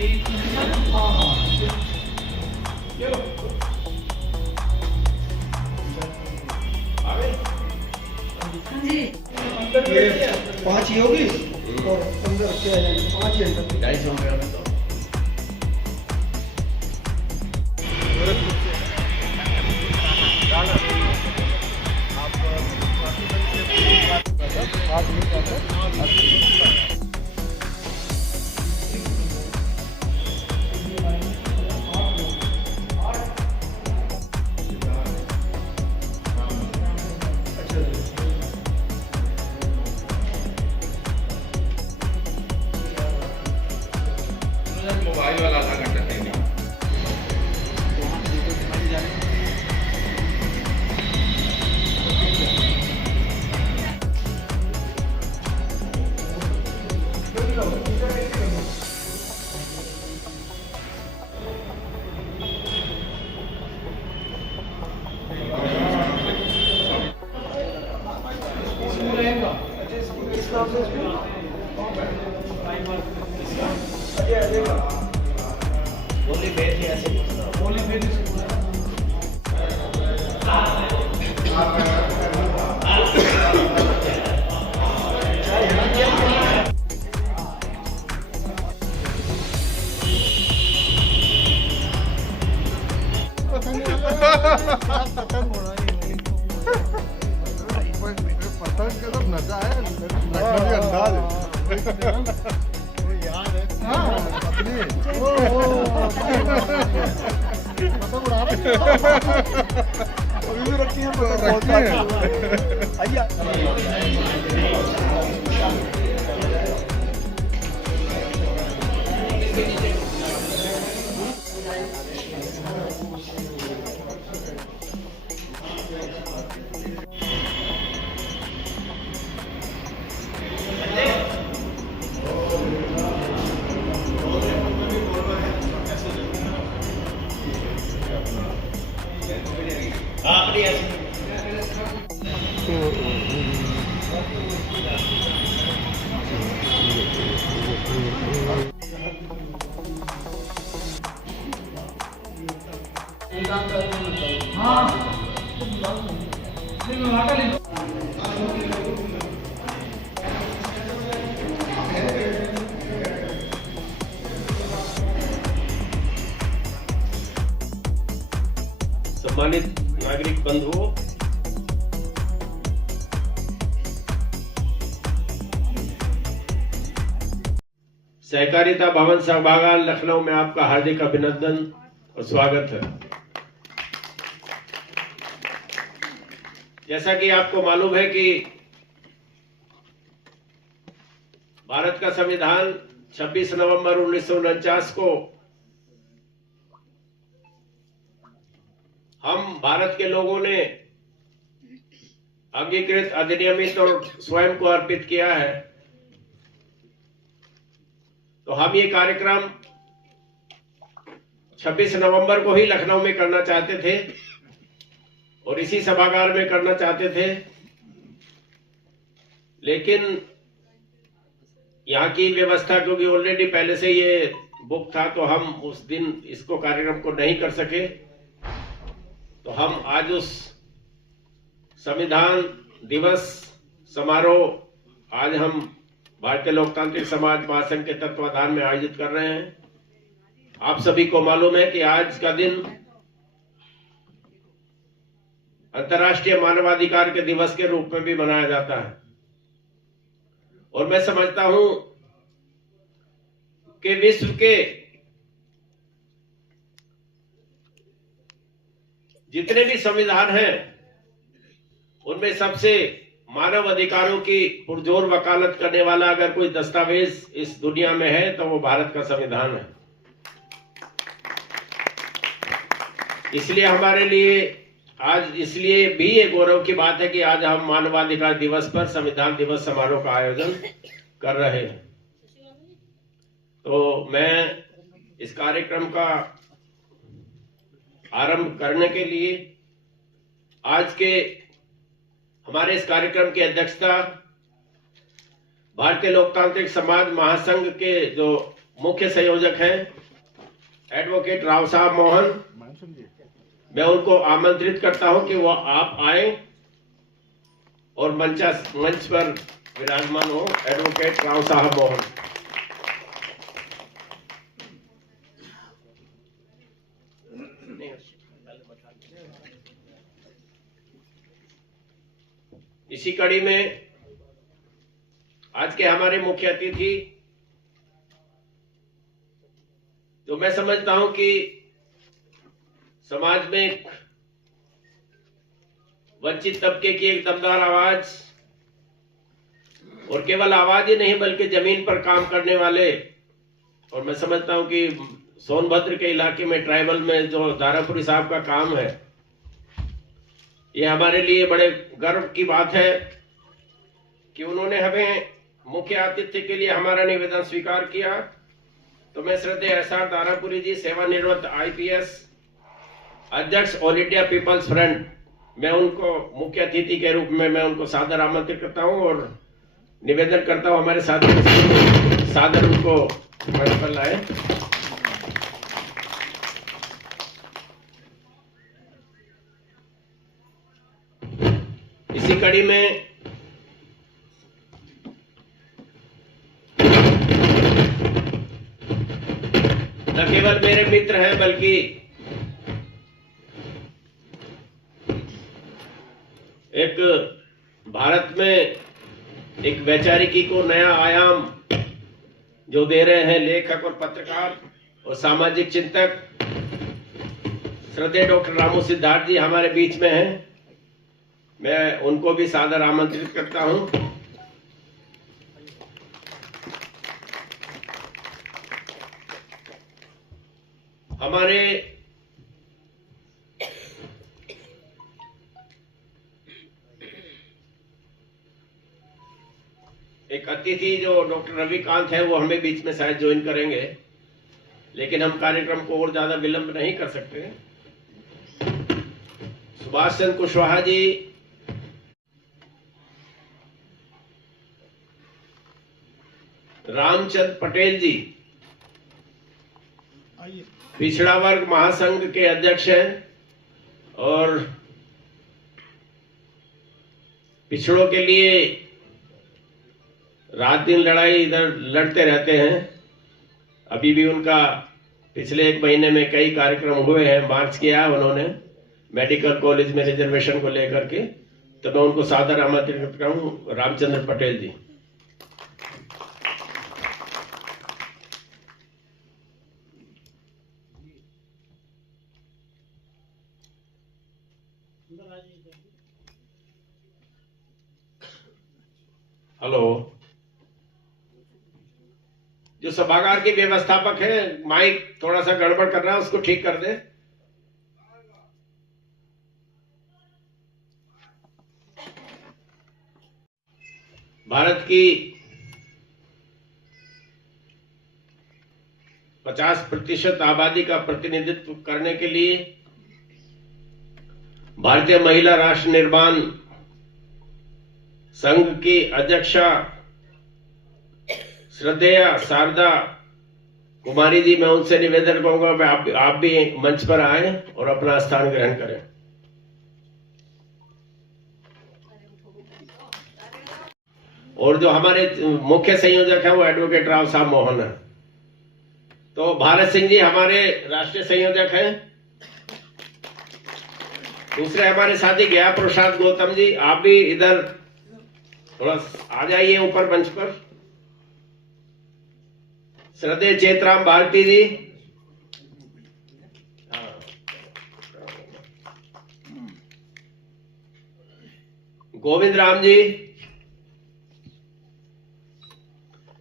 ये 5 ही होगी और अंदर क्या है 5 ही अंदर 250 ग्राम तो मोबाइल वाला आधा घंटा टाइम ओनली वेज ऐसे ओनली वेज पतंग का तो नशा है लखनवी अंदाज याद है पत्नी पतंग उड़ा रहे अभी भी रखी है आइया सम्मानित नागरिक बंधुओं, सहकारिता भवन सभागार लखनऊ में आपका हार्दिक अभिनंदन और स्वागत है। जैसा कि आपको मालूम है कि भारत का संविधान 26 नवंबर 1949 को हम भारत के लोगों ने अंगीकृत, अधिनियमित और स्वयं को अर्पित किया है। तो हम ये कार्यक्रम 26 नवंबर को ही लखनऊ में करना चाहते थे और इसी सभागार में करना चाहते थे, लेकिन यहाँ की व्यवस्था क्योंकि ऑलरेडी पहले से ये बुक था तो हम उस दिन इसको कार्यक्रम को नहीं कर सके। तो हम आज उस संविधान दिवस समारोह आज हम भारतीय लोकतांत्रिक समाज महासंघ के तत्वाधान में आयोजित कर रहे हैं। आप सभी को मालूम है कि आज का दिन अंतर्राष्ट्रीय मानवाधिकार के दिवस के रूप में भी मनाया जाता है और मैं समझता हूं कि विश्व के जितने भी संविधान हैं उनमें सबसे मानव अधिकारों की पुरजोर वकालत करने वाला अगर कोई दस्तावेज इस दुनिया में है तो वो भारत का संविधान है। इसलिए हमारे लिए आज इसलिए भी ये गौरव की बात है कि आज हम मानवाधिकार दिवस पर संविधान दिवस समारोह का आयोजन कर रहे हैं। तो मैं इस कार्यक्रम का आरंभ करने के लिए आज के हमारे इस कार्यक्रम की अध्यक्षता भारतीय लोकतांत्रिक समाज महासंघ के जो मुख्य संयोजक हैं एडवोकेट राव साहब मोहन, मैं उनको आमंत्रित करता हूं कि वो आप आए और मंच पर विराजमान हो। एडवोकेट राव साहब मोहन। इसी कड़ी में आज के हमारे मुख्य अतिथि, जो मैं समझता हूं कि समाज में एक वंचित तबके की एक दमदार आवाज, और केवल आवाज ही नहीं बल्कि जमीन पर काम करने वाले, और मैं समझता हूं कि सोनभद्र के इलाके में ट्राइबल में जो दारापुरी साहब का काम है, ये हमारे लिए बड़े गर्व की बात है कि उन्होंने हमें मुख्य आतिथ्य के लिए हमारा निवेदन स्वीकार किया। तो मैं श्रद्धेय एस.आर. दारापुरी जी, सेवानिवृत्त IPS अध्यक्ष ऑल इंडिया पीपल्स फ्रंट, मैं उनको मुख्य अतिथि के रूप में मैं उनको सादर आमंत्रित करता हूं और निवेदन करता हूं हमारे साथी सादर उनको मंच पर लाए। इसी कड़ी में न केवल मेरे मित्र हैं बल्कि एक भारत में एक वैचारिकी को नया आयाम जो दे रहे हैं लेखक और पत्रकार और सामाजिक चिंतक श्रद्धेय डॉक्टर रामू सिद्धार्थ जी हमारे बीच में हैं। मैं उनको भी सादर आमंत्रित करता हूं। हमारे एक अतिथि जो डॉक्टर रविकांत है वो हमें बीच में शायद ज्वाइन करेंगे, लेकिन हम कार्यक्रम को और ज्यादा विलंब नहीं कर सकते। सुभाष चंद्र कुशवाहा जी, रामचंद्र पटेल जी पिछड़ा वर्ग महासंघ के अध्यक्ष हैं और पिछड़ों के लिए रात दिन लड़ाई इधर लड़ते रहते हैं। अभी भी उनका पिछले 1 महीने में कई कार्यक्रम हुए हैं, मार्च किया उन्होंने मेडिकल कॉलेज में रिजर्वेशन को लेकर के। तो मैं उनको सादर आमंत्रित करता हूं, रामचंद्र पटेल जी। हेलो, जो सभागार के व्यवस्थापक है, माइक थोड़ा सा गड़बड़ कर रहा है, उसको ठीक कर दे। भारत की 50% आबादी का प्रतिनिधित्व करने के लिए भारतीय महिला राष्ट्र निर्माण संघ की अध्यक्षा श्रद्धेय शारदा कुमारी जी, मैं उनसे निवेदन करूंगा आप भी मंच पर आए और अपना स्थान ग्रहण करें। और जो हमारे मुख्य संयोजक हैं वो एडवोकेट राव साहब मोहन है। तो भारत सिंह जी हमारे राष्ट्रीय संयोजक हैं। दूसरे हमारे साथी गया प्रसाद गौतम जी, आप भी इधर थोड़ा आ जाइए ऊपर मंच पर। श्रद्धेय चेतराम भारती जी, गोविंद राम जी,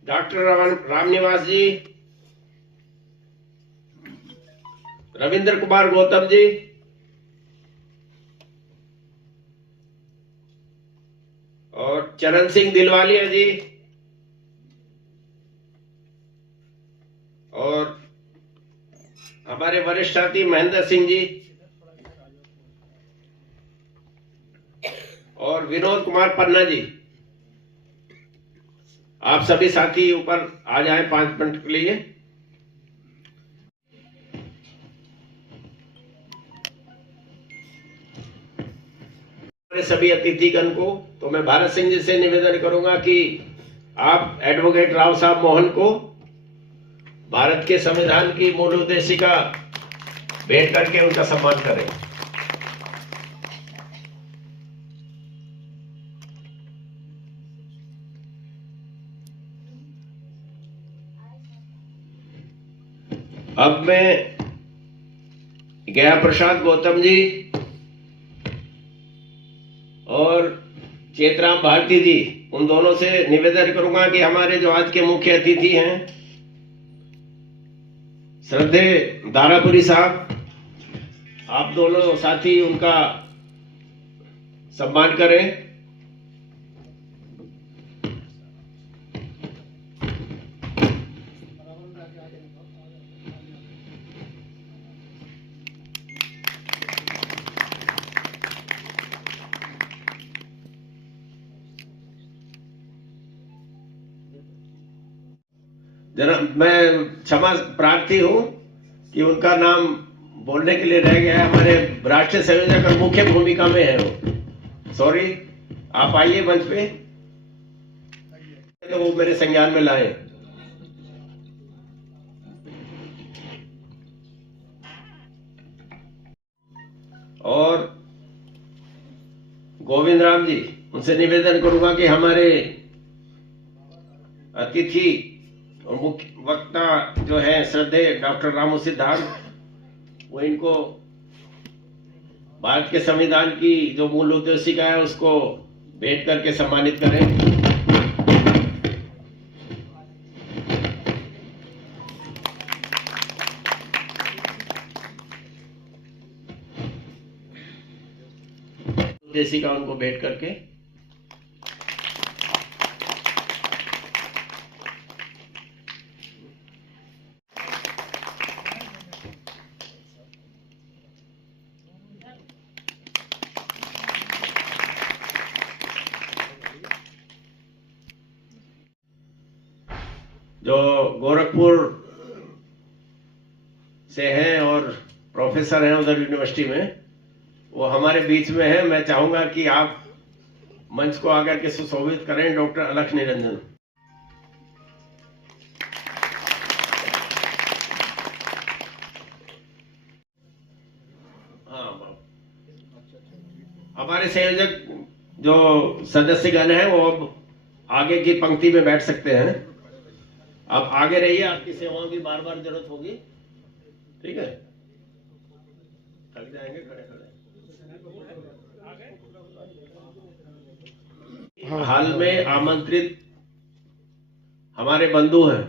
डॉक्टर रामनिवास जी, रविंद्र कुमार गौतम जी, और चरण सिंह दिलवालिया जी, और हमारे वरिष्ठ साथी महेंद्र सिंह जी और विनोद कुमार पन्ना जी, आप सभी साथी ऊपर आ जाएं 5 मिनट के लिए। मेरे सभी अतिथिगण को, तो मैं भारत सिंह जी से निवेदन करूंगा कि आप एडवोकेट राव साहब मोहन को भारत के संविधान की मूल उद्देशिका भेंट करके उनका सम्मान करें। अब मैं गया प्रसाद गौतम जी और चेतराम भारती जी, उन दोनों से निवेदन करूंगा कि हमारे जो आज के मुख्य अतिथि हैं श्रद्धेय दारापुरी साहब, आप दोनों साथी उनका सम्मान करें। जरा मैं क्षमा प्रार्थी हूं कि उनका नाम बोलने के लिए रह गया है। हमारे राष्ट्रीय संयोजक और मुख्य भूमिका में है वो। सॉरी, आप आइए मंच पे, तो वो मेरे संज्ञान में लाए। और गोविंद राम जी, उनसे निवेदन करूंगा कि हमारे अतिथि और मुख्य वक्ता जो है श्रद्धेय डॉक्टर रामू सिद्धार्थ, वो इनको भारत के संविधान की जो मूल उद्देशिका है उसको भेंट करके सम्मानित करें। उद्देशिका उनको भेंट करके जो गोरखपुर से हैं और प्रोफेसर हैं उधर यूनिवर्सिटी में, वो हमारे बीच में है। मैं चाहूंगा कि आप मंच को आकर के सुशोभित करें। डॉक्टर अलख निरंजन। हाँ, हमारे संयोजक जो सदस्यगण हैं वो अब आगे की पंक्ति में बैठ सकते हैं। आप आगे रहिए, आपकी सेवाओं की बार बार जरूरत होगी। ठीक है, थक जाएंगे खड़े खड़े। हाल में आमंत्रित हमारे बंधु हैं।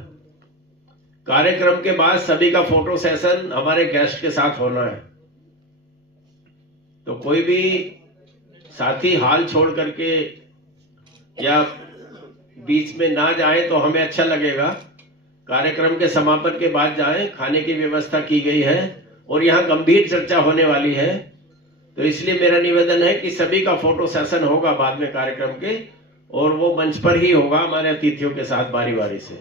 कार्यक्रम के बाद सभी का फोटो सेशन हमारे गेस्ट के साथ होना है, तो कोई भी साथी हाल छोड़ करके या बीच में ना जाए तो हमें अच्छा लगेगा। कार्यक्रम के समापन के बाद जाएं। खाने की व्यवस्था की गई है और यहाँ गंभीर चर्चा होने वाली है, तो इसलिए मेरा निवेदन है कि सभी का फोटो सेशन होगा बाद में कार्यक्रम के, और वो मंच पर ही होगा हमारे अतिथियों के साथ बारी बारी से।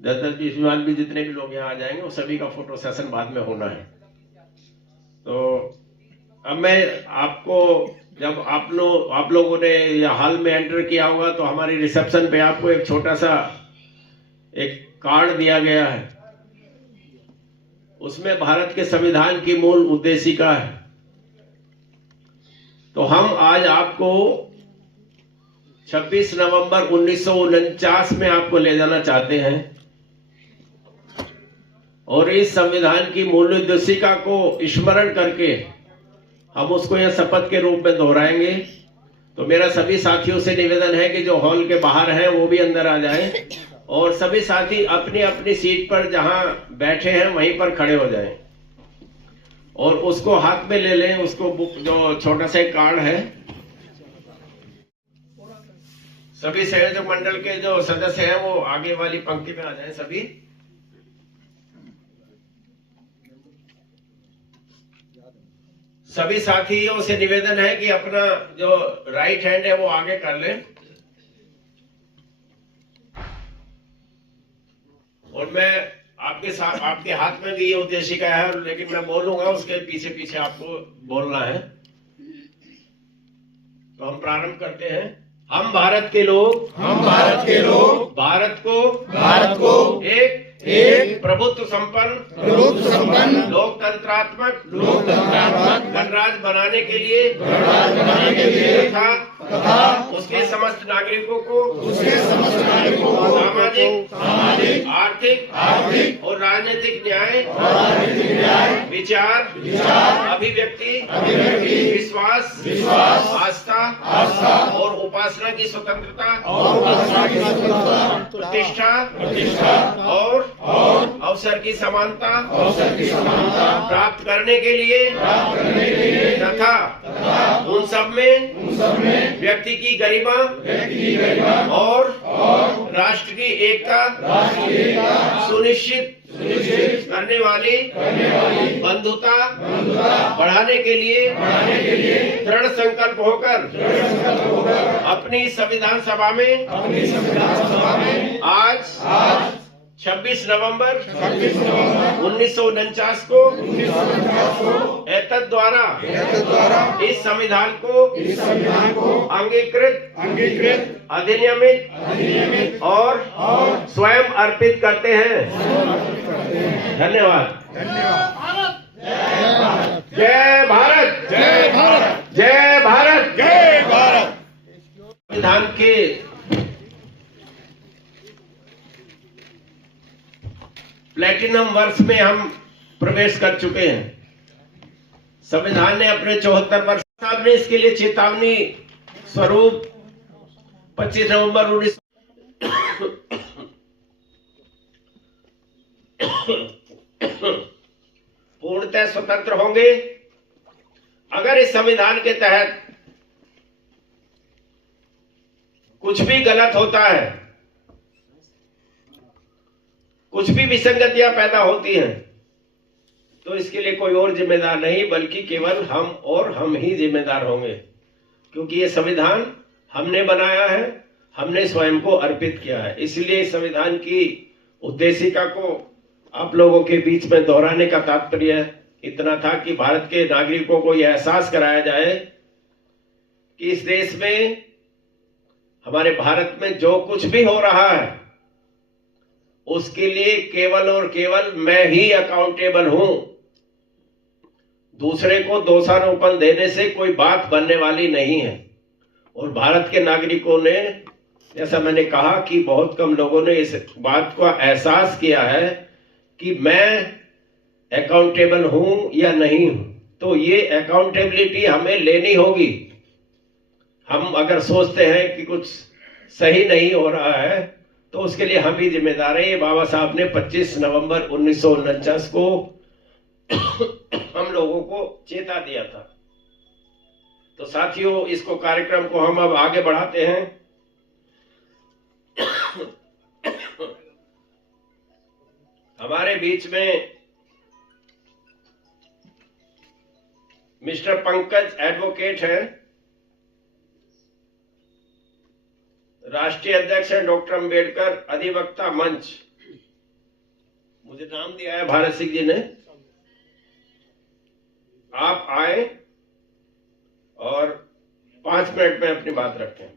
10-20 भी जितने भी लोग यहाँ आ जाएंगे वो सभी का फोटो सेशन बाद में होना है। तो अब मैं आपको, जब आप लोगों ने हॉल में एंटर किया होगा तो हमारी रिसेप्शन पे आपको एक छोटा सा एक कार्ड दिया गया है। उसमें भारत के संविधान की मूल उद्देशिका है। तो हम आज आपको 26 नवंबर 1949 में आपको ले जाना चाहते हैं और इस संविधान की मूल उद्देशिका को स्मरण करके हम उसको यह शपथ के रूप में दोहराएंगे। तो मेरा सभी साथियों से निवेदन है कि जो हॉल के बाहर हैं वो भी अंदर आ जाएं और सभी साथी अपनी अपनी सीट पर जहां बैठे हैं वहीं पर खड़े हो जाएं और उसको हाथ में ले लें। उसको बुक, जो छोटा सा कार्ड है, सभी संयोजक मंडल के जो सदस्य हैं वो आगे वाली पंक्ति में आ जाएं। सभी साथियों से निवेदन है कि अपना जो राइट हैंड है वो आगे कर लें और मैं आपके हाथ में भी ये उद्देशिका है, लेकिन मैं बोलूंगा उसके पीछे पीछे आपको बोलना है। तो हम प्रारंभ करते हैं। हम भारत के लोग भारत को एक प्रभुत्व संपन्न लोकतंत्रात्मक गणराज्य बनाने के लिए तथा उसके समस्त नागरिकों को सामाजिक आर्थिक और राजनीतिक न्याय विचार अभिव्यक्ति विश्वास आस्था और उपासना की स्वतंत्रता प्रतिष्ठा और अवसर की समानता प्राप्त करने के लिए तथा उन सब में व्यक्ति की गरिमा और राष्ट्र की एकता सुनिश्चित करने वाली बंधुता बढ़ाने के लिए दृढ़ संकल्प होकर अपनी संविधान सभा में आज 26 नवंबर 1949 को एतद द्वारा इस संविधान को अंगीकृत अधिनियमित और स्वयं अर्पित करते हैं। धन्यवाद। जय भारत जय भारत। संविधान के प्लेटिनम वर्ष में हम प्रवेश कर चुके हैं। संविधान ने अपने 74 वर्ष ने इसके लिए चेतावनी स्वरूप 25 नवंबर 19 पूर्णतः स्वतंत्र होंगे अगर इस संविधान के तहत कुछ भी गलत होता है, कुछ भी विसंगतियां पैदा होती हैं, तो इसके लिए कोई और जिम्मेदार नहीं बल्कि केवल हम और हम ही जिम्मेदार होंगे, क्योंकि ये संविधान हमने बनाया है, हमने स्वयं को अर्पित किया है। इसलिए इस संविधान की उद्देशिका को आप लोगों के बीच में दोहराने का तात्पर्य इतना था कि भारत के नागरिकों को यह एहसास कराया जाए कि इस देश में, हमारे भारत में जो कुछ भी हो रहा है उसके लिए केवल और केवल मैं ही अकाउंटेबल हूं। दूसरे को दोषारोपण देने से कोई बात बनने वाली नहीं है। और भारत के नागरिकों ने, जैसा मैंने कहा कि बहुत कम लोगों ने इस बात का एहसास किया है कि मैं अकाउंटेबल हूं या नहीं हूं। तो ये अकाउंटेबिलिटी हमें लेनी होगी। हम अगर सोचते हैं कि कुछ सही नहीं हो रहा है तो उसके लिए हम ही जिम्मेदार हैं। ये बाबा साहब ने 25 नवंबर 1949 को हम लोगों को चेता दिया था। तो साथियों, इसको कार्यक्रम को हम अब आगे बढ़ाते हैं। हमारे बीच में मिस्टर पंकज एडवोकेट हैं, राष्ट्रीय अध्यक्ष है डॉक्टर अंबेडकर अधिवक्ता मंच। मुझे नाम दिया है भारत सिंह जी ने। आप आए और 5 मिनट में अपनी बात रखें।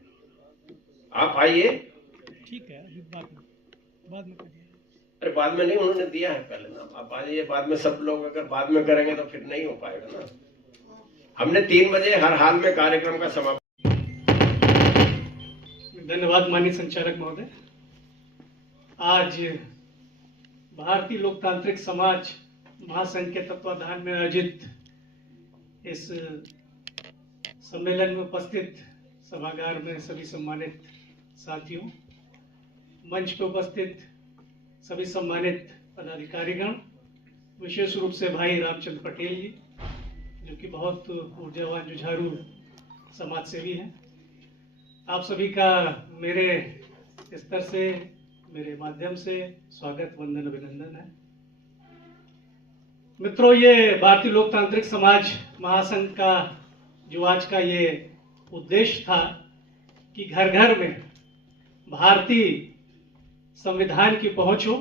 आप आइए। ठीक है, अभी बाद में करिए। अरे बाद में नहीं, उन्होंने दिया है पहले नाम। आप आ जाइए। बाद में सब लोग अगर बाद में करेंगे तो फिर नहीं हो पाएगा ना। हमने 3 बजे हर हाल में कार्यक्रम का समापन। धन्यवाद माननीय संचालक महोदय। आज भारतीय लोकतांत्रिक समाज महासंघ के तत्वाधान में आयोजित इस सम्मेलन में उपस्थित सभागार में सभी सम्मानित साथियों, मंच पर उपस्थित सभी सम्मानित पदाधिकारीगण, विशेष रूप से भाई रामचंद्र पटेल जी जो कि बहुत ऊर्जावान जुझारू समाज सेवी हैं, आप सभी का मेरे स्तर से, मेरे माध्यम से स्वागत, वंदन, अभिनंदन है। मित्रों, ये भारतीय लोकतांत्रिक समाज महासंघ का जो आज का ये उद्देश्य था कि घर घर में भारतीय संविधान की पहुंच हो,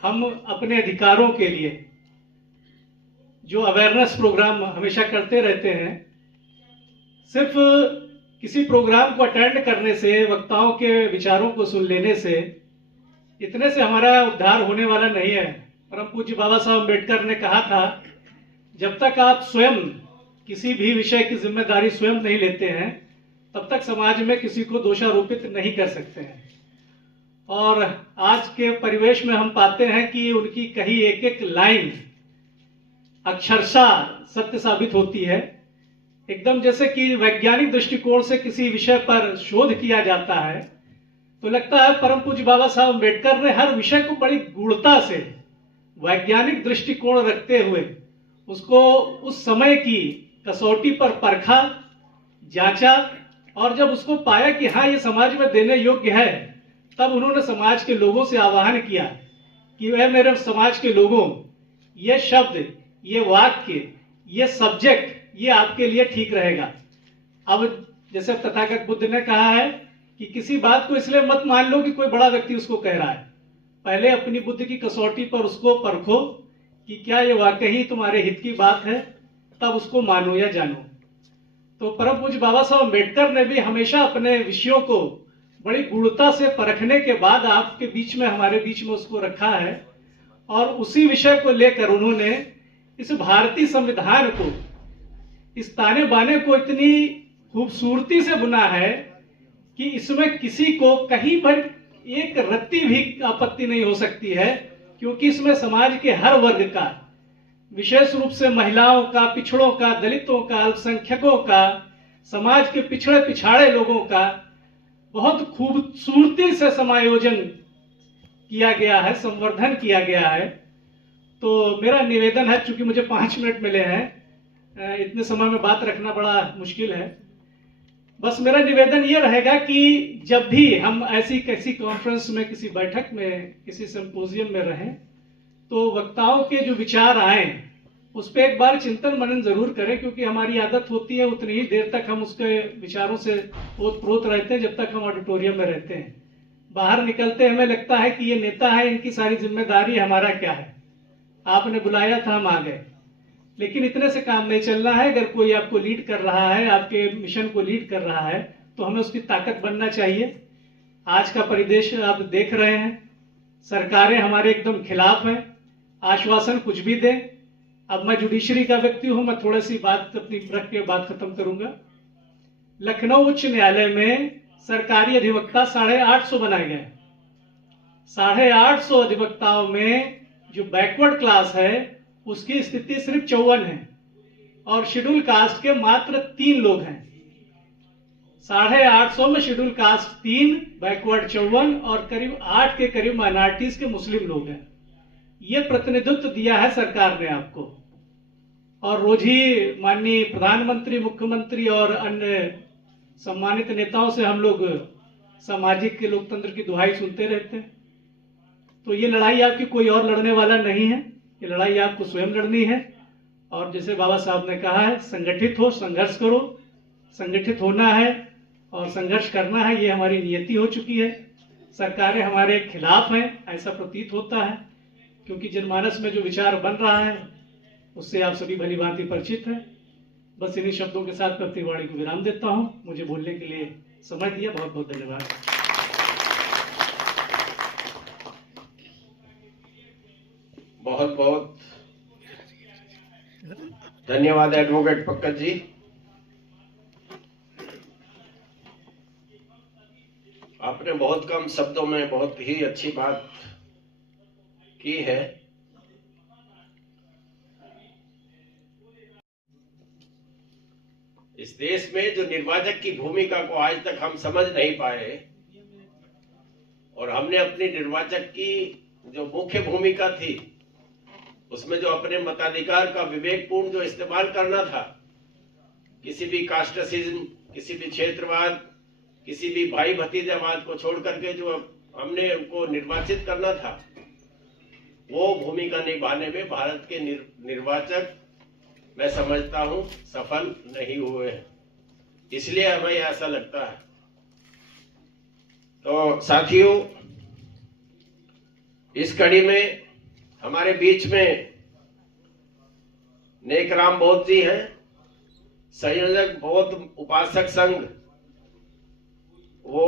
हम अपने अधिकारों के लिए जो अवेयरनेस प्रोग्राम हमेशा करते रहते हैं, सिर्फ किसी प्रोग्राम को अटेंड करने से, वक्ताओं के विचारों को सुन लेने से, इतने से हमारा उद्धार होने वाला नहीं है। परम पूज्य बाबा साहब अम्बेडकर ने कहा था, जब तक आप स्वयं किसी भी विषय की जिम्मेदारी स्वयं नहीं लेते हैं, तब तक समाज में किसी को दोषारोपित नहीं कर सकते हैं। और आज के परिवेश में हम पाते हैं कि उनकी कही एक एक लाइन अक्षरशः सत्य साबित होती है। एकदम जैसे कि वैज्ञानिक दृष्टिकोण से किसी विषय पर शोध किया जाता है, तो लगता है परम पूज्य बाबा साहब अम्बेडकर ने हर विषय को बड़ी गूढ़ता से वैज्ञानिक दृष्टिकोण रखते हुए उसको उस समय की कसौटी पर परखा, जांचा, और जब उसको पाया कि हाँ ये समाज में देने योग्य है, तब उन्होंने समाज के लोगों से आह्वान किया कि वह मेरे समाज के लोगों, ये शब्द, ये वाक्य, ये सब्जेक्ट, ये आपके लिए ठीक रहेगा। अब जैसे तथागत बुद्ध ने कहा है कि किसी बात को इसलिए मत मान लो कि कोई बड़ा व्यक्ति उसको कह रहा है, पहले अपनी बुद्धि की कसौटी पर उसको परखो कि क्या ये वाकई तुम्हारे हित की बात है, तब उसको मानो या जानो। तो परम पूज्य बाबा साहब अम्बेडकर ने भी हमेशा अपने विषयों को बड़ी गूढ़ता से परखने के बाद आपके बीच में, हमारे बीच में उसको रखा है, और उसी विषय को लेकर उन्होंने इस भारतीय संविधान को, इस ताने बाने को इतनी खूबसूरती से बुना है कि इसमें किसी को कहीं पर एक रत्ती भी आपत्ति नहीं हो सकती है, क्योंकि इसमें समाज के हर वर्ग का, विशेष रूप से महिलाओं का, पिछड़ों का, दलितों का, अल्पसंख्यकों का, समाज के पिछड़े पिछाड़े लोगों का बहुत खूबसूरती से समायोजन किया गया है, संवर्धन किया गया है। तो मेरा निवेदन है, चूंकि मुझे 5 मिनट मिले हैं, इतने समय में बात रखना बड़ा मुश्किल है, बस मेरा निवेदन ये रहेगा कि जब भी हम ऐसी किसी कॉन्फ्रेंस में, किसी बैठक में, किसी सिंपोजियम में रहें, तो वक्ताओं के जो विचार आए उस पर एक बार चिंतन मनन जरूर करें, क्योंकि हमारी आदत होती है उतनी ही देर तक हम उसके विचारों से ओतप्रोत रहते हैं जब तक हम ऑडिटोरियम में रहते हैं। बाहर निकलते हमें लगता है कि ये नेता है, इनकी सारी जिम्मेदारी, हमारा क्या है, आपने बुलाया था हम आ गए। लेकिन इतने से काम नहीं चलना है। अगर कोई आपको लीड कर रहा है, आपके मिशन को लीड कर रहा है, तो हमें उसकी ताकत बनना चाहिए। आज का परिदृश्य आप देख रहे हैं, सरकारें हमारे एकदम खिलाफ हैं, आश्वासन कुछ भी दें। अब मैं जुडिशरी का व्यक्ति हूं, मैं थोड़ी सी बात अपनी रख के बात खत्म करूंगा। लखनऊ उच्च न्यायालय में सरकारी अधिवक्ता 850 बनाए गए। 850 अधिवक्ताओं में जो बैकवर्ड क्लास है उसकी स्थिति सिर्फ 54 है, और शेड्यूल कास्ट के मात्र 3 लोग हैं। 850 में शेड्यूल कास्ट 3, बैकवर्ड 54, और करीब 8 के करीब माइनॉरिटीज के मुस्लिम लोग हैं। ये प्रतिनिधित्व दिया है सरकार ने आपको। और रोज ही माननीय प्रधानमंत्री, मुख्यमंत्री और अन्य सम्मानित नेताओं से हम लोग सामाजिक लोकतंत्र की दुहाई सुनते रहते हैं। तो ये लड़ाई आपकी कोई और लड़ने वाला नहीं है, ये लड़ाई आपको स्वयं लड़नी है। और जैसे बाबा साहब ने कहा है, संगठित हो, संघर्ष करो। संगठित होना है और संघर्ष करना है, ये हमारी नियति हो चुकी है। सरकारें हमारे खिलाफ हैं ऐसा प्रतीत होता है, क्योंकि जनमानस में जो विचार बन रहा है उससे आप सभी भली भांति परिचित हैं। बस इन्हीं शब्दों के साथ मैं अपनी वाणी को विराम देता हूं। मुझे बोलने के लिए समय दिया, बहुत बहुत धन्यवाद। बहुत बहुत धन्यवाद एडवोकेट पंकज जी। आपने बहुत कम शब्दों में बहुत ही अच्छी बात की है। इस देश में जो निर्वाचक की भूमिका को आज तक हम समझ नहीं पाए, और हमने अपनी निर्वाचक की जो मुख्य भूमिका थी उसमें जो अपने मताधिकार का विवेकपूर्ण जो इस्तेमाल करना था, किसी भी कास्टिज्म, किसी भी क्षेत्रवाद, किसी भी भाई भतीजावाद को छोड़ करके जो हमने उनको निर्वाचित करना था, वो भूमिका निभाने में भारत के निर्वाचक मैं समझता हूं सफल नहीं हुए हैं। इसलिए हमें ऐसा लगता है। तो साथियों, इस कड़ी में हमारे बीच में नेक राम बौद्ध जी हैं, संयोजक बौद्ध उपासक संघ वो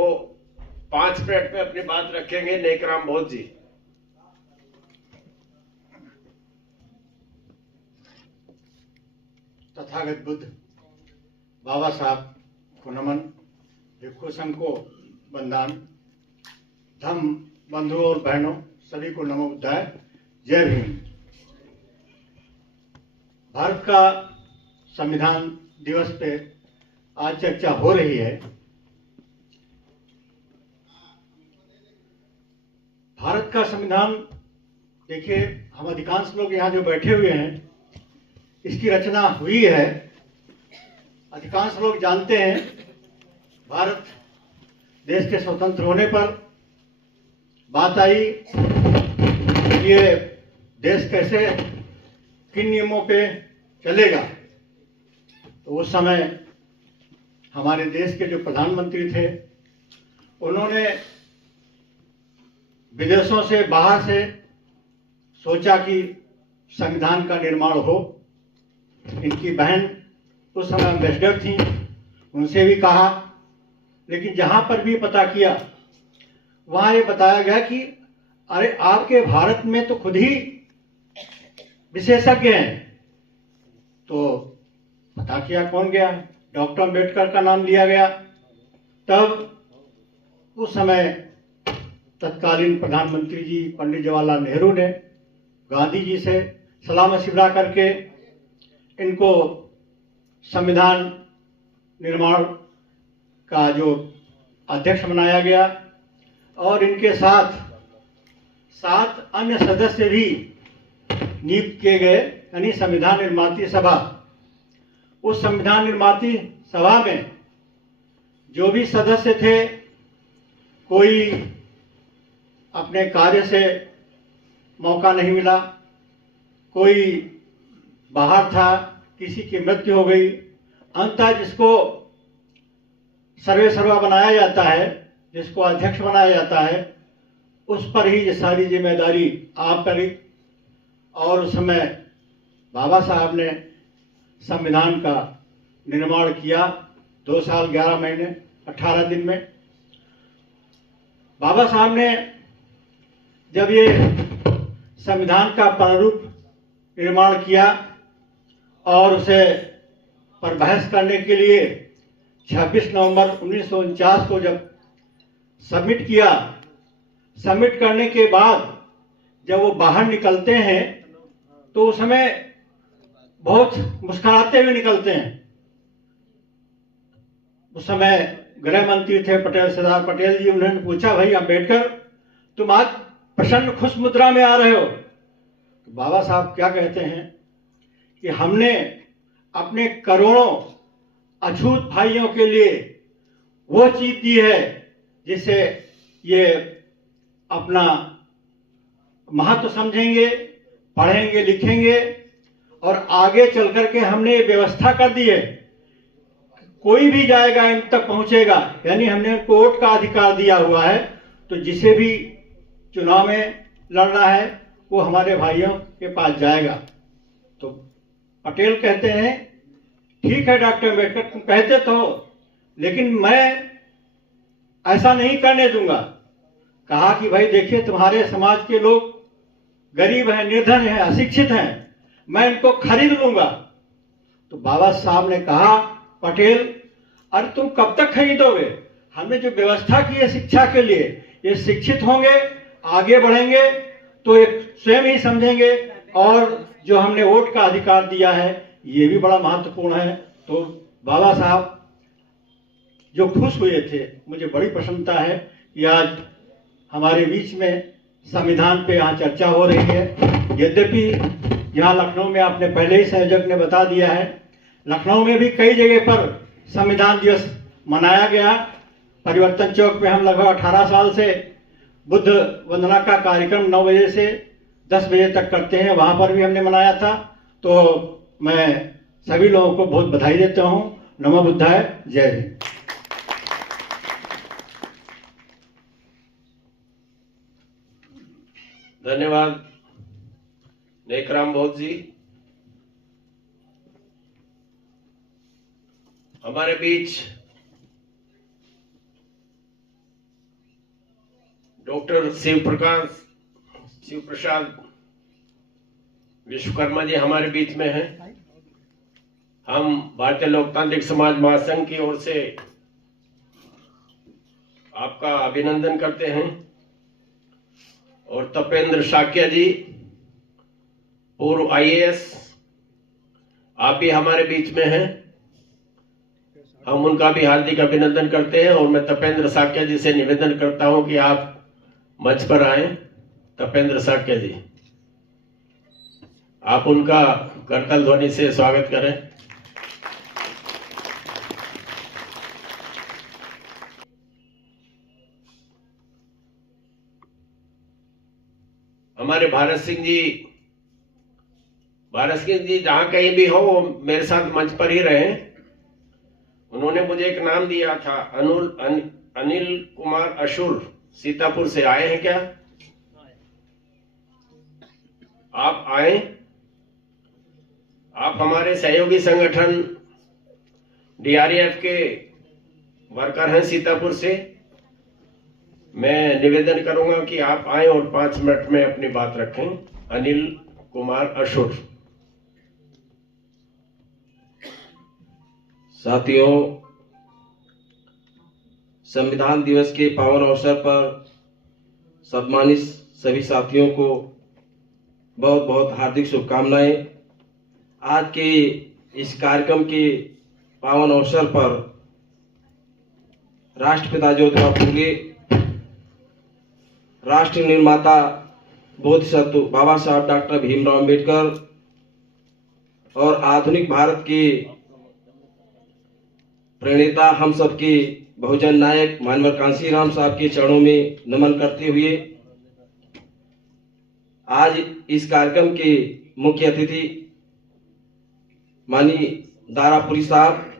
5 मिनट में अपनी बात रखेंगे। नेकराम बौद्ध जी। तथागत बुद्ध बाबा साहब को नमन, भिक्षु संघ को वंदन, धम्म बंधुओं और बहनों सभी को नमो बुद्धाय, जय भीम। भारत का संविधान दिवस पे आज चर्चा हो रही है। भारत का संविधान, देखिए हम अधिकांश लोग यहाँ जो बैठे हुए हैं, इसकी रचना हुई है। अधिकांश लोग जानते हैं भारत देश के स्वतंत्र होने पर बात आई ये देश कैसे किन नियमों पे चलेगा। तो उस समय हमारे देश के जो प्रधानमंत्री थे उन्होंने विदेशों से बाहर से सोचा कि संविधान का निर्माण हो। इनकी बहन उस समय एम्बेसडर थी, उनसे भी कहा, लेकिन जहां पर भी पता किया वहां ये बताया गया कि अरे आपके भारत में तो खुद ही विशेषज्ञ हैं। तो पता किया कौन गया, डॉक्टर अम्बेडकर का नाम लिया गया। तब उस समय तत्कालीन प्रधानमंत्री जी पंडित जवाहरलाल नेहरू ने गांधी जी से सलाह मशविरा करके इनको संविधान निर्माण का जो अध्यक्ष बनाया गया और इनके साथ 7 अन्य सदस्य भी नियुक्त किए गए, यानी संविधान निर्माती सभा। उस संविधान निर्माती सभा में जो भी सदस्य थे, कोई अपने कार्य से मौका नहीं मिला, कोई बाहर था, किसी की मृत्यु हो गई, अंततः जिसको सर्वे सर्वा बनाया जाता है, जिसको अध्यक्ष बनाया जाता है, उस पर ही ये सारी जिम्मेदारी आप करी। और उस समय बाबा साहब ने संविधान का निर्माण किया 2 साल 11 महीने 18 दिन में। बाबा साहब ने जब ये संविधान का प्रारूप निर्माण किया और उसे पर बहस करने के लिए 26 नवंबर 1949 को जब सबमिट किया, सबमिट करने के बाद जब वो बाहर निकलते हैं तो उस समय बहुत मुस्कुराते हुए निकलते हैं। उस समय गृह मंत्री थे पटेल, सरदार पटेल जी। उन्होंने पूछा, भाई अम्बेडकर तुम आज प्रसन्न खुश मुद्रा में आ रहे हो? तो बाबा साहब क्या कहते हैं कि हमने अपने करोड़ों अछूत भाइयों के लिए वो चीज दी है जिसे ये अपना महत्व समझेंगे, पढ़ेंगे, लिखेंगे और आगे चल करके हमने ये व्यवस्था कर दी है, कोई भी जाएगा इन तक पहुंचेगा। यानी हमने उनको वोट का अधिकार दिया हुआ है, तो जिसे भी चुनाव में लड़ना है वो हमारे भाइयों के पास जाएगा। तो पटेल कहते हैं, ठीक है डॉक्टर अम्बेडकर तुम कहते तो हो, लेकिन मैं ऐसा नहीं करने दूंगा। कहा कि भाई देखिए तुम्हारे समाज के लोग गरीब हैं, निर्धन हैं, अशिक्षित हैं, मैं इनको खरीद लूंगा। तो बाबा साहब ने कहा, पटेल अरे तुम कब तक खरीदोगे? हमने जो व्यवस्था की है शिक्षा के लिए, ये शिक्षित होंगे, आगे बढ़ेंगे तो एक स्वयं ही समझेंगे, और जो हमने वोट का अधिकार दिया है ये भी बड़ा महत्वपूर्ण है। तो बाबा साहब जो खुश हुए थे, मुझे बड़ी प्रसन्नता है कि आज हमारे बीच में संविधान पे यहाँ चर्चा हो रही है। यद्यपि यहाँ लखनऊ में आपने पहले ही संयोजक ने बता दिया है, लखनऊ में भी कई जगह पर संविधान दिवस मनाया गया। परिवर्तन चौक पे हम लगभग 18 साल से बुद्ध वंदना का कार्यक्रम 9 बजे से 10 बजे तक करते हैं, वहां पर भी हमने मनाया था। तो मैं सभी लोगों को बहुत बधाई देता हूँ। नमो बुद्धाय, जय हिंद। धन्यवाद नेकराम बौद्ध जी। हमारे बीच डॉक्टर शिव प्रसाद विश्वकर्मा जी हमारे बीच में हैं। हम भारतीय लोकतांत्रिक समाज महासंघ की ओर से आपका अभिनंदन करते हैं। और तपेंद्र साक्या जी, पूर्व IAS, आप भी हमारे बीच में हैं। हम उनका भी हार्दिक अभिनंदन करते हैं। और मैं तपेंद्र साक्या जी से निवेदन करता हूं कि आप मंच पर आए। तपेंद्र साक्या जी, आप उनका करताल ध्वनि से स्वागत करें। हमारे भारत सिंह जी जहां कहीं भी हो वो मेरे साथ मंच पर ही रहे। उन्होंने मुझे एक नाम दिया था, अनिल कुमार अशुर, सीतापुर से आए हैं क्या? आप आए। आप हमारे सहयोगी संगठन DRAF के वर्कर हैं सीतापुर से। मैं निवेदन करूंगा कि आप आए और 5 मिनट में अपनी बात रखें। अनिल कुमार अशुर। साथियों, संविधान दिवस के पावन अवसर पर सम्मानित सभी साथियों को बहुत बहुत हार्दिक शुभकामनाएं। आज के इस कार्यक्रम के पावन अवसर पर राष्ट्रपिता ज्योतिराव फूले, राष्ट्र निर्माता बोधिसत्व बाबा साहब डॉक्टर भीमराव अंबेडकर और आधुनिक भारत के प्रणेता हम सबके बहुजन नायक मानवर कांशीराम साहब के चरणों में नमन करते हुए आज इस कार्यक्रम के मुख्य अतिथि माननीय दारापुरी साहब,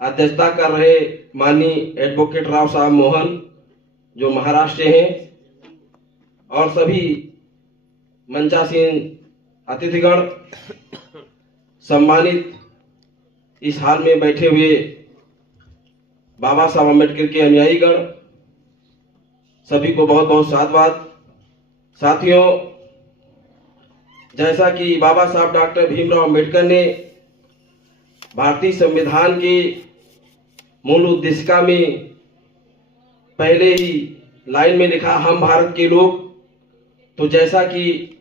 अध्यक्षता कर रहे माननीय एडवोकेट राव साहब मोहन जो महाराष्ट्र से हैं, और सभी मंचासीन अतिथिगण, सम्मानित इस हाल में बैठे हुए बाबा साहब अम्बेडकर के अनुयायीगण, सभी को बहुत बहुत साधुवाद। साथियों, जैसा कि बाबा साहब डॉक्टर भीमराव अंबेडकर ने भारतीय संविधान की मूल उद्देशिका में पहले ही लाइन में लिखा, हम भारत के लोग, तो जैसा कि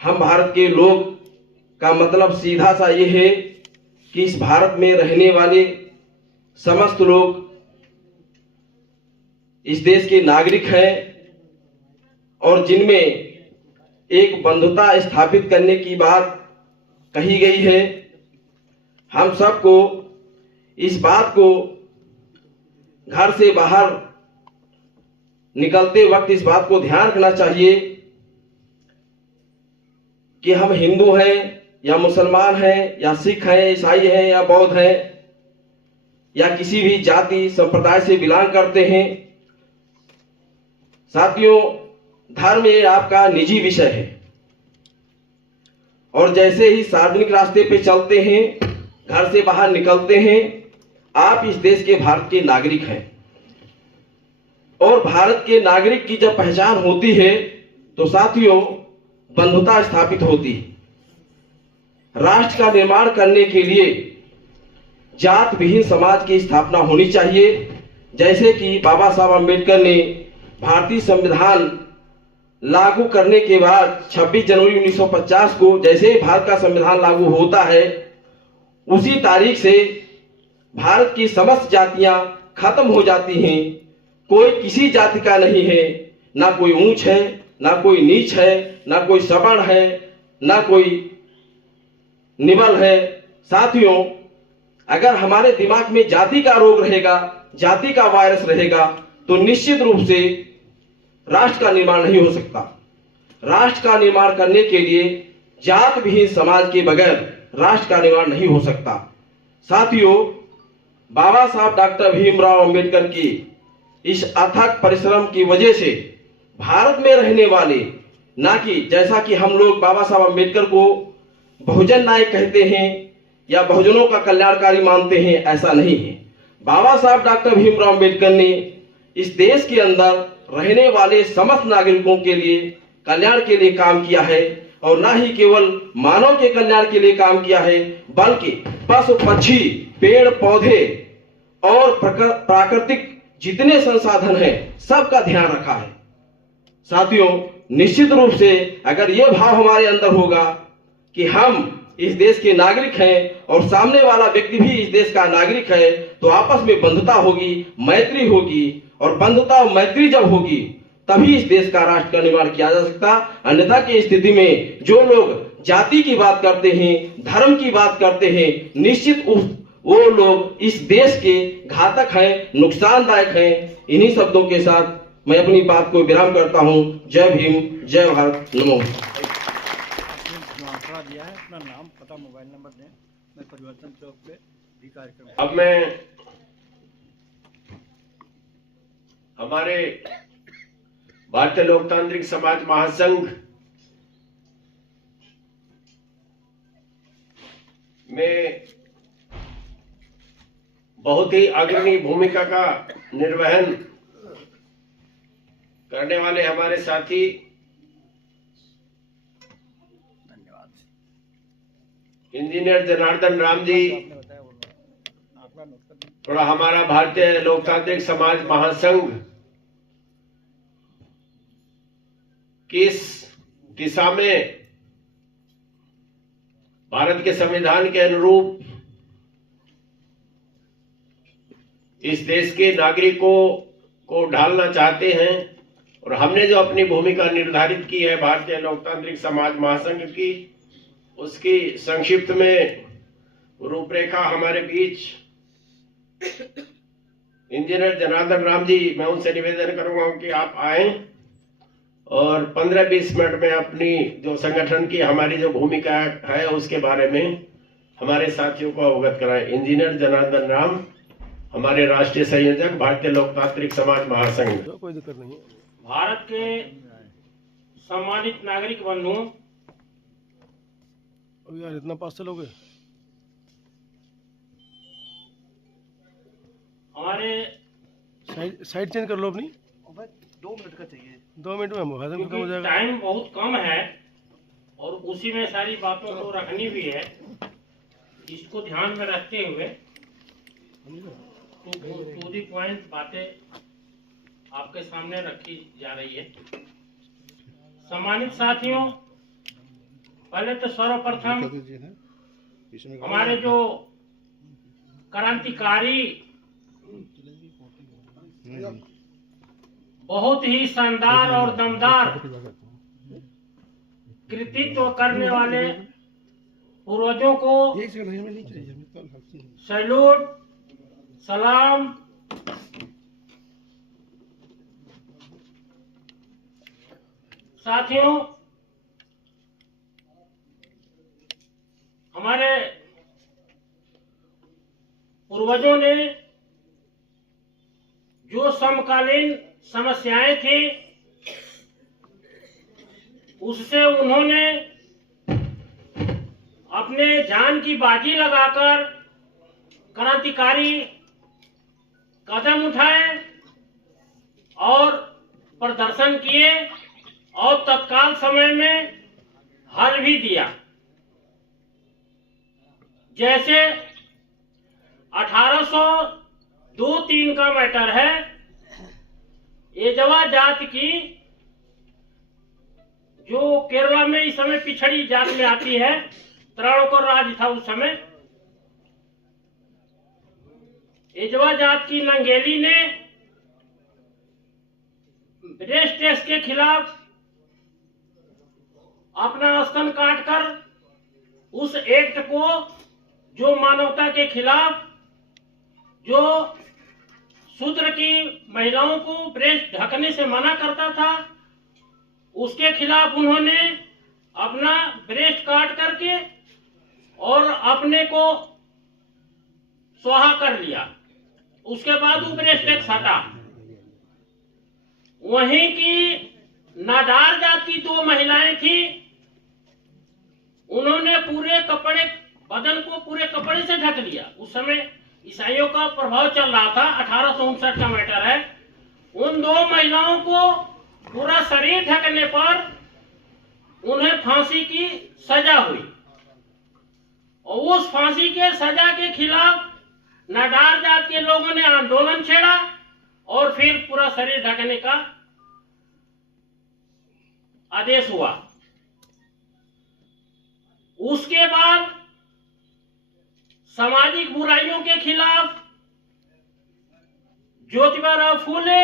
हम भारत के लोग का मतलब सीधा सा ये है कि इस भारत में रहने वाले समस्त लोग इस देश के नागरिक हैं और जिनमें एक बंधुता स्थापित करने की बात कही गई है। हम सबको इस बात को घर से बाहर निकलते वक्त इस बात को ध्यान रखना चाहिए कि हम हिंदू हैं या मुसलमान हैं या सिख हैं, ईसाई हैं या बौद्ध हैं या किसी भी जाति संप्रदाय से बिलोंग करते हैं। साथियों, धर्म ये आपका निजी विषय है और जैसे ही सार्वजनिक रास्ते पे चलते हैं, घर से बाहर निकलते हैं, आप इस देश के भारत के नागरिक हैं। और भारत के नागरिक की जब पहचान होती है तो साथियों बंधुता स्थापित होती है। राष्ट्र का निर्माण करने के लिए जात विहीन समाज की स्थापना होनी चाहिए। जैसे कि बाबा साहब अम्बेडकर ने भारतीय संविधान लागू करने के बाद 26 जनवरी 1950 को जैसे ही भारत का संविधान लागू होता है, उसी तारीख से भारत की समस्त जातियां खत्म हो जाती हैं। कोई किसी जाति का नहीं है, ना कोई ऊंच है, ना कोई नीच है, ना कोई सवर्ण है, ना कोई निबल है। साथियों, अगर हमारे दिमाग में जाति का रोग रहेगा, जाति का वायरस रहेगा, तो निश्चित रूप से राष्ट्र का निर्माण नहीं हो सकता। राष्ट्र का निर्माण करने के लिए जात विहीन समाज के बगैर राष्ट्र का निर्माण नहीं हो सकता। साथियों, बाबा साहब डॉक्टर भीमराव अंबेडकर की इस अथक परिश्रम की वजह से भारत में रहने वाले, ना कि जैसा कि हम लोग बाबा साहब अंबेडकर को बहुजन नायक कहते हैं या बहुजनों का कल्याणकारी मानते हैं, ऐसा नहीं है। बाबा साहब डॉक्टर भीमराव अम्बेडकर ने इस देश के अंदर रहने वाले समस्त नागरिकों के लिए कल्याण के लिए काम किया है, और न ही केवल मानव के कल्याण के लिए काम किया है, बल्कि पशु पक्षी, पेड़ पौधे और प्राकृतिक जितने संसाधन हैं सबका ध्यान रखा है। साथियों, निश्चित रूप से अगर यह भाव हमारे अंदर होगा कि हम इस देश के नागरिक हैं और सामने वाला व्यक्ति भी इस देश का नागरिक है, तो आपस में बंधुता होगी, मैत्री होगी, और बंधुता और मैत्री जब होगी तभी इस देश का राष्ट्र का निर्माण किया जा सकता। अन्यथा की स्थिति में जो लोग जाति की बात करते हैं, धर्म की बात करते हैं, निश्चित वो लोग इस देश के घातक हैं, नुकसानदायक हैं। इन्हीं शब्दों के साथ मैं अपनी बात को विराम करता हूं। जय भीम, जय भारत, नमो। दिया है, अपना नाम, पता, मोबाइल नंबर दें। मैं परिवर्तन चौक पे भी कार्यक्रम। अब मैं हमारे भारतीय लोकतांत्रिक समाज महासंघ में बहुत ही अग्रणी भूमिका का निर्वहन करने वाले हमारे साथी इंजीनियर जनार्दन राम जी, थोड़ा हमारा भारतीय लोकतांत्रिक समाज महासंघ किस दिशा में भारत के संविधान के अनुरूप इस देश के नागरिकों को ढालना चाहते हैं, और हमने जो अपनी भूमिका निर्धारित की है भारतीय लोकतांत्रिक समाज महासंघ की, उसकी संक्षिप्त में रूपरेखा हमारे बीच इंजीनियर जनार्दन राम जी, मैं उनसे निवेदन करूंगा कि आप आए और 15-20 मिनट में अपनी जो संगठन की हमारी जो भूमिका है उसके बारे में हमारे साथियों को अवगत कराएं। इंजीनियर जनार्दन राम, हमारे राष्ट्रीय संयोजक, भारतीय लोकतांत्रिक समाज महासंघ। कोई दिक्कत नहीं। भारत के सम्मानित नागरिक बंधुओं, यार इतना पास चलोगे? हमारे साइड चेंज कर लो अपनी। 2 मिनट का चाहिए। 2 मिनट में मुहाजम खत्म हो जाएगा। टाइम बहुत कम है और उसी में सारी बातों को रखनी भी है। इसको ध्यान में रखते हुए टू दी पॉइंट बातें आपके सामने रखी जा रही है। सम्मानित साथियों, पहले तो सर्वप्रथम हमारे जो क्रांतिकारी, बहुत ही शानदार और दमदार कृतित्व करने वाले पूर्वजों को सैल्यूट, सलाम। साथियों, हमारे पूर्वजों ने जो समकालीन समस्याएं थी उससे उन्होंने अपने जान की बाजी लगाकर क्रांतिकारी कदम उठाए और प्रदर्शन किए और तत्काल समय में हल भी दिया। जैसे 1802-3 का मैटर है, एजवा जात की जो केरला में इस समय पिछड़ी जात में आती है, त्रावणकोर राज था उस समय। एजवा जात की नंगेली ने ब्रिटिश टैक्स के खिलाफ अपना स्तन काटकर उस एक्ट को, जो मानवता के खिलाफ, जो शूद्र की महिलाओं को ब्रेस्ट ढकने से मना करता था, उसके खिलाफ उन्होंने अपना ब्रेस्ट काट करके और अपने को स्वाहा कर लिया। उसके बाद वो ब्रेस्ट टैक्स हटा। वहीं की नाडार जात की 2 महिलाएं थी, उन्होंने पूरे कपड़े बदन को पूरे कपड़े से ढक लिया। उस समय ईसाइयों का प्रभाव चल रहा था, 1859 का मैटर है। उन 2 महिलाओं को पूरा शरीर ढकने पर उन्हें फांसी की सजा हुई और उस फांसी के सजा के खिलाफ नाडार जात के लोगों ने आंदोलन छेड़ा और फिर पूरा शरीर ढकने का आदेश हुआ। उसके बाद सामाजिक बुराइयों के खिलाफ ज्योतिबा फूले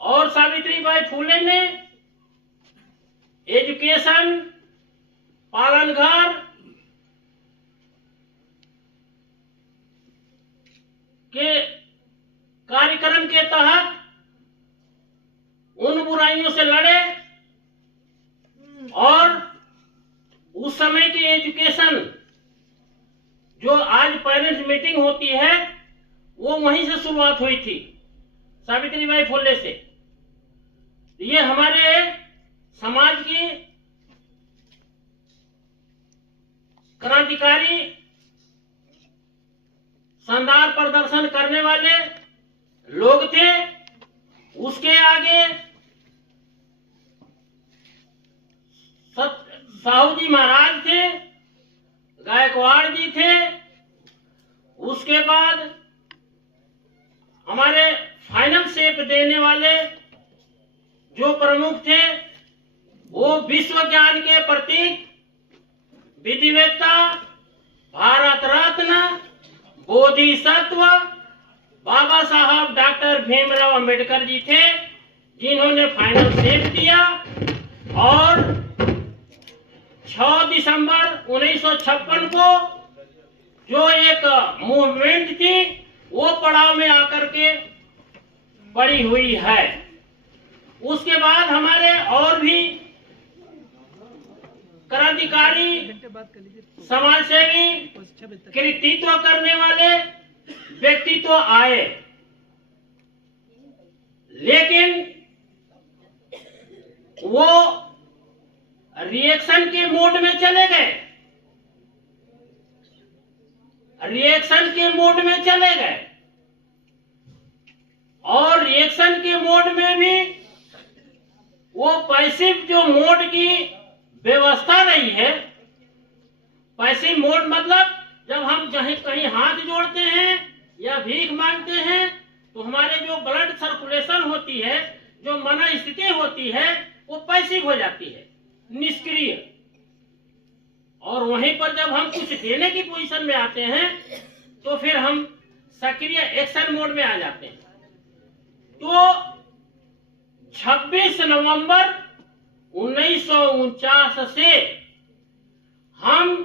और सावित्रीबाई फूले ने एजुकेशन, पालनघर के कार्यक्रम के तहत उन बुराइयों से लड़े और उस समय की एजुकेशन जो आज पेरेंट्स मीटिंग होती है वो वहीं से शुरुआत हुई थी, सावित्रीबाई फुले से। ये हमारे समाज की क्रांतिकारी शानदार प्रदर्शन करने वाले लोग थे। उसके आगे साहू जी महाराज थे, गायकवाड़ जी थे। उसके बाद हमारे फाइनल शेप देने वाले जो प्रमुख थे वो विश्व ज्ञान के प्रतीक विधिवेत्ता, भारत रत्न, बोधिसत्व बाबा साहब डॉक्टर भीमराव अंबेडकर जी थे, जिन्होंने फाइनल शेप दिया। और 6 दिसंबर 1956 को जो एक मूवमेंट थी वो पड़ाव में आकर के पड़ी हुई है। उसके बाद हमारे और भी क्रांतिकारी, समाजसेवी, कृतित्व करने वाले व्यक्तित्व आए, लेकिन वो रिएक्शन के मोड में चले गए, रिएक्शन के मोड में चले गए। और रिएक्शन के मोड में भी वो पैसिव जो मोड की व्यवस्था रही है, पैसिव मोड मतलब जब हम कहीं हाथ जोड़ते हैं या भीख मांगते हैं तो हमारे जो ब्लड सर्कुलेशन होती है, जो मन स्थिति होती है, वो पैसिव हो जाती है, निष्क्रिय। और वहीं पर जब हम कुछ देने की पोजीशन में आते हैं तो फिर हम सक्रिय एक्शन मोड में आ जाते हैं। तो 26 नवंबर 1949 से हम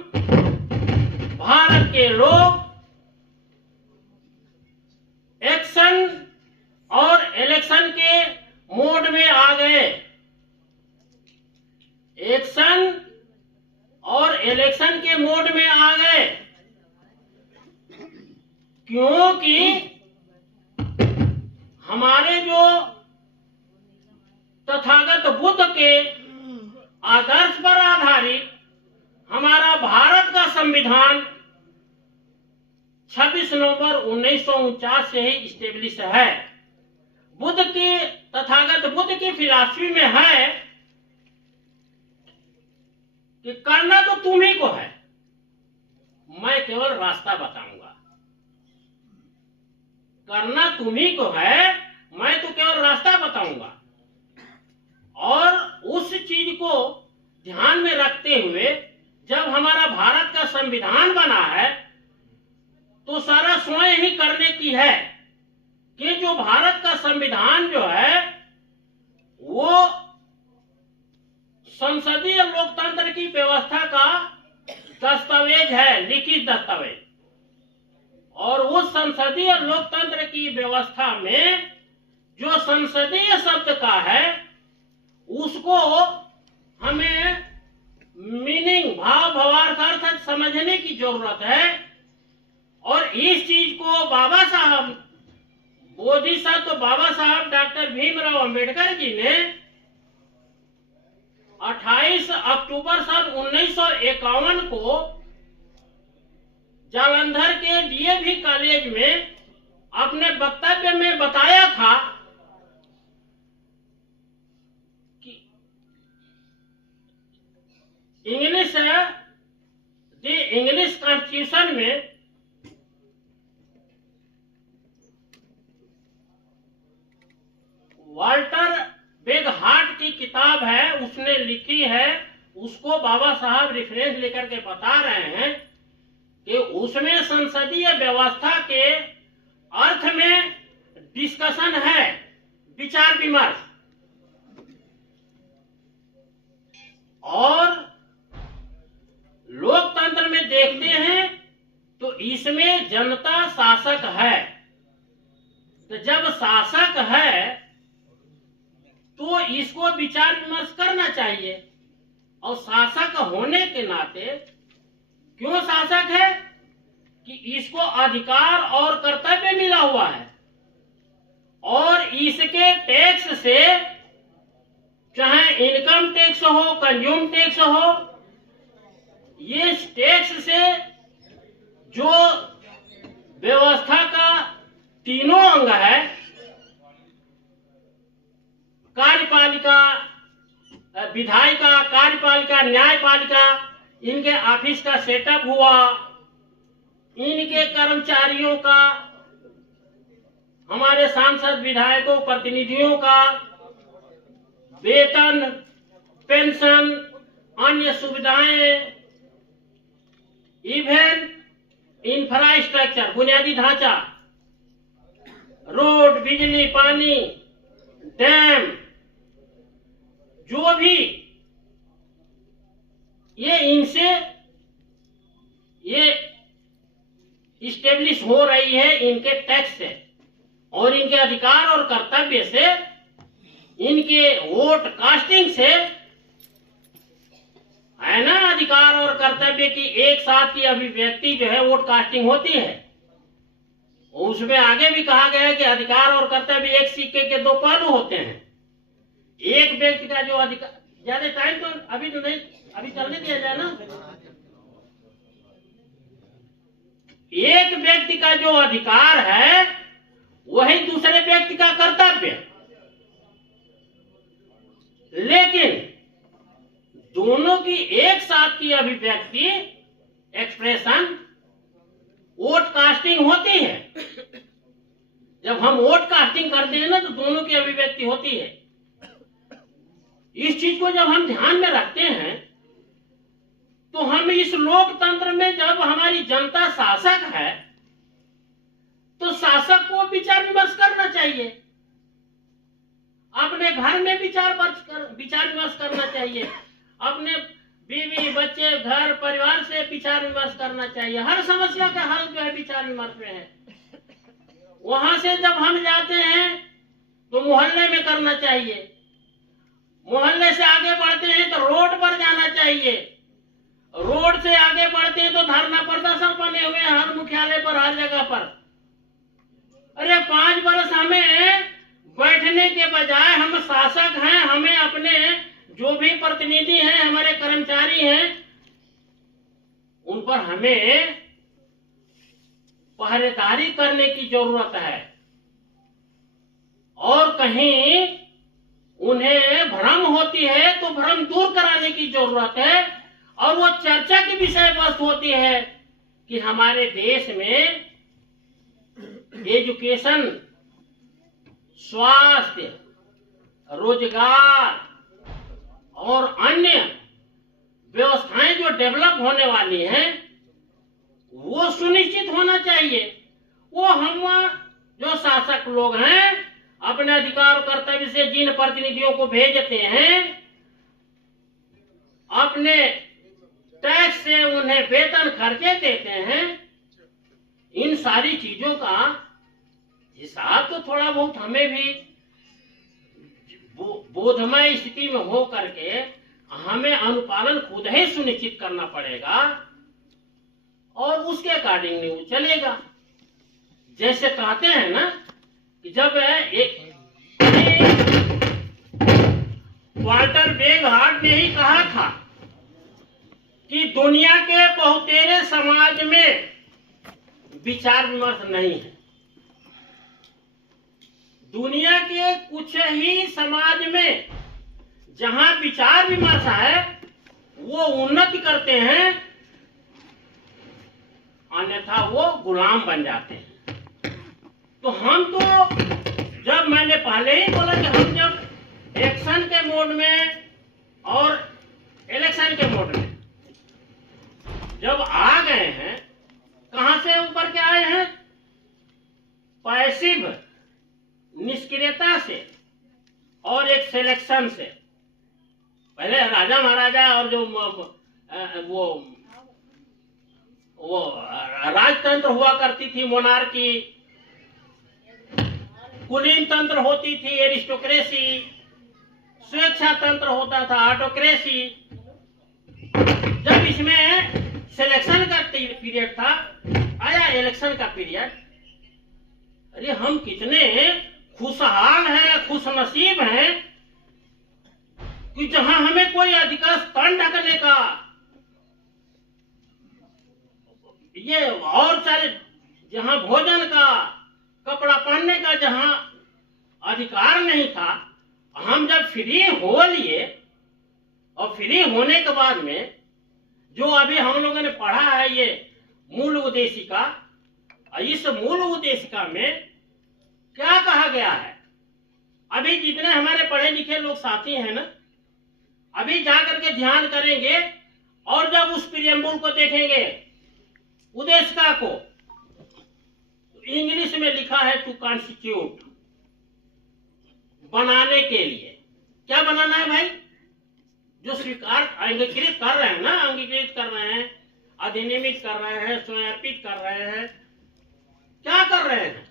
भारत के लोग एक्शन और इलेक्शन के मोड में आ गए। एक्शन और इलेक्शन के मोड में आ गए, क्योंकि हमारे जो तथागत बुद्ध के आदर्श पर आधारित हमारा भारत का संविधान 26 नवंबर 1949 से ही स्टेब्लिश है। बुद्ध की, तथागत बुद्ध की फिलॉसफी में है कि करना तो तुम्ही को है, मैं केवल रास्ता बताऊंगा। करना तुम्ही को है, मैं तो केवल रास्ता बताऊंगा। और उस चीज को ध्यान में रखते हुए जब हमारा भारत का संविधान बना है तो सारा स्वयं ही करने की है कि जो भारत का संविधान जो है वो संसदीय लोकतंत्र की व्यवस्था का दस्तावेज है, लिखित दस्तावेज। और उस संसदीय लोकतंत्र की व्यवस्था में जो संसदीय शब्द का है उसको हमें मीनिंग, भाव भावार्थ अर्थ समझने की जरूरत है। और इस चीज को बाबा साहब, बोधिसत्व बाबा साहब डॉक्टर भीमराव अंबेडकर जी ने 28 अक्टूबर सन 1951 को जालंधर के डीएवी कॉलेज में अपने वक्तव्य में बताया था कि इंग्लिश कॉन्स्टिट्यूशन में वाल्टर बेगहार्ट की किताब है, उसने लिखी है, उसको बाबा साहब रेफरेंस लेकर के बता रहे हैं कि उसमें संसदीय व्यवस्था के अर्थ में डिस्कशन है, विचार विमर्श, और लोकतंत्र में देखते हैं तो इसमें जनता शासक है। तो जब शासक है तो इसको विचार विमर्श करना चाहिए, और शासक होने के नाते क्यों शासक है कि इसको अधिकार और कर्तव्य मिला हुआ है, और इसके टैक्स से, चाहे इनकम टैक्स हो, कंज्यूम टैक्स हो, ये टैक्स से जो व्यवस्था का तीनों अंग है, कार्यपालिका, विधायिका, कार्यपालिका, न्यायपालिका, इनके ऑफिस का सेटअप हुआ, इनके कर्मचारियों का, हमारे सांसद विधायकों प्रतिनिधियों का वेतन, पेंशन, अन्य सुविधाएं, इवन इंफ्रास्ट्रक्चर, बुनियादी ढांचा, रोड, बिजली, पानी, डैम, जो भी ये इनसे ये इस्टेब्लिश हो रही है, इनके टैक्स से और इनके अधिकार और कर्तव्य से, इनके वोट कास्टिंग से, है ना। अधिकार और कर्तव्य की एक साथ की अभिव्यक्ति जो है वोट कास्टिंग होती है। उसमें आगे भी कहा गया है कि अधिकार और कर्तव्य एक सिक्के के दो पहलू होते हैं। एक व्यक्ति का जो अधिकार, ज्यादा टाइम तो अभी तो नहीं, अभी चलने दिया जाए ना। एक व्यक्ति का जो अधिकार है वही दूसरे व्यक्ति का कर्तव्य, लेकिन दोनों की एक साथ की अभिव्यक्ति, एक्सप्रेशन, वोट कास्टिंग होती है। जब हम वोट कास्टिंग करते हैं ना तो दोनों की अभिव्यक्ति होती है। इस चीज को जब हम ध्यान में रखते हैं तो हम इस लोकतंत्र में, जब हमारी जनता शासक है तो शासक को विचार विमर्श करना चाहिए, अपने घर में विचार विमर्श करना चाहिए, अपने बीवी, बच्चे, घर, परिवार से विचार विमर्श करना चाहिए। हर समस्या का हल जो है विचार विमर्श में है। वहां से जब हम जाते हैं तो मोहल्ले में करना चाहिए, मोहल्ले से आगे बढ़ते हैं तो रोड पर जाना चाहिए, रोड से आगे बढ़ते हैं तो धरना प्रदर्शन बने हुए हैं हर मुख्यालय पर, हर जगह पर। अरे 5 वर्ष हमें बैठने के बजाय, हम शासक हैं, हमें अपने जो भी प्रतिनिधि हैं, हमारे कर्मचारी हैं, उन पर हमें पहरेदारी करने की जरूरत है, और कहीं उन्हें भ्रम होती है तो भ्रम दूर कराने की जरूरत है, और वो चर्चा की विषय वस्तु होती है कि हमारे देश में एजुकेशन, स्वास्थ्य, रोजगार और अन्य व्यवस्थाएं जो डेवलप होने वाली हैं वो सुनिश्चित होना चाहिए। वो हम जो शासक लोग हैं अपने अधिकार कर्तव्य से जिन प्रतिनिधियों को भेजते हैं, अपने टैक्स से उन्हें वेतन खर्चे देते हैं, इन सारी चीजों का हिसाब तो थोड़ा बहुत हमें भी बोधमय स्थिति में हो करके हमें अनुपालन खुद ही सुनिश्चित करना पड़ेगा, और उसके अकॉर्डिंग नहीं चलेगा। जैसे कहते हैं ना कि जब एक वाल्टर बेगहार्ट ने ही कहा था कि दुनिया के बहुतेरे समाज में विचार विमर्श नहीं है। दुनिया के कुछ ही समाज में जहां विचार विमर्श है वो उन्नति करते हैं, अन्यथा वो गुलाम बन जाते हैं। तो हम तो, जब मैंने पहले ही बोला कि हम जब एक्शन के मोड में और इलेक्शन के मोड में जब आ गए हैं, कहां से ऊपर के आए हैं? पैसिव निष्क्रियता से और एक सिलेक्शन से। पहले राजा महाराजा और जो वो राजतंत्र हुआ करती थी, मोनार्की, कुलीन तंत्र होती थी, एरिस्टोक्रेसी, स्वेच्छा तंत्र होता था, ऑटोक्रेसी। जब इसमें सिलेक्शन का पीरियड था, आया इलेक्शन का पीरियड, अरे हम कितने खुशहाल हैं, खुश नसीब हैं कि जहां हमें कोई अधिकार स्तन ढकने का, ये और सारे, जहां भोजन का, कपड़ा पहनने का जहां अधिकार नहीं था, हम जब फ्री हो लिए, और फ्री होने के बाद में जो अभी हम लोगों ने पढ़ा है ये मूल उद्देशिका, इस मूल उद्देशिका में क्या कहा गया है? अभी जितने हमारे पढ़े लिखे लोग साथी हैं ना, अभी जाकर के ध्यान करेंगे और जब उस प्रियम्बुल को देखेंगे, उद्देशिका को, तो इंग्लिश में लिखा है टू कॉन्स्टिट्यूट, बनाने के लिए। क्या बनाना है भाई? जो स्वीकार अंगीकृत कर रहे हैं ना, अंगीकृत कर रहे हैं, अधिनियमित कर रहे हैं, स्वयंपित कर रहे हैं, क्या कर रहे हैं?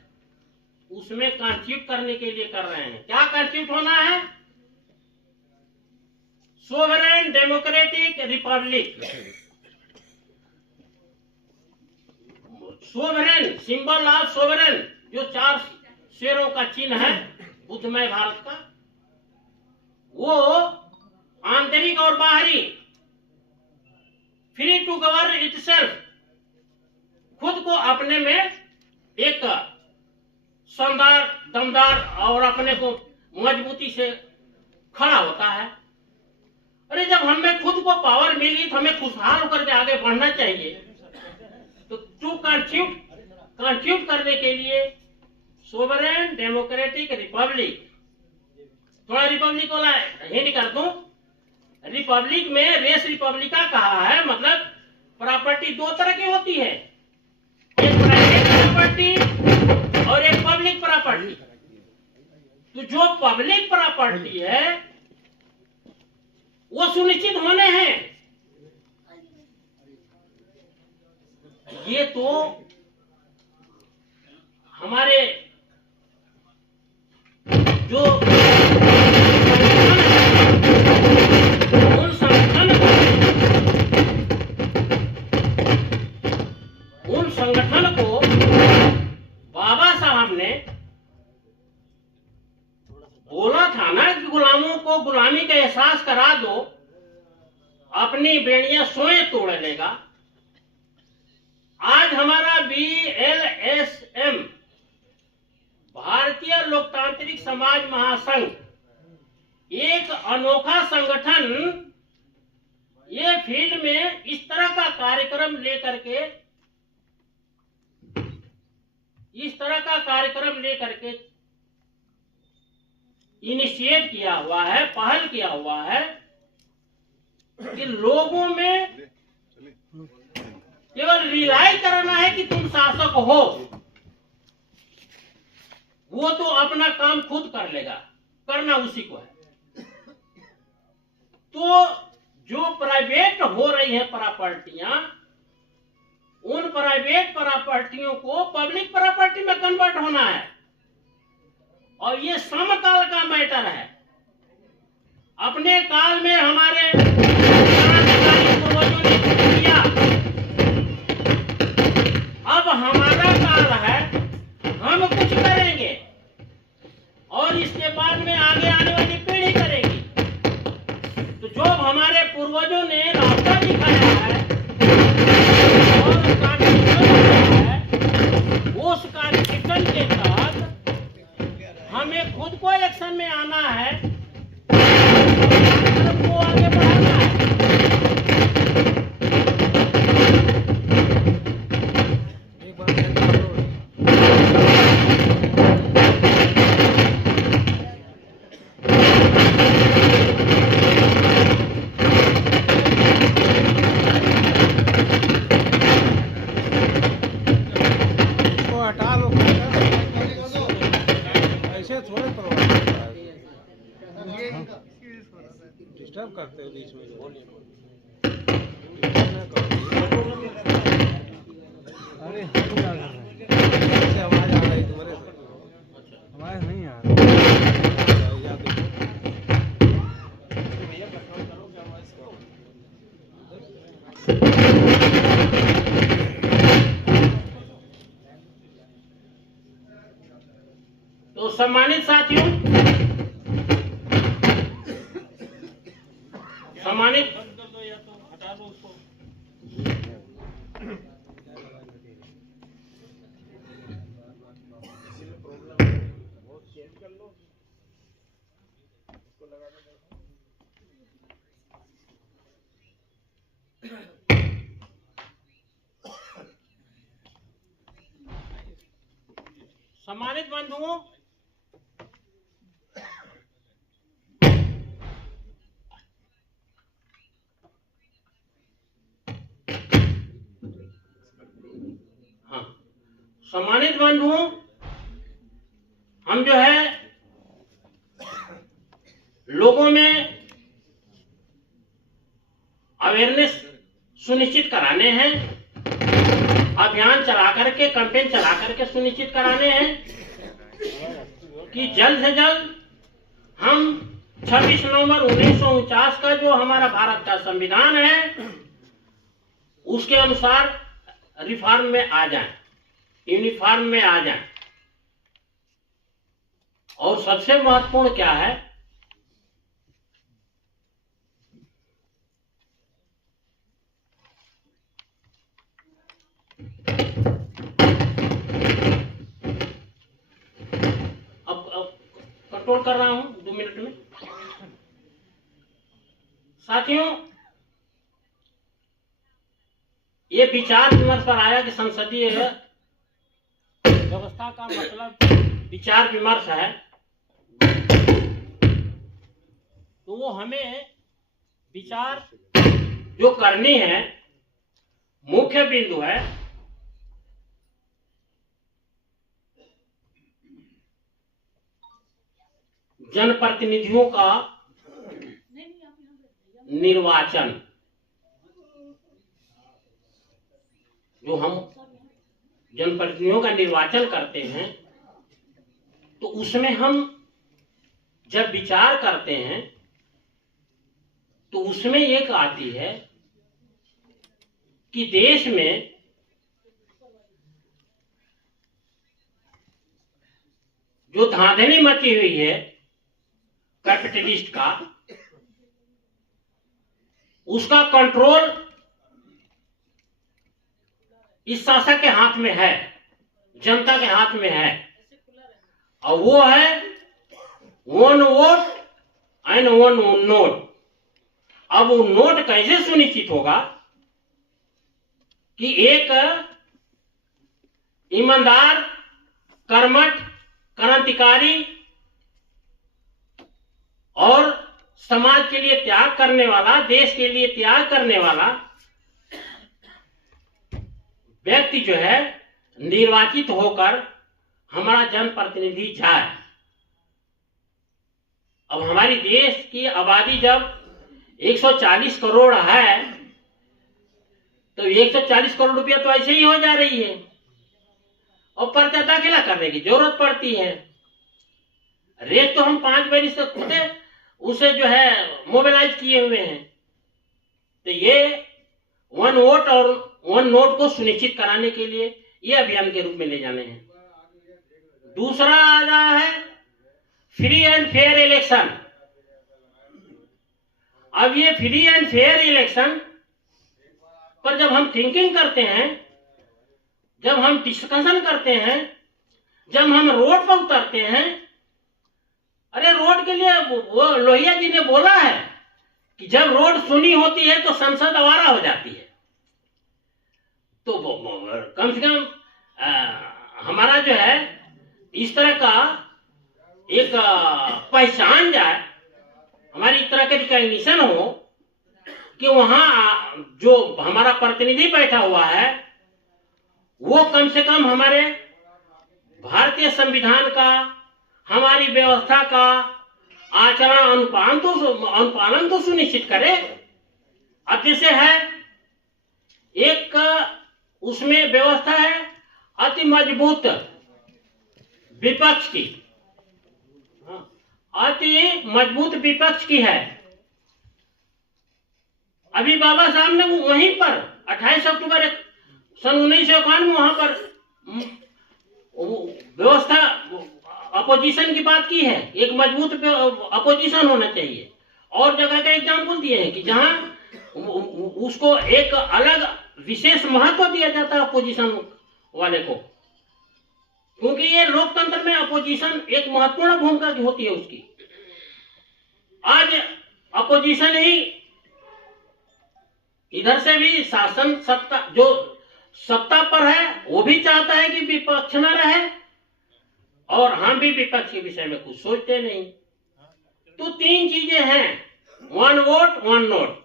उसमें कॉन्स्टिट्यूट करने के लिए कर रहे हैं। क्या कॉन्स्टिट्यूट होना है? Sovereign democratic Republic. Sovereign, symbol of sovereign, जो 4 शेरों का चिन्ह है बुद्धमय भारत का, वो आंतरिक और बाहरी, फ्री टू गवर्न इटसेल्फ, खुद को अपने में एक शानदार, दमदार और अपने को मजबूती से खड़ा होता है। अरे जब हमें खुद को पावर मिली तो हमें खुशहाल होकर के आगे बढ़ना चाहिए। तो टू कॉन्स्टिट्यूट करने के लिए सोवरेन डेमोक्रेटिक रिपब्लिक, थोड़ा रिपब्लिक वाला हिंट कर दूं, रिपब्लिक में रेस रिपब्लिका कहा है, मतलब प्रॉपर्टी 2 तरह की होती है, एक प्राइवेट प्रॉपर्टी और एक पब्लिक प्रॉपर्टी। तो जो पब्लिक प्रॉपर्टी है वो सुनिश्चित होने हैं। ये तो हमारे जो उन संगठन को बाबा साहब ने बोला था ना कि गुलामों को गुलामी का एहसास करा दो, अपनी बेड़ियां स्वयं तोड़ लेगा। आज हमारा BLSM, भारतीय लोकतांत्रिक समाज महासंघ, एक अनोखा संगठन ये फील्ड में इस तरह का कार्यक्रम लेकर के इनिशिएट किया हुआ है, पहल किया हुआ है कि लोगों में केवल रियलाइज कराना है कि तुम शासक हो, वो तो अपना काम खुद कर लेगा, करना उसी को है। तो जो प्राइवेट हो रही है प्रॉपर्टियां, उन प्राइवेट प्रॉपर्टियों को पब्लिक प्रॉपर्टी में कन्वर्ट होना है, और ये समकाल का मैटर है। अपने काल में हमारे पूर्वजों ने किया, अब हमारा काल है, हम कुछ करेंगे और इसके बाद में आगे आने वाली पीढ़ी करेगी। गया है और कार्य निकल गया है, उस कार्य निकल के तहत हमें खुद को एक्शन में आना है, कार्यक्रम को आगे बढ़ाना है। इसको हटा लो, ऐसे थोड़े डिस्टर्ब करते हो बीच में। अरे हम क्या कर रहे हैं, ऐसे आवाज आ रही तुम्हारे से, आवाज नहीं आ रही। या देखो तो सम्मानित साथियों, सम्मानित बंद कर दो या तो हटा दो उसको। सम्मानित बंधुओं, हाँ, सम्मानित बंधुओं, हम जो है लोगों में अवेयरनेस सुनिश्चित कराने हैं, अभियान चला करके, कैंपेन चला करके सुनिश्चित कराने हैं कि जल्द से जल्द हम 26 नवंबर 1949 का जो हमारा भारत का संविधान है उसके अनुसार रिफॉर्म में आ जाएं, यूनिफॉर्म में आ जाएं। और सबसे महत्वपूर्ण क्या है, अब कंट्रोल कर रहा हूं 2 मिनट में। साथियों, ये विचार विमर्श पर आया कि संसदीय व्यवस्था का मतलब विचार विमर्श है, तो वो हमें विचार जो करनी है, मुख्य बिंदु है जनप्रतिनिधियों का निर्वाचन। जो हम जनप्रतिनिधियों का निर्वाचन करते हैं तो उसमें हम जब विचार करते हैं तो उसमें एक आती है कि देश में जो धांधली मची हुई है कैपिटलिस्ट का, उसका कंट्रोल इस शासक के हाथ में है, जनता के हाथ में है, और वो है 1 वोट एंड 1 नोट। अब वो नोट कैसे सुनिश्चित होगा कि एक ईमानदार, कर्मठ, क्रांतिकारी और समाज के लिए त्याग करने वाला, देश के लिए त्याग करने वाला व्यक्ति जो है निर्वाचित होकर हमारा जनप्रतिनिधि जाए। अब हमारी देश की आबादी जब 140 करोड़ है तो 140 करोड़ रुपया तो ऐसे ही हो जा रही है, और पर्चा दाखिला करने की जरूरत पड़ती है। रेट तो हम 5 बजे से खुद उसे जो है मोबिलाइज किए हुए हैं। तो ये 1 वोट और 1 नोट को सुनिश्चित कराने के लिए ये अभियान के रूप में ले जाने हैं। दूसरा आ रहा है फ्री एंड फेयर इलेक्शन। अब ये फ्री एंड फेयर इलेक्शन पर जब हम थिंकिंग करते हैं, जब हम डिस्कशन करते हैं, जब हम रोड पर उतरते हैं, अरे रोड के लिए वो लोहिया जी ने बोला है कि जब रोड सुनी होती है तो संसद आवारा हो जाती है। तो कम से कम हमारा जो है इस तरह का एक पहचान जाए, हमारी इस तरह का रिकॉग्निशन हो कि वहां जो हमारा प्रतिनिधि बैठा हुआ है वो कम से कम हमारे भारतीय संविधान का, हमारी व्यवस्था का आचरण अनुपालन तो सुनिश्चित करे। अब जैसे है एक उसमें व्यवस्था है अति मजबूत विपक्ष की, अति मजबूत विपक्ष की है। अभी बाबा साहब ने वहीं पर 28 अक्टूबर सन 1991 वहां पर व्यवस्था अपोजिशन की बात की है, एक मजबूत अपोजिशन होना चाहिए। और जगह का एग्जाम्पल दिए हैं कि जहां उसको एक अलग विशेष महत्व दिया जाता है अपोजिशन वाले को, क्योंकि ये लोकतंत्र में अपोजिशन एक महत्वपूर्ण भूमिका होती है उसकी। आज अपोजिशन ही इधर से भी शासन सत्ता जो सत्ता पर है वो भी चाहता है कि विपक्ष न रहे, और हम भी विपक्ष के विषय में कुछ सोचते नहीं। तो तीन चीजें हैं, वन वोट वन नोट।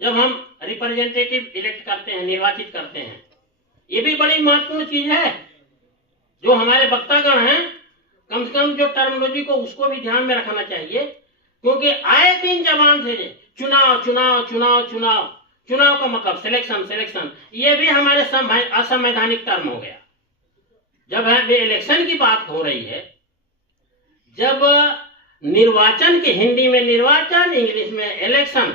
जब हम रिप्रेजेंटेटिव इलेक्ट करते हैं, निर्वाचित करते हैं, ये भी बड़ी महत्वपूर्ण चीज है जो हमारे वक्तागण हैं कम से कम जो टर्मिनोलॉजी को उसको भी ध्यान में रखना चाहिए, क्योंकि आए दिन जबान से चुनाव चुनाव चुनाव चुनाव, चुनाव का मतलब सिलेक्शन सिलेक्शन, ये भी हमारे असंवैधानिक टर्म हो गया। जब है इलेक्शन की बात हो रही है, जब निर्वाचन के हिंदी में निर्वाचन, इंग्लिश में इलेक्शन,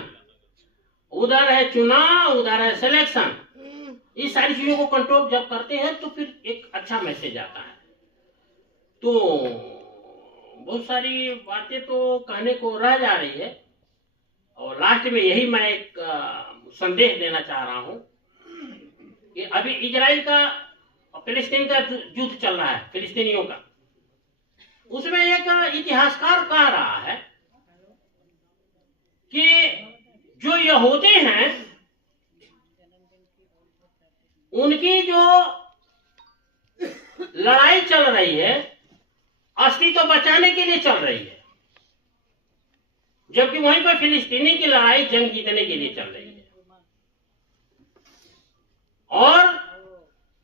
उधर है चुनाव, उधर है सिलेक्शन, इस सारी चीजों को कंट्रोल जब करते हैं तो फिर एक अच्छा मैसेज आता है। तो बहुत सारी बातें तो कहने को रह जा रही है, और लास्ट में यही मैं एक संदेश देना चाह रहा हूं कि अभी इजराइल का फिलिस्तीन का युद्ध चल रहा है, फिलिस्तीनियों का। उसमें एक इतिहासकार कह रहा है कि जो यहूदी हैं उनकी जो लड़ाई चल रही है अस्तित्व बचाने के लिए चल रही है, जबकि वहीं पर फिलिस्तीनी की लड़ाई जंग जीतने के लिए चल रही है। और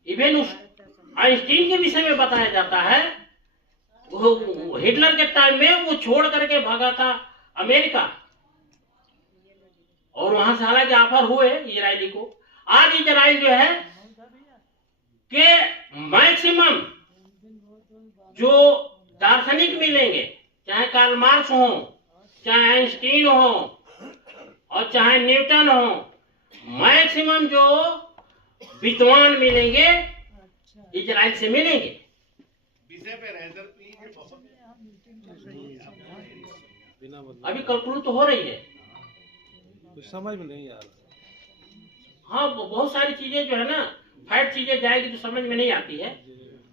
इवन उस आइंस्टीन के विषय में बताया जाता है, वो हिटलर के टाइम में वो छोड़ करके भागा था अमेरिका, और वहां से हालांकि ऑफर हुए इजरायली को। आज इजराइल जो है कि मैक्सिमम जो दार्शनिक मिलेंगे, चाहे कार्ल मार्क्स हो, चाहे आइंस्टीन हो, और चाहे न्यूटन हो, मैक्सिमम जो विद्वान मिलेंगे इजराइल से मिलेंगे। अभी कैलकुलेट तो हो रही है, कुछ समझ में नहीं आ रहा। हाँ, बहुत सारी चीजें जो है ना, फैक्ट चीजें जाएगी तो समझ में नहीं आती है,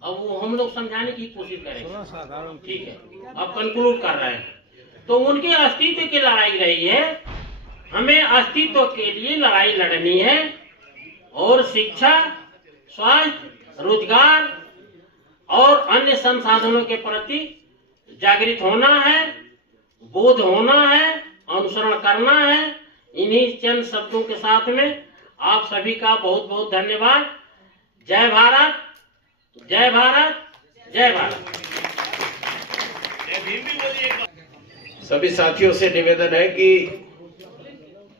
अब वो हम लोग समझाने की कोशिश करेंगे। ठीक है, अब कंक्लूड कर रहे हैं। तो उनके अस्तित्व की लड़ाई रही है, हमें अस्तित्व के लिए लड़ाई लड़नी है, और शिक्षा, स्वास्थ्य, रोजगार और अन्य संसाधनों के प्रति जागृत होना है, बोध होना है, अनुसरण करना है। इन्हीं चंद शब्दों के साथ में आप सभी का बहुत बहुत धन्यवाद। जय भारत, जय भारत, जय भारत। सभी साथियों से निवेदन है कि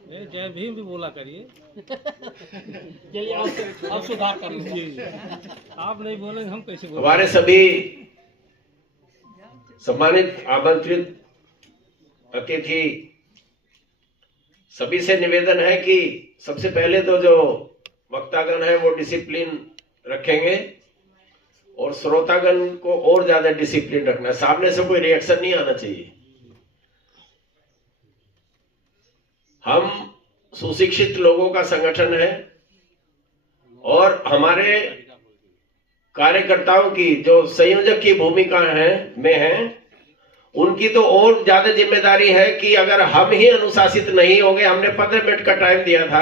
जय भीम भी बोला करिए। चलिए आप सुधार कर लीजिए। आप नहीं बोलेंगे हम कैसे बोलेंगे? हमारे सभी सम्मानित आमंत्रित अतिथि सभी से निवेदन है कि सबसे पहले तो जो वक्तागण है वो डिसिप्लिन रखेंगे, और श्रोतागण को और ज्यादा डिसिप्लिन रखना है। सामने से कोई रिएक्शन नहीं आना चाहिए। हम सुशिक्षित लोगों का संगठन है, और हमारे कार्यकर्ताओं की जो संयोजक की भूमिका है उनकी तो और ज्यादा जिम्मेदारी है कि अगर हम ही अनुशासित नहीं होंगे, हमने 15 मिनट का टाइम दिया था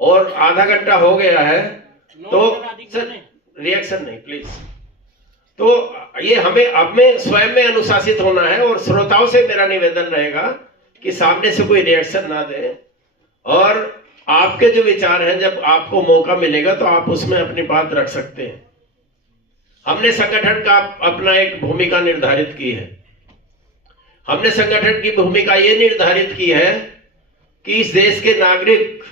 और आधा घंटा हो गया है, तो सर रिएक्शन नहीं प्लीज। तो ये हमें स्वयं में अनुशासित होना है और श्रोताओं से मेरा निवेदन रहेगा कि सामने से कोई रिएक्शन ना दे, और आपके जो विचार हैं जब आपको मौका मिलेगा तो आप उसमें अपनी बात रख सकते हैं। हमने संगठन का अपना एक भूमिका निर्धारित की है। हमने संगठन की भूमिका ये निर्धारित की है कि इस देश के नागरिक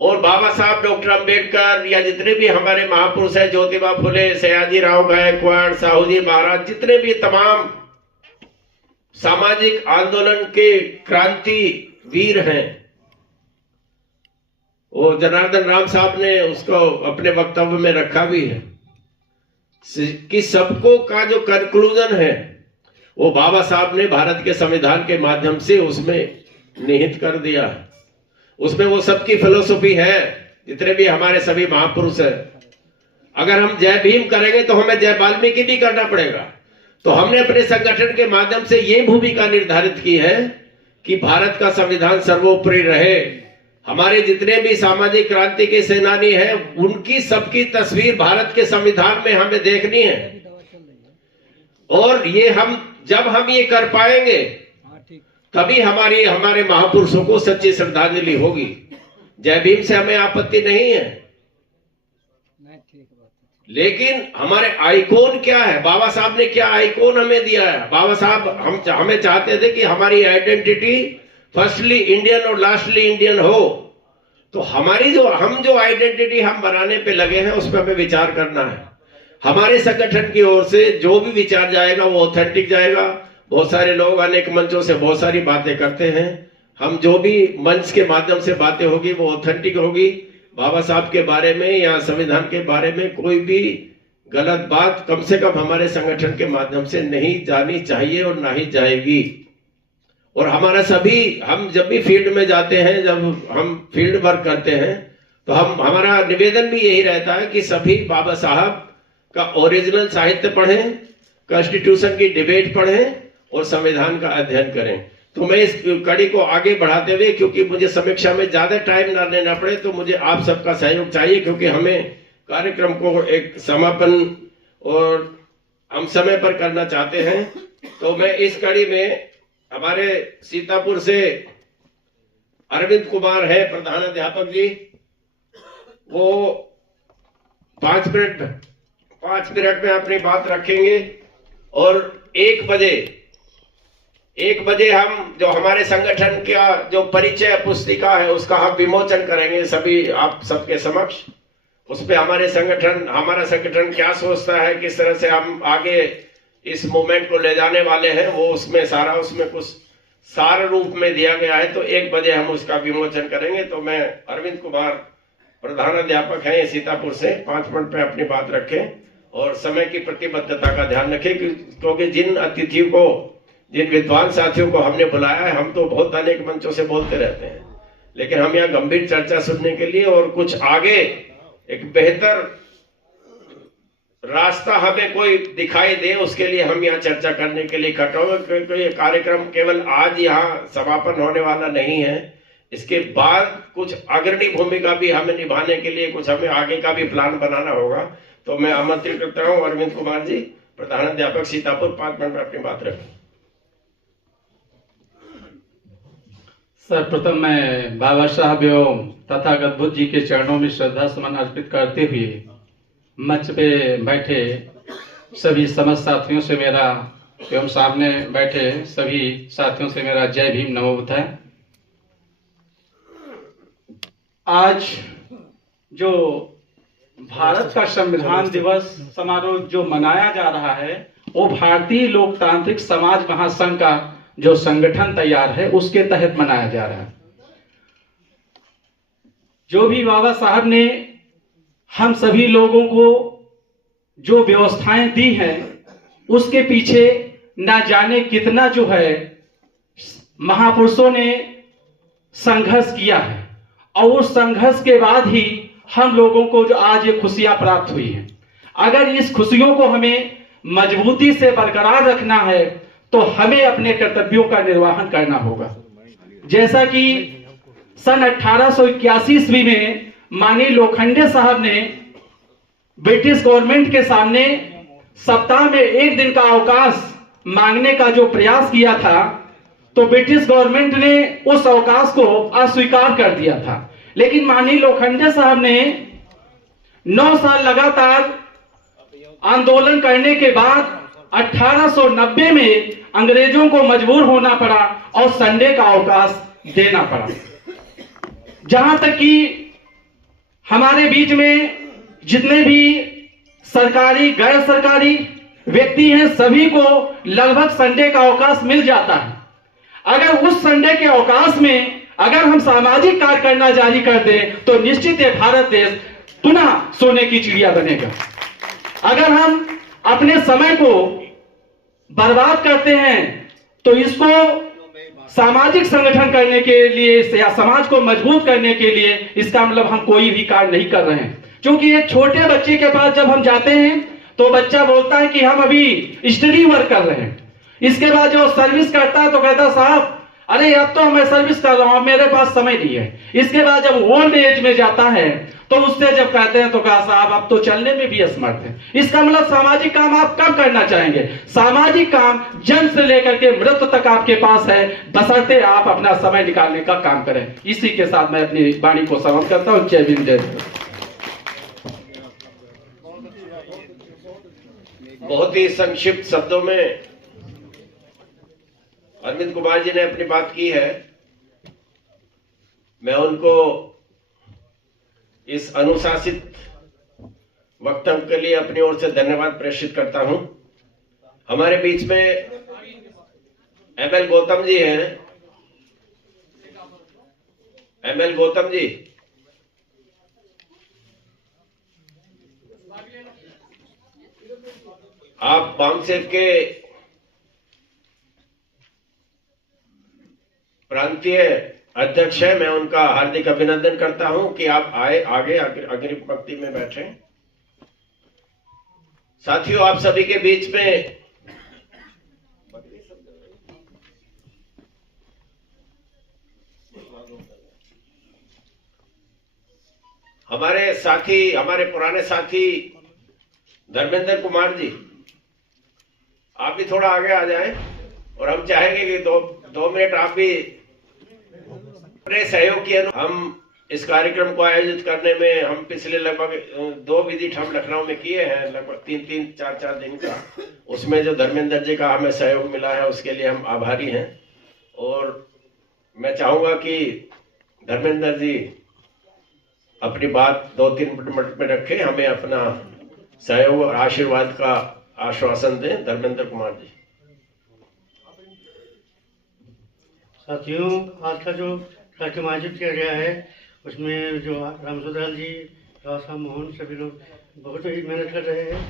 और बाबा साहब डॉक्टर अंबेडकर या जितने भी हमारे महापुरुष हैं, ज्योतिबा फुले, सयाजी राव गायकवाड़, साहू जी महाराज, जितने भी तमाम सामाजिक आंदोलन के क्रांति वीर हैं, वो जनार्दन राम साहब ने उसको अपने वक्तव्य में रखा भी है कि सबको का जो कंक्लूजन है वो बाबा साहब ने भारत के संविधान के माध्यम से उसमें निहित कर दिया है। उसमें वो सबकी फिलोसफी है, जितने भी हमारे सभी महापुरुष हैं। अगर हम जय भीम करेंगे तो हमें जय वाल्मीकि भी करना पड़ेगा। तो हमने अपने संगठन के माध्यम से ये भूमिका निर्धारित की है कि भारत का संविधान सर्वोपरि रहे। हमारे जितने भी सामाजिक क्रांति के सेनानी हैं उनकी सबकी तस्वीर भारत के संविधान में हमें देखनी है, और ये जब हम ये कर पाएंगे तभी हमारे महापुरुषों को सच्ची श्रद्धांजलि होगी। जय भीम से हमें आपत्ति नहीं है, लेकिन हमारे आइकॉन क्या है, बाबा साहब ने क्या आइकॉन हमें दिया है। बाबा साहब हमें चाहते थे कि हमारी आइडेंटिटी फर्स्टली इंडियन और लास्टली इंडियन हो। तो हमारी जो आइडेंटिटी हम बनाने पे लगे हैं उस पर हमें विचार करना है। हमारे संगठन की ओर से जो भी विचार जाएगा वो ऑथेंटिक जाएगा। बहुत सारे लोग अनेक मंचों से बहुत सारी बातें करते हैं, हम जो भी मंच के माध्यम से बातें होगी वो ऑथेंटिक होगी। बाबा साहब के बारे में या संविधान के बारे में कोई भी गलत बात कम से कम हमारे संगठन के माध्यम से नहीं जानी चाहिए और ना ही जाएगी। और हम जब भी फील्ड में जाते हैं, जब हम फील्ड वर्क करते हैं, तो हमारा निवेदन भी यही रहता है कि सभी बाबा साहब का ओरिजिनल साहित्य पढ़ें, कॉन्स्टिट्यूशन की डिबेट पढ़ें और संविधान का अध्ययन करें। तो मैं इस कड़ी को आगे बढ़ाते हुए, क्योंकि मुझे समीक्षा में ज्यादा टाइम ना लेना पड़े, तो मुझे आप सबका सहयोग चाहिए, क्योंकि हमें कार्यक्रम को एक समापन और हम समय पर करना चाहते हैं। तो मैं इस कड़ी में हमारे सीतापुर से अरविंद कुमार है प्रधानाध्यापक जी, वो 5 मिनट में अपनी बात रखेंगे, और 1 बजे हम जो हमारे संगठन का जो परिचय पुस्तिका है उसका हम विमोचन करेंगे सभी आप सबके समक्ष। उस पे हमारा संगठन क्या सोचता है, किस तरह से हम आगे इस मूवमेंट को ले जाने वाले हैं, वो उसमें कुछ सार रूप में दिया गया है। तो 1 बजे हम उसका विमोचन करेंगे। तो मैं अरविंद कुमार प्रधानाध्यापक हैं सीतापुर से, 5 मिनट पे अपनी बात रखें और समय की प्रतिबद्धता का ध्यान रखें, क्योंकि जिन विद्वान साथियों को हमने बुलाया है, हम तो बहुत अनेक मंचों से बोलते रहते हैं, लेकिन हम यहाँ गंभीर चर्चा सुनने के लिए और कुछ आगे एक बेहतर रास्ता हमें कोई दिखाई दे उसके लिए हम यहाँ चर्चा करने के लिए इकट्ठा हुए। क्योंकि ये कार्यक्रम केवल आज यहाँ समापन होने वाला नहीं है, इसके बाद कुछ अग्रणी भूमिका भी हमें निभाने के लिए कुछ हमें आगे का भी प्लान बनाना होगा। तो मैं आमंत्रित करता हूँ अरविंद कुमार जी, प्रधानाध्यापक सीतापुर, 5 मिनट में अपनी बात रखें। सर्वप्रथम मैं बाबा साहब एवं तथागत बुद्ध जी के चरणों में श्रद्धा सुमन अर्पित करते हुए मंच पे बैठे सभी समस्त साथियों से मेरा एवं सामने बैठे सभी साथियों से मेरा जय भीम नमो बुद्धाय। आज जो भारत का संविधान दिवस समारोह जो मनाया जा रहा है वो भारतीय लोकतांत्रिक समाज महासंघ का जो संगठन तैयार है उसके तहत मनाया जा रहा है। जो भी बाबा साहब ने हम सभी लोगों को जो व्यवस्थाएं दी हैं उसके पीछे ना जाने कितना जो है महापुरुषों ने संघर्ष किया है और उस संघर्ष के बाद ही हम लोगों को जो आज ये खुशियां प्राप्त हुई हैं। अगर इस खुशियों को हमें मजबूती से बरकरार रखना है तो हमें अपने कर्तव्यों का निर्वहन करना होगा। जैसा कि सन 1881 ईस्वी में माननीय लोखंडे साहब ने ब्रिटिश गवर्नमेंट के सामने सप्ताह में 1 दिन का अवकाश मांगने का जो प्रयास किया था, तो ब्रिटिश गवर्नमेंट ने उस अवकाश को अस्वीकार कर दिया था। लेकिन माननीय लोखंडे साहब ने 9 साल लगातार आंदोलन करने के बाद 1890 में अंग्रेजों को मजबूर होना पड़ा और संडे का अवकाश देना पड़ा। जहां तक कि हमारे बीच में जितने भी सरकारी गैर सरकारी व्यक्ति हैं, सभी को लगभग संडे का अवकाश मिल जाता है। अगर उस संडे के अवकाश में अगर हम सामाजिक कार्य करना जारी कर दें तो निश्चित है भारत देश पुनः सोने की चिड़िया बनेगा। अगर हम अपने समय को बर्बाद करते हैं तो इसको सामाजिक संगठन करने के लिए या समाज को मजबूत करने के लिए इसका मतलब हम कोई भी कार्य नहीं कर रहे हैं। क्योंकि एक छोटे बच्चे के पास जब हम जाते हैं तो बच्चा बोलता है कि हम अभी स्टडी वर्क कर रहे हैं। इसके बाद जो सर्विस करता है तो कहता साहब अरे अब तो मैं सर्विस कर रहा हूं, मेरे पास समय नहीं है। इसके बाद जब ओल्ड एज में जाता है तो उससे जब कहते हैं तो कहा साहब अब तो चलने में भी असमर्थ है। इसका मतलब सामाजिक काम आप कब करना चाहेंगे? सामाजिक काम जन्म से लेकर के मृत्यु तक आपके पास है, बशर्ते आप अपना समय निकालने का काम करें। इसी के साथ मैं अपनी वाणी को समाप्त करता हूं। जय भीम, जय भारत। बहुत ही संक्षिप्त शब्दों में अरविंद कुमार जी ने अपनी बात की है। मैं उनको इस अनुशासित वक्तव्य के लिए अपनी ओर से धन्यवाद प्रेषित करता हूं। हमारे बीच में एमएल गौतम जी हैं। एमएल गौतम जी, आप बामसेव के प्रांतीय अध्यक्ष हैं। मैं उनका हार्दिक अभिनंदन करता हूं कि आप आए आगे अग्रिम पंक्ति में बैठे। साथियों, आप सभी के बीच में हमारे साथी, हमारे पुराने साथी धर्मेंद्र कुमार जी, आप भी थोड़ा आगे आ जाएं और हम चाहेंगे कि दो मिनट आप भी अपने सहयोग किए। हम इस कार्यक्रम को आयोजित करने में हम पिछले लगभग 2 विजिट हम लखनऊ में किए हैं, लगभग 3-3, 4-4 दिन का। उसमें जो धर्मेंद्र जी का हमें सहयोग मिला है उसके लिए हम आभारी हैं। और मैं चाहूंगा कि धर्मेंद्र जी अपनी बात 2-3 मिनट में रखें, हमें अपना सहयोग और आशीर्वाद का आश्वासन दें। धर्मेंद्र कुमार जी। साथियों, आज का जो कार्यक्रम आयोजित किया गया है उसमें जो रामसुदराल जी, रासा मोहन, सभी लोग बहुत ही मेहनत कर रहे हैं।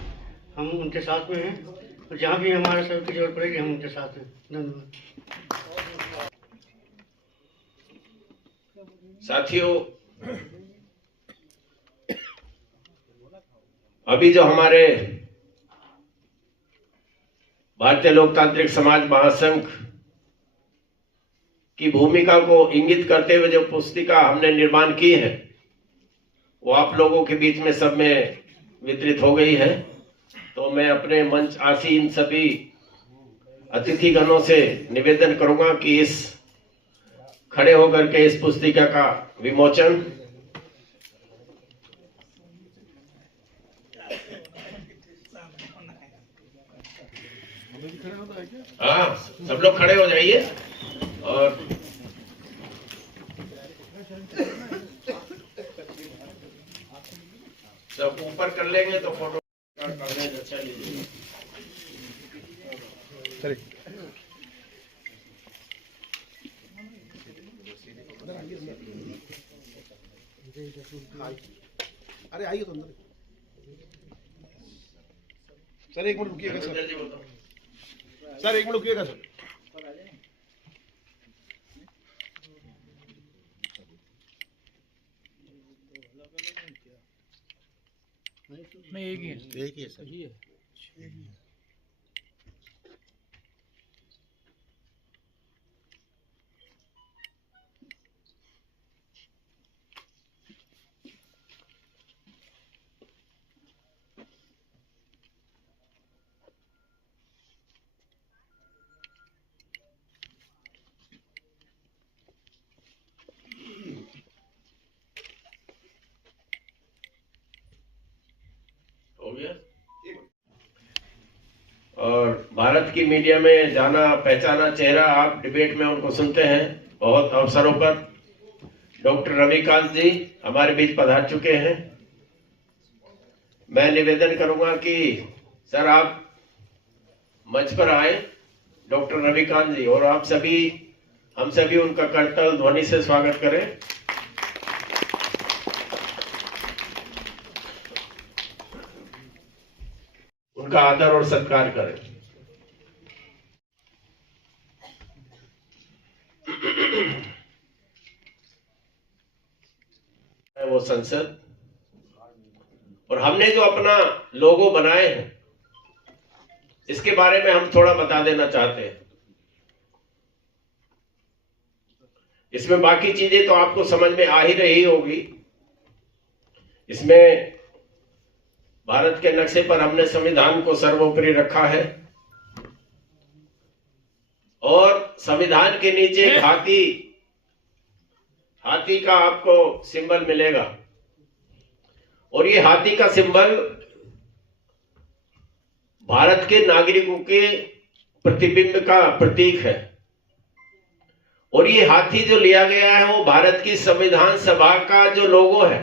हम उनके साथ में हैं और जहाँ भी हमारे सहयोग की जरूरत पड़ेगी हम उनके साथ हैं। धन्यवाद। साथियों, अभी जो हमारे भारतीय लोकतांत्रिक समाज महासंघ की भूमिका को इंगित करते हुए जो पुस्तिका हमने निर्माण की है वो आप लोगों के बीच में सब में वितरित हो गई है। तो मैं अपने मंच आसीन सभी अतिथिगणों से निवेदन करूंगा कि इस खड़े होकर के इस पुस्तिका का विमोचन हाँ, सब लोग खड़े हो जाइए और सब ऊपर कर लेंगे तो फोटो करने अच्छा लीजिए। अरे आइए तो अंदर। सर 1 मिनट रुकिएगा सर। सर 1 मिनट रुकिएगा सर। नहीं एक ही है सर। हो गया। और भारत की मीडिया में जाना पहचाना चेहरा, आप डिबेट में उनको सुनते हैं बहुत अवसरों पर। डॉक्टर रविकांत जी हमारे बीच पधार चुके हैं। मैं निवेदन करूंगा कि सर आप मंच पर आए, डॉक्टर रविकांत जी, और आप सभी, हम सभी उनका करतल ध्वनि से स्वागत करें। उनका आदर और सत्कार करें। वो संसद, और हमने जो अपना लोगो बनाए हैं इसके बारे में हम थोड़ा बता देना चाहते हैं। इसमें बाकी चीजें तो आपको समझ में आ ही रही होगी। इसमें भारत के नक्शे पर हमने संविधान को सर्वोपरि रखा है, और संविधान के नीचे एक हाथी का आपको सिंबल मिलेगा, और ये हाथी का सिंबल भारत के नागरिकों के प्रतिबिंब का प्रतीक है। और ये हाथी जो लिया गया है वो भारत की संविधान सभा का जो लोगो है,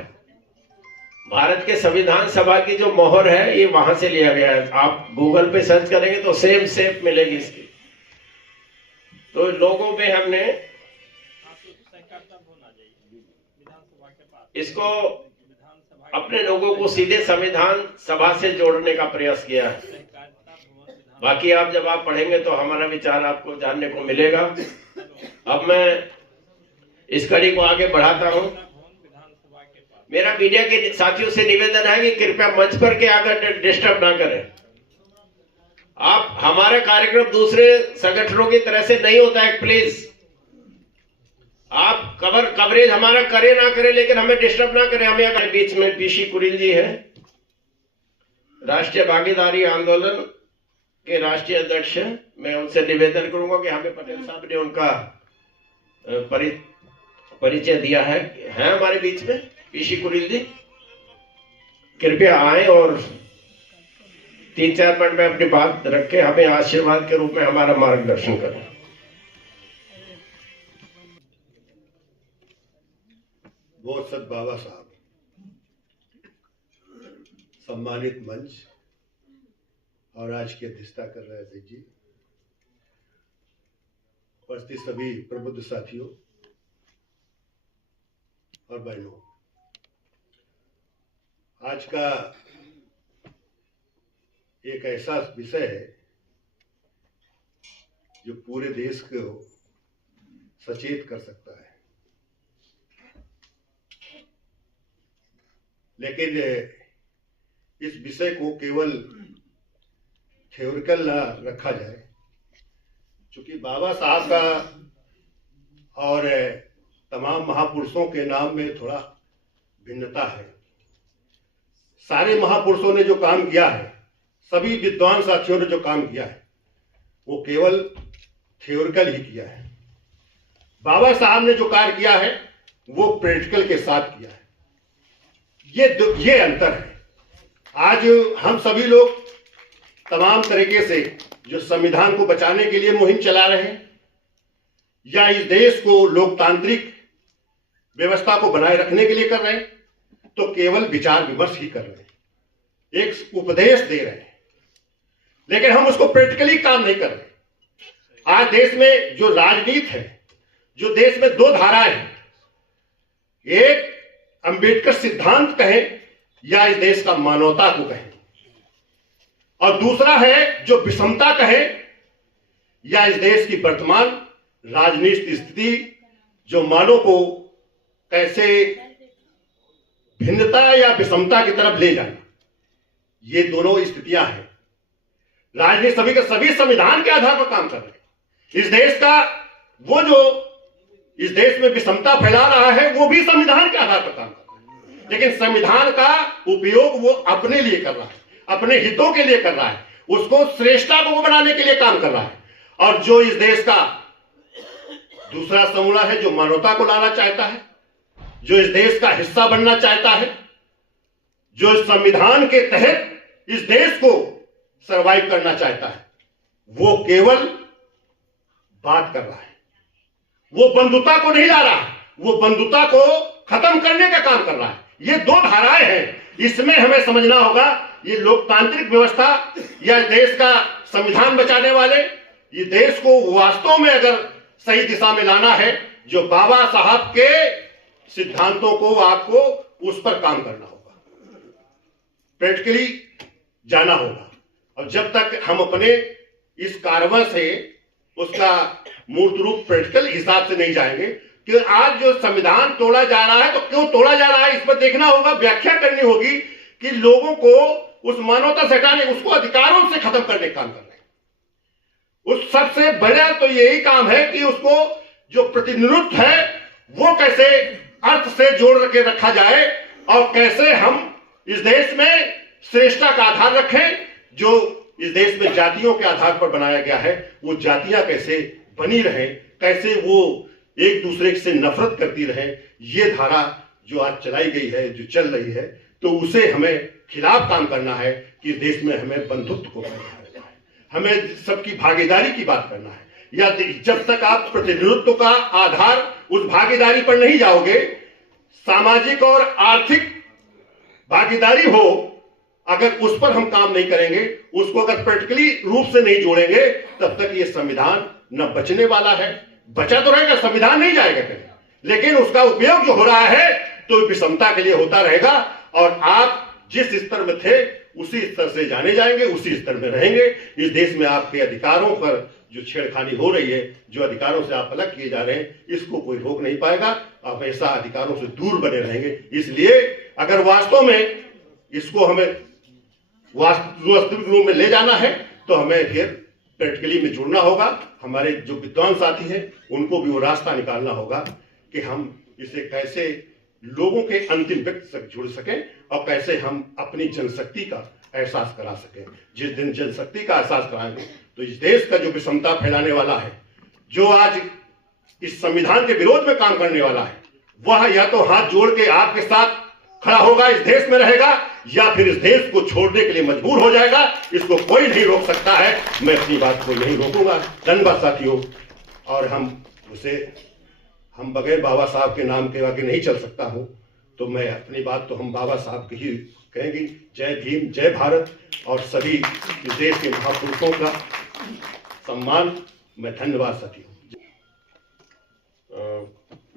भारत के संविधान सभा की जो मोहर है, ये वहां से लिया गया है। आप गूगल पे सर्च करेंगे तो सेम शेप मिलेगी इसकी। तो लोगों में हमने इसको अपने लोगों को सीधे संविधान सभा से जोड़ने का प्रयास किया है। बाकी आप जब आप पढ़ेंगे तो हमारा विचार आपको जानने को मिलेगा। अब मैं इस कड़ी को आगे बढ़ाता हूं। मेरा मीडिया के साथियों से निवेदन है कि कृपया मंच पर के आकर डिस्टर्ब ना करें। आप, हमारा कार्यक्रम दूसरे संगठनों की तरह से नहीं होता है। प्लीज आप कवरेज हमारा करे ना करे, लेकिन हमें डिस्टर्ब ना करें। हमें अगर बीच में पीसी कुरिल जी है, राष्ट्रीय भागीदारी आंदोलन के राष्ट्रीय अध्यक्ष, मैं उनसे निवेदन करूंगा कि हमें पटेल साहब ने उनका परिचय दिया है हमारे बीच में। पीसी कुरिल जी कृपया आए और 3-4 मिनट में अपनी बात रख के हमें आशीर्वाद के रूप में हमारा मार्गदर्शन करें। बहुत सत बाबा साहब, सम्मानित मंच और आज की अध्यक्षता कर रहे थे जी, उपस्थित सभी प्रबुद्ध साथियों और बहनों, आज का एक ऐसा विषय है जो पूरे देश को सचेत कर सकता है। लेकिन इस विषय को केवल थ्योरिकल ना रखा जाए, क्योंकि बाबा साहब का और तमाम महापुरुषों के नाम में थोड़ा भिन्नता है। सारे महापुरुषों ने जो काम किया है, सभी विद्वान साथियों ने जो काम किया है, वो केवल थ्योरिकल ही किया है। बाबा साहब ने जो कार्य किया है वो प्रैक्टिकल के साथ किया है। ये अंतर है। आज हम सभी लोग तमाम तरीके से जो संविधान को बचाने के लिए मुहिम चला रहे हैं, या इस देश को लोकतांत्रिक व्यवस्था को बनाए रखने के लिए कर रहे हैं, तो केवल विचार विमर्श ही कर रहे हैं, एक उपदेश दे रहे हैं, लेकिन हम उसको प्रैक्टिकली काम नहीं कर रहे। आज देश में जो राजनीति है, जो देश में दो धाराएं हैं, एक अंबेडकर सिद्धांत कहें या इस देश का मानवता को कहें, और दूसरा है जो विषमता कहें या इस देश की वर्तमान राजनीतिक स्थिति जो मानव को कैसे भिन्नता या विषमता की तरफ ले जाना, ये दोनों स्थितियां हैं। राजनीति सभी के सभी संविधान के आधार पर काम कर रहे हैं। इस देश का वो जो इस देश में विषमता फैला रहा है वो भी संविधान के आधार पर काम कर रहा है, लेकिन संविधान का उपयोग वो अपने लिए कर रहा है, अपने हितों के लिए कर रहा है, उसको श्रेष्ठता को बनाने के लिए काम कर रहा है। और जो इस देश का दूसरा समूह है जो मानवता को लाना चाहता है, जो इस देश का हिस्सा बनना चाहता है, जो इस संविधान के तहत इस देश को सरवाइव करना चाहता है, वो केवल बात कर रहा है, वो बंधुता को नहीं ला रहा है, वो बंधुता को खत्म करने का काम कर रहा है। ये दो धाराएं हैं, इसमें हमें समझना होगा ये लोकतांत्रिक व्यवस्था या देश का संविधान बचाने वाले ये देश को वास्तव में अगर सही दिशा में लाना है, जो बाबा साहब के सिद्धांतों को आपको उस पर काम करना होगा, प्रैक्टिकली जाना होगा। और जब तक हम अपने इस कार्रवाई से उसका मूर्त रूप प्रैक्टिकल हिसाब से नहीं जाएंगे कि आज जो संविधान तोड़ा जा रहा है तो क्यों तोड़ा जा रहा है, इस पर देखना होगा, व्याख्या करनी होगी कि लोगों को उस मानवता से हटाने, उसको अधिकारों से खत्म करने का काम कर रहे हैं। उस सबसे बड़ा तो यही काम है कि उसको जो प्रतिनिधित्व है वो कैसे अर्थ से जोड़ के रखा जाए और कैसे हम इस देश में श्रेष्ठता का आधार रखें। जो इस देश में जातियों के आधार पर बनाया गया है वो जातियां कैसे बनी रहे, कैसे वो एक दूसरे से नफरत करती रहे, ये धारा जो आज चलाई गई है, जो चल रही है, तो उसे हमें खिलाफ काम करना है कि इस देश में हमें बंधुत्व को करना है, हमें सबकी भागीदारी की बात करना है। या जब तक आप प्रतिनिधित्व का आधार उस भागीदारी पर नहीं जाओगे, सामाजिक और आर्थिक भागीदारी हो, अगर उस पर हम काम नहीं करेंगे, उसको अगर प्रैक्टिकली रूप से नहीं जोड़ेंगे, तब तक ये संविधान न बचने वाला है। बचा तो रहेगा, संविधान नहीं जाएगा कहीं, लेकिन उसका उपयोग जो हो रहा है तो विषमता के लिए होता रहेगा। और आप जिस स्तर में थे उसी स्तर से जाने जाएंगे, उसी स्तर में रहेंगे। इस देश में आपके अधिकारों पर जो छेड़खानी हो रही है, जो अधिकारों से आप अलग किए जा रहे हैं, इसको कोई रोक नहीं पाएगा। आप ऐसा अधिकारों से दूर बने रहेंगे। इसलिए अगर वास्तव में इसको हमें वास्तविक रूप में ले जाना है तो हमें फिर प्रैक्टिकली में जुड़ना होगा। हमारे जो विद्वान साथी हैं उनको भी वो रास्ता निकालना होगा कि हम इसे कैसे लोगों के अंतिम व्यक्ति तक जुड़ सकें और कैसे हम अपनी जनशक्ति का एहसास करा सकें। जिस दिन जनशक्ति का एहसास कराएंगे तो इस देश का जो विषमता फैलाने वाला है, जो आज इस संविधान के विरोध में काम करने वाला है, वह या तो हाथ जोड़ के आपके साथ खड़ा होगा, इस देश में रहेगा, या फिर इस देश को छोड़ने के लिए मजबूर हो जाएगा। इसको कोई नहीं रोक सकता है। मैं अपनी बात को यही रोकूंगा। धन्यवाद साथियों। और हम बगैर बाबा साहब के नाम के आगे नहीं चल सकता हूं, तो मैं अपनी बात तो हम बाबा साहब की ही कहेंगे। जय भीम, जय भारत, और सभी इस देश के महापुरुषों का सम्मान। मैं धन्यवाद साथियों।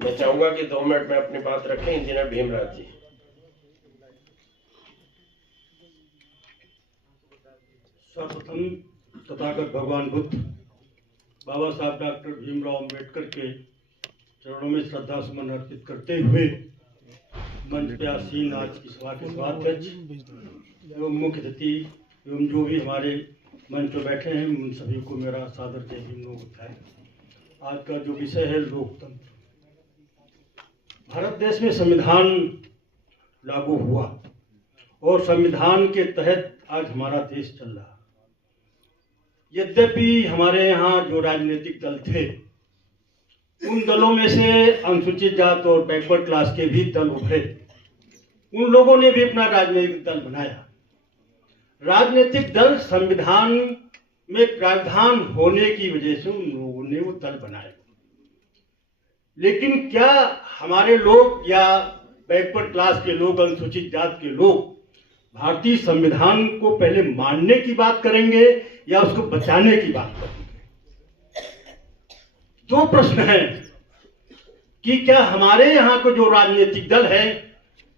मैं चाहूंगा कि 2 मिनट में अपनी बात रखें इंजीनियर भीमराज जी। सर्वप्रथम तथागत भगवान बुद्ध बाबा साहब डॉक्टर भीमराव अंबेडकर के चरणों में श्रद्धा सुमन अर्पित करते हुए मंच पे आसीन आज की सभा के सभाध्यक्ष एवं मुख्य अतिथि एवं जो भी हमारे मंच पर बैठे हैं उन सभी को मेरा सादर जय भीम नमोगत है। आज का जो विषय है लोकतंत्र। भारत देश में संविधान लागू हुआ और संविधान के तहत आज हमारा देश चल रहा। यद्यपि हमारे यहाँ जो राजनीतिक दल थे उन दलों में से अनुसूचित जात और बैकवर्ड क्लास के भी दल उभरे, उन लोगों ने भी अपना राजनीतिक दल बनाया। राजनीतिक दल संविधान में प्रावधान होने की वजह से उन लोगों ने वो दल बनाए। लेकिन क्या हमारे लोग या बैकवर्ड क्लास के लोग, अनुसूचित जात के लोग भारतीय संविधान को पहले मानने की बात करेंगे या उसको बचाने की बात करेंगे? दो प्रश्न हैं कि क्या हमारे यहाँ को जो राजनीतिक दल है,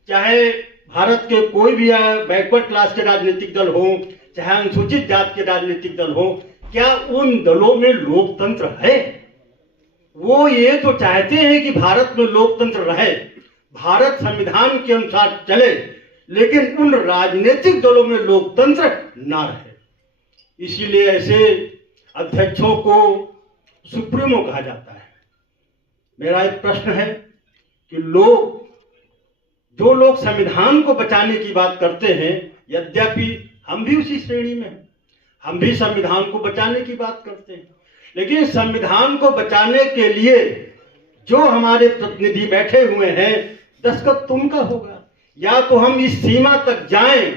चाहे भारत के कोई भी बैकवर्ड क्लास के राजनीतिक दल हो, चाहे अनुसूचित जात के राजनीतिक दल हो, क्या उन दलों में लोकतंत्र है? वो ये तो चाहते हैं कि भारत में लोकतंत्र रहे, भारत संविधान के अनुसार चले, लेकिन उन राजनीतिक दलों में लोकतंत्र ना रहे। इसीलिए ऐसे अध्यक्षों को सुप्रीमो कहा जाता है। मेरा एक प्रश्न है कि जो लोग संविधान को बचाने की बात करते हैं, यद्यपि हम भी उसी श्रेणी में हैं, हम भी संविधान को बचाने की बात करते हैं, लेकिन संविधान को बचाने के लिए जो हमारे प्रतिनिधि बैठे हुए हैं, दस्तखत तो उनका होगा। या तो हम इस सीमा तक जाएं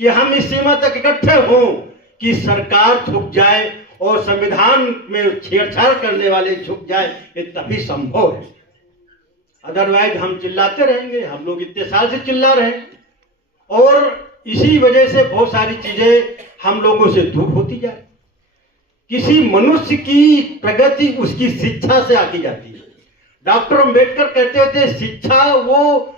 कि हम इस सीमा तक इकट्ठे हों कि सरकार झुक जाए और संविधान में छेड़छाड़ करने वाले झुक जाए, ये तभी संभव है। अदरवाइज हम चिल्लाते रहेंगे, हम लोग इतने साल से चिल्ला रहे हैं और इसी वजह से बहुत सारी चीजें हम लोगों से दूर होती जाए। किसी मनुष्य की प्रगति उसकी शिक्षा से आती जाती है। डॉक्टर अंबेडकर कहते थे शिक्षा वो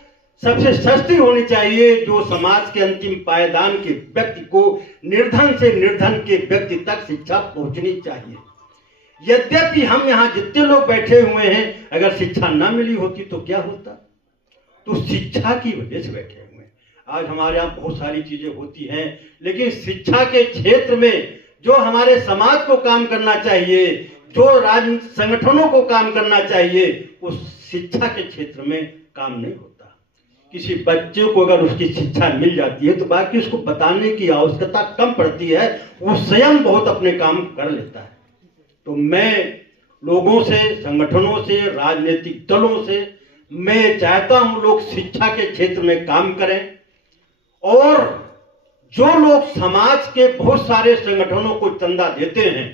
सबसे सस्ती होनी चाहिए जो समाज के अंतिम पायदान के व्यक्ति को निर्धन से निर्धन के व्यक्ति तक शिक्षा पहुंचनी चाहिए। यद्यपि हम यहाँ जितने लोग बैठे हुए हैं, अगर शिक्षा न मिली होती तो क्या होता? तो शिक्षा की वजह से बैठे हुए हैं। आज हमारे यहाँ बहुत सारी चीजें होती हैं, लेकिन शिक्षा के क्षेत्र में जो हमारे समाज को काम करना चाहिए, जो राज्य संगठनों को काम करना चाहिए, उस शिक्षा के क्षेत्र में काम नहीं होता। किसी बच्चे को अगर उसकी शिक्षा मिल जाती है तो बाकी उसको बताने की आवश्यकता कम पड़ती है, वो स्वयं बहुत अपने काम कर लेता है। तो मैं लोगों से, संगठनों से, राजनीतिक दलों से मैं चाहता हूं लोग शिक्षा के क्षेत्र में काम करें और जो लोग समाज के बहुत सारे संगठनों को चंदा देते हैं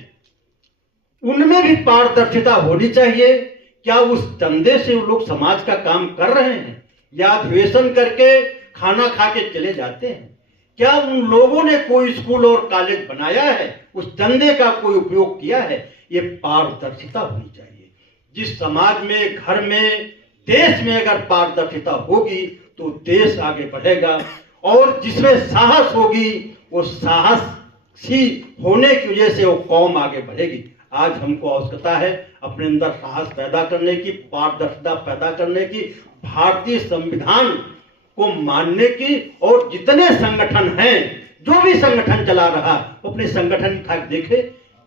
उनमें भी पारदर्शिता होनी चाहिए। क्या उस चंदे से वो लोग समाज का काम कर रहे हैं या अधिवेशन करके खाना खा के चले जाते हैं? क्या उन लोगों ने कोई स्कूल और कॉलेज बनाया है? उस चंदे का कोई उपयोग किया है? ये पारदर्शिता होनी चाहिए। जिस समाज में, घर में, देश में अगर पारदर्शिता होगी तो देश आगे बढ़ेगा और जिसमें साहस होगी वो साहसी होने की वजह से वो कौम आगे बढ़ेगी। आज हमको आवश्यकता है अपने अंदर साहस पैदा करने की, पारदर्शिता पैदा करने की, भारतीय संविधान को मानने की। और जितने संगठन हैं, जो भी संगठन चला रहा, अपने संगठन का देखे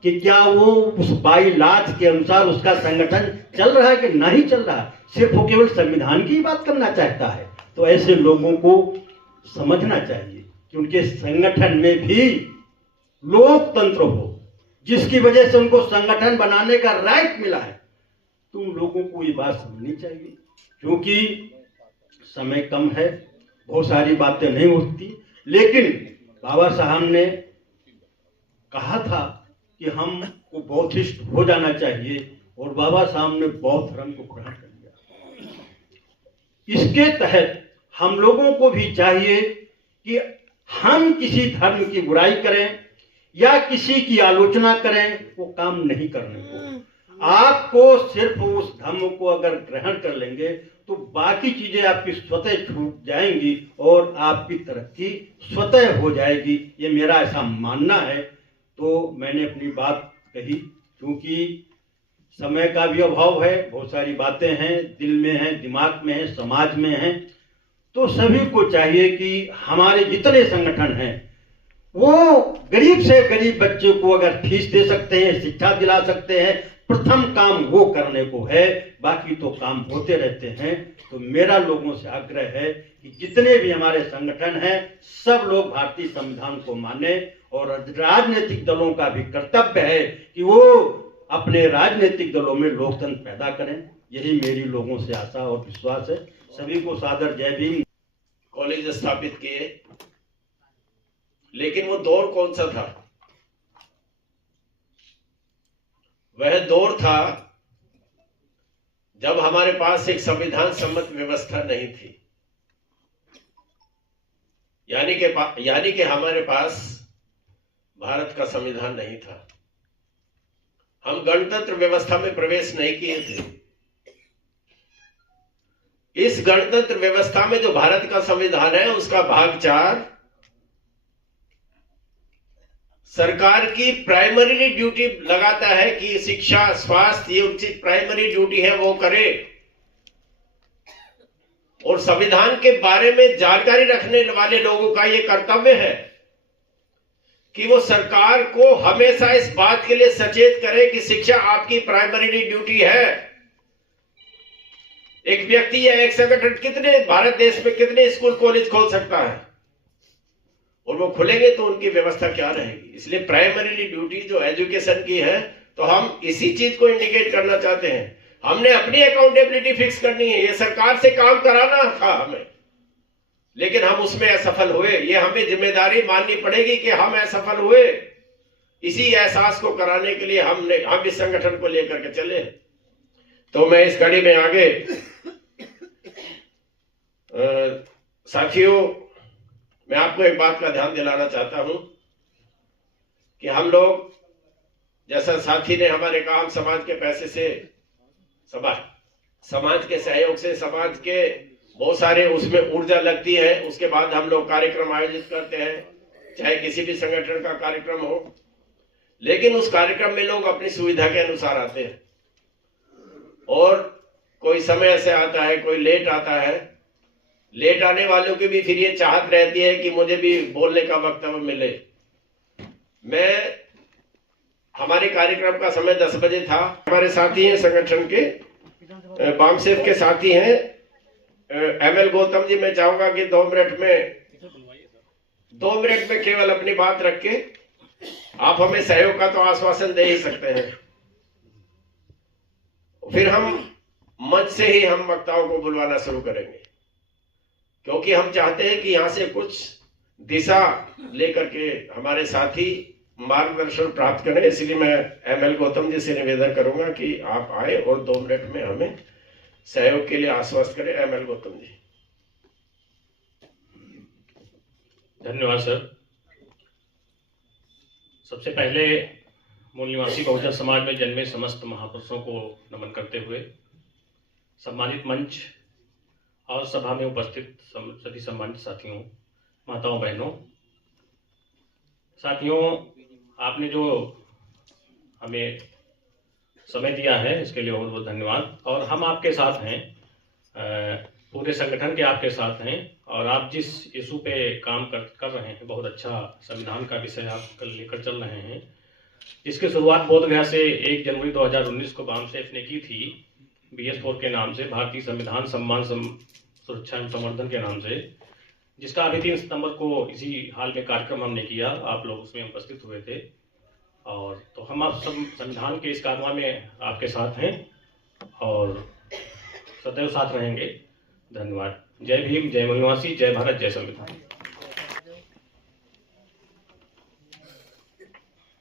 कि क्या वो उस बाईलाज के अनुसार उसका संगठन चल रहा है कि नहीं चल रहा है। सिर्फ वो केवल संविधान की बात करना चाहता है। तो ऐसे लोगों को समझना चाहिए कि उनके संगठन में भी लोकतंत्र हो, जिसकी वजह से उनको संगठन बनाने का राइट मिला है। तुम लोगों को ये बात समझनी चाहिए। क्योंकि समय कम है, बहुत सारी बातें नहीं उठती, लेकिन बाबा साहब ने कहा था कि हमको बौद्धिस्ट हो जाना चाहिए और बाबा साहब ने बौद्ध धर्म को ग्रहण कर लिया। इसके तहत हम लोगों को भी चाहिए कि हम किसी धर्म की बुराई करें या किसी की आलोचना करें, वो काम नहीं करने को। आपको सिर्फ उस धर्म को अगर ग्रहण कर लेंगे तो बाकी चीजें आपकी स्वतः छूट जाएंगी और आपकी तरक्की स्वतः हो जाएगी। ये मेरा ऐसा मानना है। तो मैंने अपनी बात कही, क्योंकि समय का भी अभाव है, बहुत सारी बातें हैं, दिल में हैं, दिमाग में हैं, समाज में हैं। तो सभी को चाहिए कि हमारे जितने संगठन हैं वो गरीब से गरीब बच्चे को अगर फीस दे सकते हैं, शिक्षा दिला सकते हैं, प्रथम काम वो करने को है, बाकी तो काम होते रहते हैं। तो मेरा लोगों से आग्रह है कि जितने भी हमारे संगठन हैं सब लोग भारतीय संविधान को माने और राजनीतिक दलों का भी कर्तव्य है कि वो अपने राजनीतिक दलों में लोकतंत्र पैदा करें। यही मेरी लोगों से आशा और विश्वास है। सभी को सादर जय भीम। कॉलेज स्थापित किए, लेकिन वो दौर कौन सा था? वह दौर था जब हमारे पास एक संविधान सम्मत व्यवस्था नहीं थी, यानी कि हमारे पास भारत का संविधान नहीं था। हम गणतंत्र व्यवस्था में प्रवेश नहीं किए थे। इस गणतंत्र व्यवस्था में जो भारत का संविधान है उसका भाग 4 सरकार की प्राइमरी ड्यूटी लगाता है कि शिक्षा, स्वास्थ्य, ये उनकी प्राइमरी ड्यूटी है, वो करे। और संविधान के बारे में जानकारी रखने वाले लोगों का ये कर्तव्य है कि वो सरकार को हमेशा इस बात के लिए सचेत करे कि शिक्षा आपकी प्राइमरी ड्यूटी है। एक व्यक्ति या एक संगठन कितने भारत देश में कितने स्कूल कॉलेज खोल सकता है, और वो खुलेंगे तो उनकी व्यवस्था क्या रहेगी। इसलिए प्राइमरी ड्यूटी जो एजुकेशन की है, तो हम इसी चीज को इंडिकेट करना चाहते हैं। हमने अपनी अकाउंटेबिलिटी फिक्स करनी है, ये सरकार से काम कराना था हमें, लेकिन हम उसमें असफल हुए। ये हमें जिम्मेदारी माननी पड़ेगी कि हम असफल हुए। इसी एहसास को कराने के लिए हम इस संगठन को लेकर के चले। तो मैं इस कड़ी में आगे साथियों, मैं आपको एक बात का ध्यान दिलाना चाहता हूं कि हम लोग, जैसा साथी ने हमारे कहा, हम समाज के पैसे से, समाज के सहयोग से, समाज के बहुत सारे उसमें ऊर्जा लगती है, उसके बाद हम लोग कार्यक्रम आयोजित करते हैं, चाहे किसी भी संगठन का कार्यक्रम हो। लेकिन उस कार्यक्रम में लोग अपनी सुविधा के अनुसार आते हैं, और कोई समय से आता है, कोई लेट आता है। लेट आने वालों की भी फिर ये चाहत रहती है कि मुझे भी बोलने का वक्त मिले। हमारे कार्यक्रम का समय 10 बजे था। हमारे साथी हैं संगठन के, बामसेफ के साथी हैं ML गौतम जी। मैं चाहूंगा कि 2 मिनट में केवल अपनी बात रख के आप हमें सहयोग का तो आश्वासन दे ही सकते हैं। फिर हम मंच से ही हम वक्ताओं को बुलवाना शुरू करेंगे, क्योंकि हम चाहते हैं कि यहां से कुछ दिशा लेकर के हमारे साथी मार्गदर्शन प्राप्त करें। इसलिए मैं ML गौतम जी से निवेदन करूंगा कि आप आए और 2 मिनट में हमें सहयोग के लिए आश्वस्त करें। ML गौतम जी। धन्यवाद सर। सबसे पहले मूल निवासी बहुजन समाज में जन्मे समस्त महापुरुषों को नमन करते हुए सम्मानित मंच और सभा में उपस्थित सभी सम्मानित साथियों, माताओं, बहनों, साथियों, आपने जो हमें समय दिया है इसके लिए बहुत बहुत धन्यवाद। और हम आपके साथ हैं, पूरे संगठन के आपके साथ हैं, और आप जिस इशू पे काम कर रहे हैं, बहुत अच्छा संविधान का विषय आप लेकर चल रहे हैं। इसकी शुरुआत बोधगया से 1 जनवरी 2019 को बामसेफ ने की थी, BS4 के नाम से, भारतीय संविधान सम्मान सुरक्षा एवं संवर्धन के नाम से, जिसका अभी 3 सितंबर को इसी हाल में कार्यक्रम हमने किया। आप लोग उसमें उपस्थित हुए थे। और तो हम आप सब संविधान के इस कारवां में आपके साथ हैं और सदैव साथ रहेंगे। धन्यवाद। जय भीम, जय मूल निवासी, जय भारत, जय संविधान।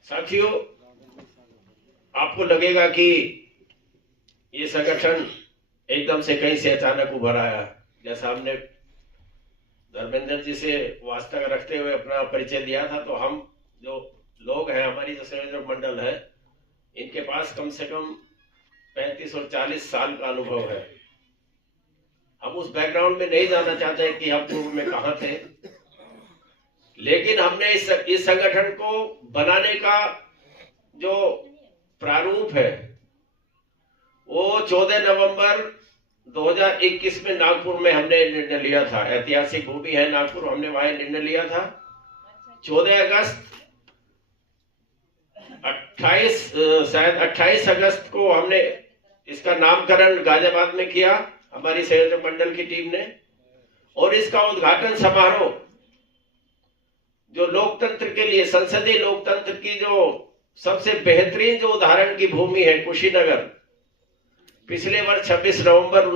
साथियों, आपको लगेगा कि ये संगठन एकदम से कहीं से अचानक उभर आया। जैसा हमने धर्मेंद्र जी से वास्ता रखते हुए अपना परिचय दिया था, तो हम जो लोग हैं, हमारी जो संयोजक मंडल है, इनके पास कम से कम 35 और 40 साल का अनुभव है। हम उस बैकग्राउंड में नहीं जाना चाहते कि हम पूर्व में कहां थे, लेकिन हमने इस संगठन को बनाने का जो प्रारूप है वो 14 नवंबर 2021 में नागपुर में हमने निर्णय लिया था। ऐतिहासिक भूमि है नागपुर, हमने वहां निर्णय लिया था। 14 अगस्त 28 अगस्त को हमने इसका नामकरण गाजियाबाद में किया, हमारी संयोजक मंडल की टीम ने। और इसका उद्घाटन समारोह जो लोकतंत्र के लिए, संसदीय लोकतंत्र की जो सबसे बेहतरीन जो उदाहरण की भूमि है, कुशीनगर, पिछले वर्ष 26 नवंबर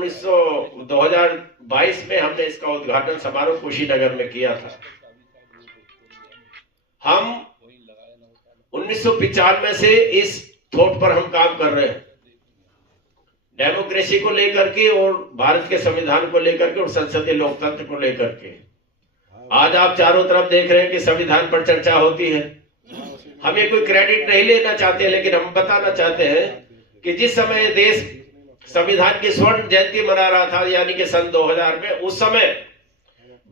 2022 में हमने इसका उद्घाटन समारोह कुशीनगर में किया था। हम 1995 से इस थॉट पर हम काम कर रहे हैं, डेमोक्रेसी को लेकर के और भारत के संविधान को लेकर के और संसदीय लोकतंत्र को लेकर के। आज आप चारों तरफ देख रहे हैं कि संविधान पर चर्चा होती है। हम ये कोई क्रेडिट नहीं लेना चाहते, लेकिन हम बताना चाहते हैं कि जिस समय देश संविधान की स्वर्ण जयंती मना रहा था, यानी कि सन 2000 में, उस समय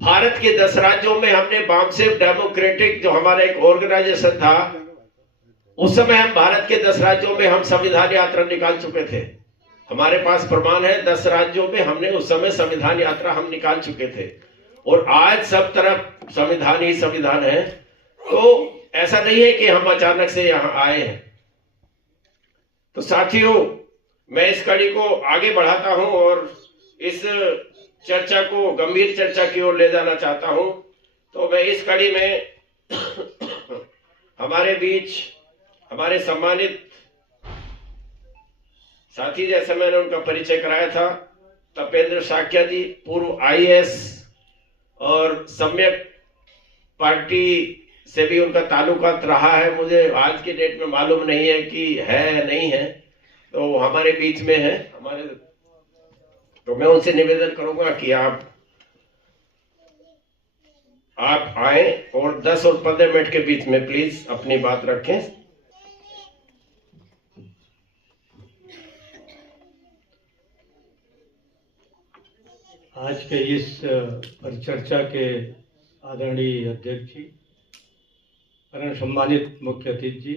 भारत के 10 राज्यों में हमने बामसेफ डेमोक्रेटिक जो हमारा एक ऑर्गेनाइजेशन था, उस समय हम भारत के 10 राज्यों में हम संविधान यात्रा निकाल चुके थे। हमारे पास प्रमाण है, 10 राज्यों में हमने उस समय संविधान यात्रा हम निकाल चुके थे, और आज सब तरफ संविधान ही संविधान है। तो ऐसा नहीं है कि हम अचानक से यहाँ आए हैं। तो साथियों, मैं इस कड़ी को आगे बढ़ाता हूं और इस चर्चा को गंभीर चर्चा की ओर ले जाना चाहता हूं। तो मैं इस कड़ी में हमारे बीच हमारे सम्मानित साथी, जैसे मैंने उनका परिचय कराया था, तपेंद्र साक्या जी, पूर्व IAS और सम्यक पार्टी से भी उनका ताल्लुकात रहा है। मुझे आज की डेट में मालूम नहीं है कि है नहीं है, तो हमारे बीच में है हमारे। तो मैं उनसे निवेदन करूंगा कि आप आए और 10 और 15 मिनट के बीच में प्लीज अपनी बात रखें। आज के इस परिचर्चा के आदरणीय अध्यक्ष जी, परम सम्मानित मुख्य अतिथि जी,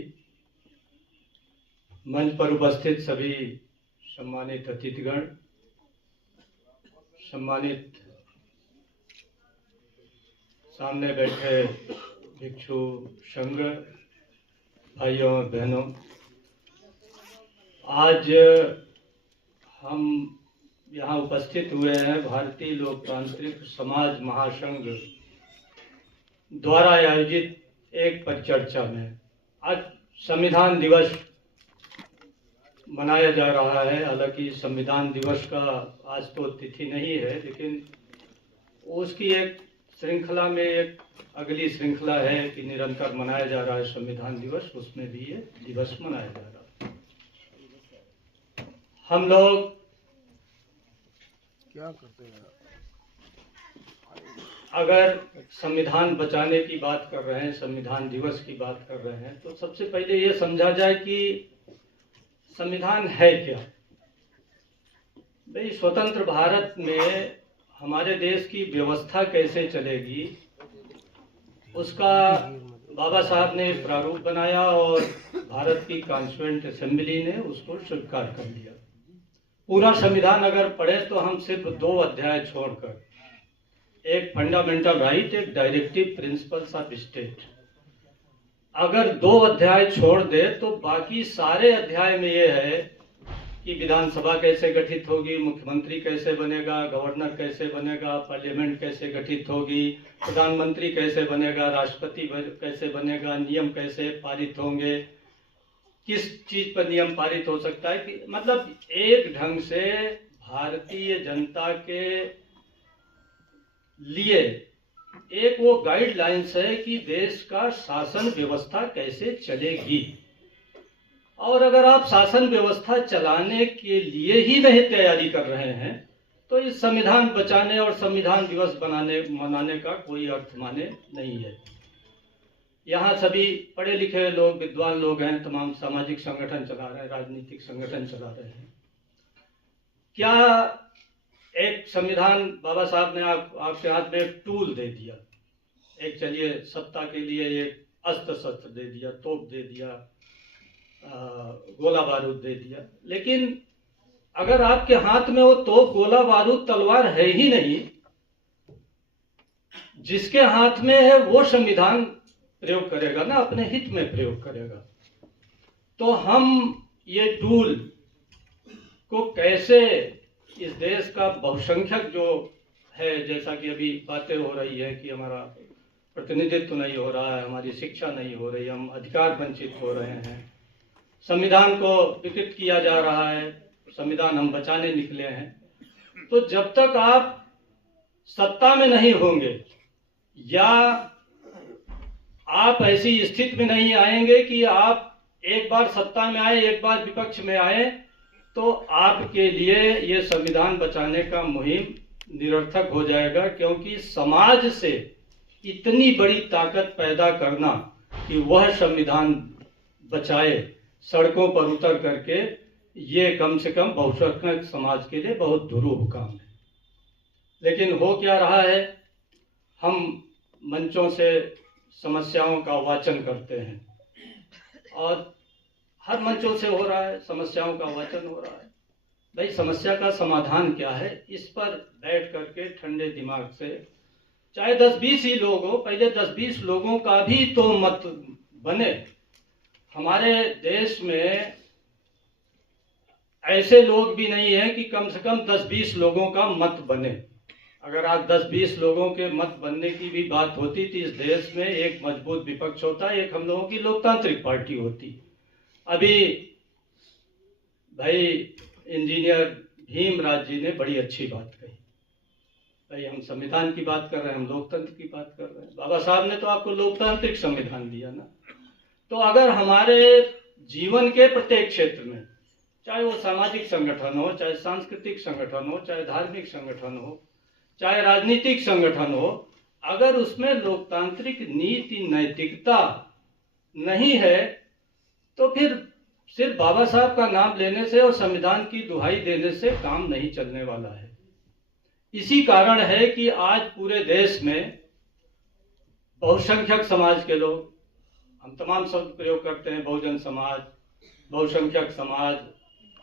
मंच पर उपस्थित सभी सम्मानित अतिथिगण, सम्मानित सामने बैठे भिक्षु संघ भाइयों और बहनों, आज हम यहाँ उपस्थित हुए हैं भारतीय लोकतांत्रिक समाज महासंघ द्वारा आयोजित एक परिचर्चा में। आज संविधान दिवस मनाया जा रहा है। हालांकि संविधान दिवस का आज तो तिथि नहीं है, लेकिन उसकी एक श्रृंखला में एक अगली श्रृंखला है कि निरंतर मनाया जा रहा है संविधान दिवस, उसमें भी ये दिवस मनाया जा रहा है। हम लोग क्या करते हैं? अगर संविधान बचाने की बात कर रहे हैं, संविधान दिवस की बात कर रहे हैं, तो सबसे पहले ये समझा जाए कि संविधान है क्या। भाई, स्वतंत्र भारत में हमारे देश की व्यवस्था कैसे चलेगी, उसका बाबा साहब ने प्रारूप बनाया और भारत की कॉन्स्टिट्यूएंट असेंबली ने उसको स्वीकार कर लिया। पूरा संविधान अगर पढ़े तो हम सिर्फ 2 अध्याय छोड़कर, एक फंडामेंटल राइट, एक डायरेक्टिव प्रिंसिपल्स ऑफ स्टेट, अगर 2 अध्याय छोड़ दे तो बाकी सारे अध्याय में ये है कि विधानसभा कैसे गठित होगी, मुख्यमंत्री कैसे बनेगा, गवर्नर कैसे बनेगा, पार्लियामेंट कैसे गठित होगी, प्रधानमंत्री कैसे बनेगा, राष्ट्रपति कैसे बनेगा, नियम कैसे पारित होंगे, किस चीज पर नियम पारित हो सकता है कि मतलब एक ढंग से भारतीय जनता के लिए एक वो गाइडलाइंस है कि देश का शासन व्यवस्था कैसे चलेगी। और अगर आप शासन व्यवस्था चलाने के लिए ही नहीं तैयारी कर रहे हैं तो इस संविधान बचाने और संविधान दिवस मनाने का कोई अर्थ माने नहीं है। यहाँ सभी पढ़े लिखे लोग, विद्वान लोग हैं, तमाम सामाजिक संगठन चला रहे हैं, राजनीतिक संगठन चला रहे हैं। क्या एक संविधान बाबा साहब ने आपके हाथ में एक टूल दे दिया, एक चलिए सत्ता के लिए एक अस्त्र शस्त्र दे दिया, तोप दे दिया, गोला बारूद दे दिया, लेकिन अगर आपके हाथ में वो तोप, गोला बारूद, तलवार है ही नहीं, जिसके हाथ में है वो संविधान प्रयोग करेगा ना, अपने हित में प्रयोग करेगा। तो हम ये टूल को कैसे इस देश का बहुसंख्यक जो है, जैसा कि अभी बातें हो रही है कि हमारा प्रतिनिधित्व नहीं हो रहा है, हमारी शिक्षा नहीं हो रही, हम अधिकार वंचित हो रहे हैं, संविधान को विकृत किया जा रहा है, संविधान हम बचाने निकले हैं, तो जब तक आप सत्ता में नहीं होंगे या आप ऐसी स्थिति में नहीं आएंगे कि आप एक बार सत्ता में आए, एक बार विपक्ष में आए, तो आपके लिए ये संविधान बचाने का मुहिम निरर्थक हो जाएगा। क्योंकि समाज से इतनी बड़ी ताकत पैदा करना कि वह संविधान बचाए सड़कों पर उतर करके, ये कम से कम बहुसंख्यक समाज के लिए बहुत दुरूह काम है। लेकिन हो क्या रहा है, हम मंचों से समस्याओं का वाचन करते हैं और हर मंचों से हो रहा है, समस्याओं का वाचन हो रहा है, भाई समस्या का समाधान क्या है, इस पर बैठ करके ठंडे दिमाग से, चाहे 10-20 ही लोग हो, पहले 10-20 लोगों का भी तो मत बने। हमारे देश में ऐसे लोग भी नहीं है कि कम से कम 10-20 लोगों का मत बने। अगर आज 10-20 लोगों के मत बनने की भी बात होती तो इस देश में एक मजबूत विपक्ष होता, एक हम लोगों की लोकतांत्रिक पार्टी होती। अभी भाई इंजीनियर भीमराव जी ने बड़ी अच्छी बात कही। भाई हम संविधान की बात कर रहे हैं, हम लोकतंत्र की बात कर रहे हैं। बाबा साहब ने तो आपको लोकतांत्रिक संविधान दिया ना। तो अगर हमारे जीवन के प्रत्येक क्षेत्र में, चाहे वो सामाजिक संगठन हो, चाहे सांस्कृतिक संगठन हो, चाहे धार्मिक संगठन हो, चाहे राजनीतिक संगठन हो, अगर उसमें लोकतांत्रिक नीति नैतिकता नहीं है तो फिर सिर्फ बाबा साहब का नाम लेने से और संविधान की दुहाई देने से काम नहीं चलने वाला है। इसी कारण है कि आज पूरे देश में बहुसंख्यक समाज के लोग, हम तमाम शब्द प्रयोग करते हैं, बहुजन समाज, बहुसंख्यक समाज,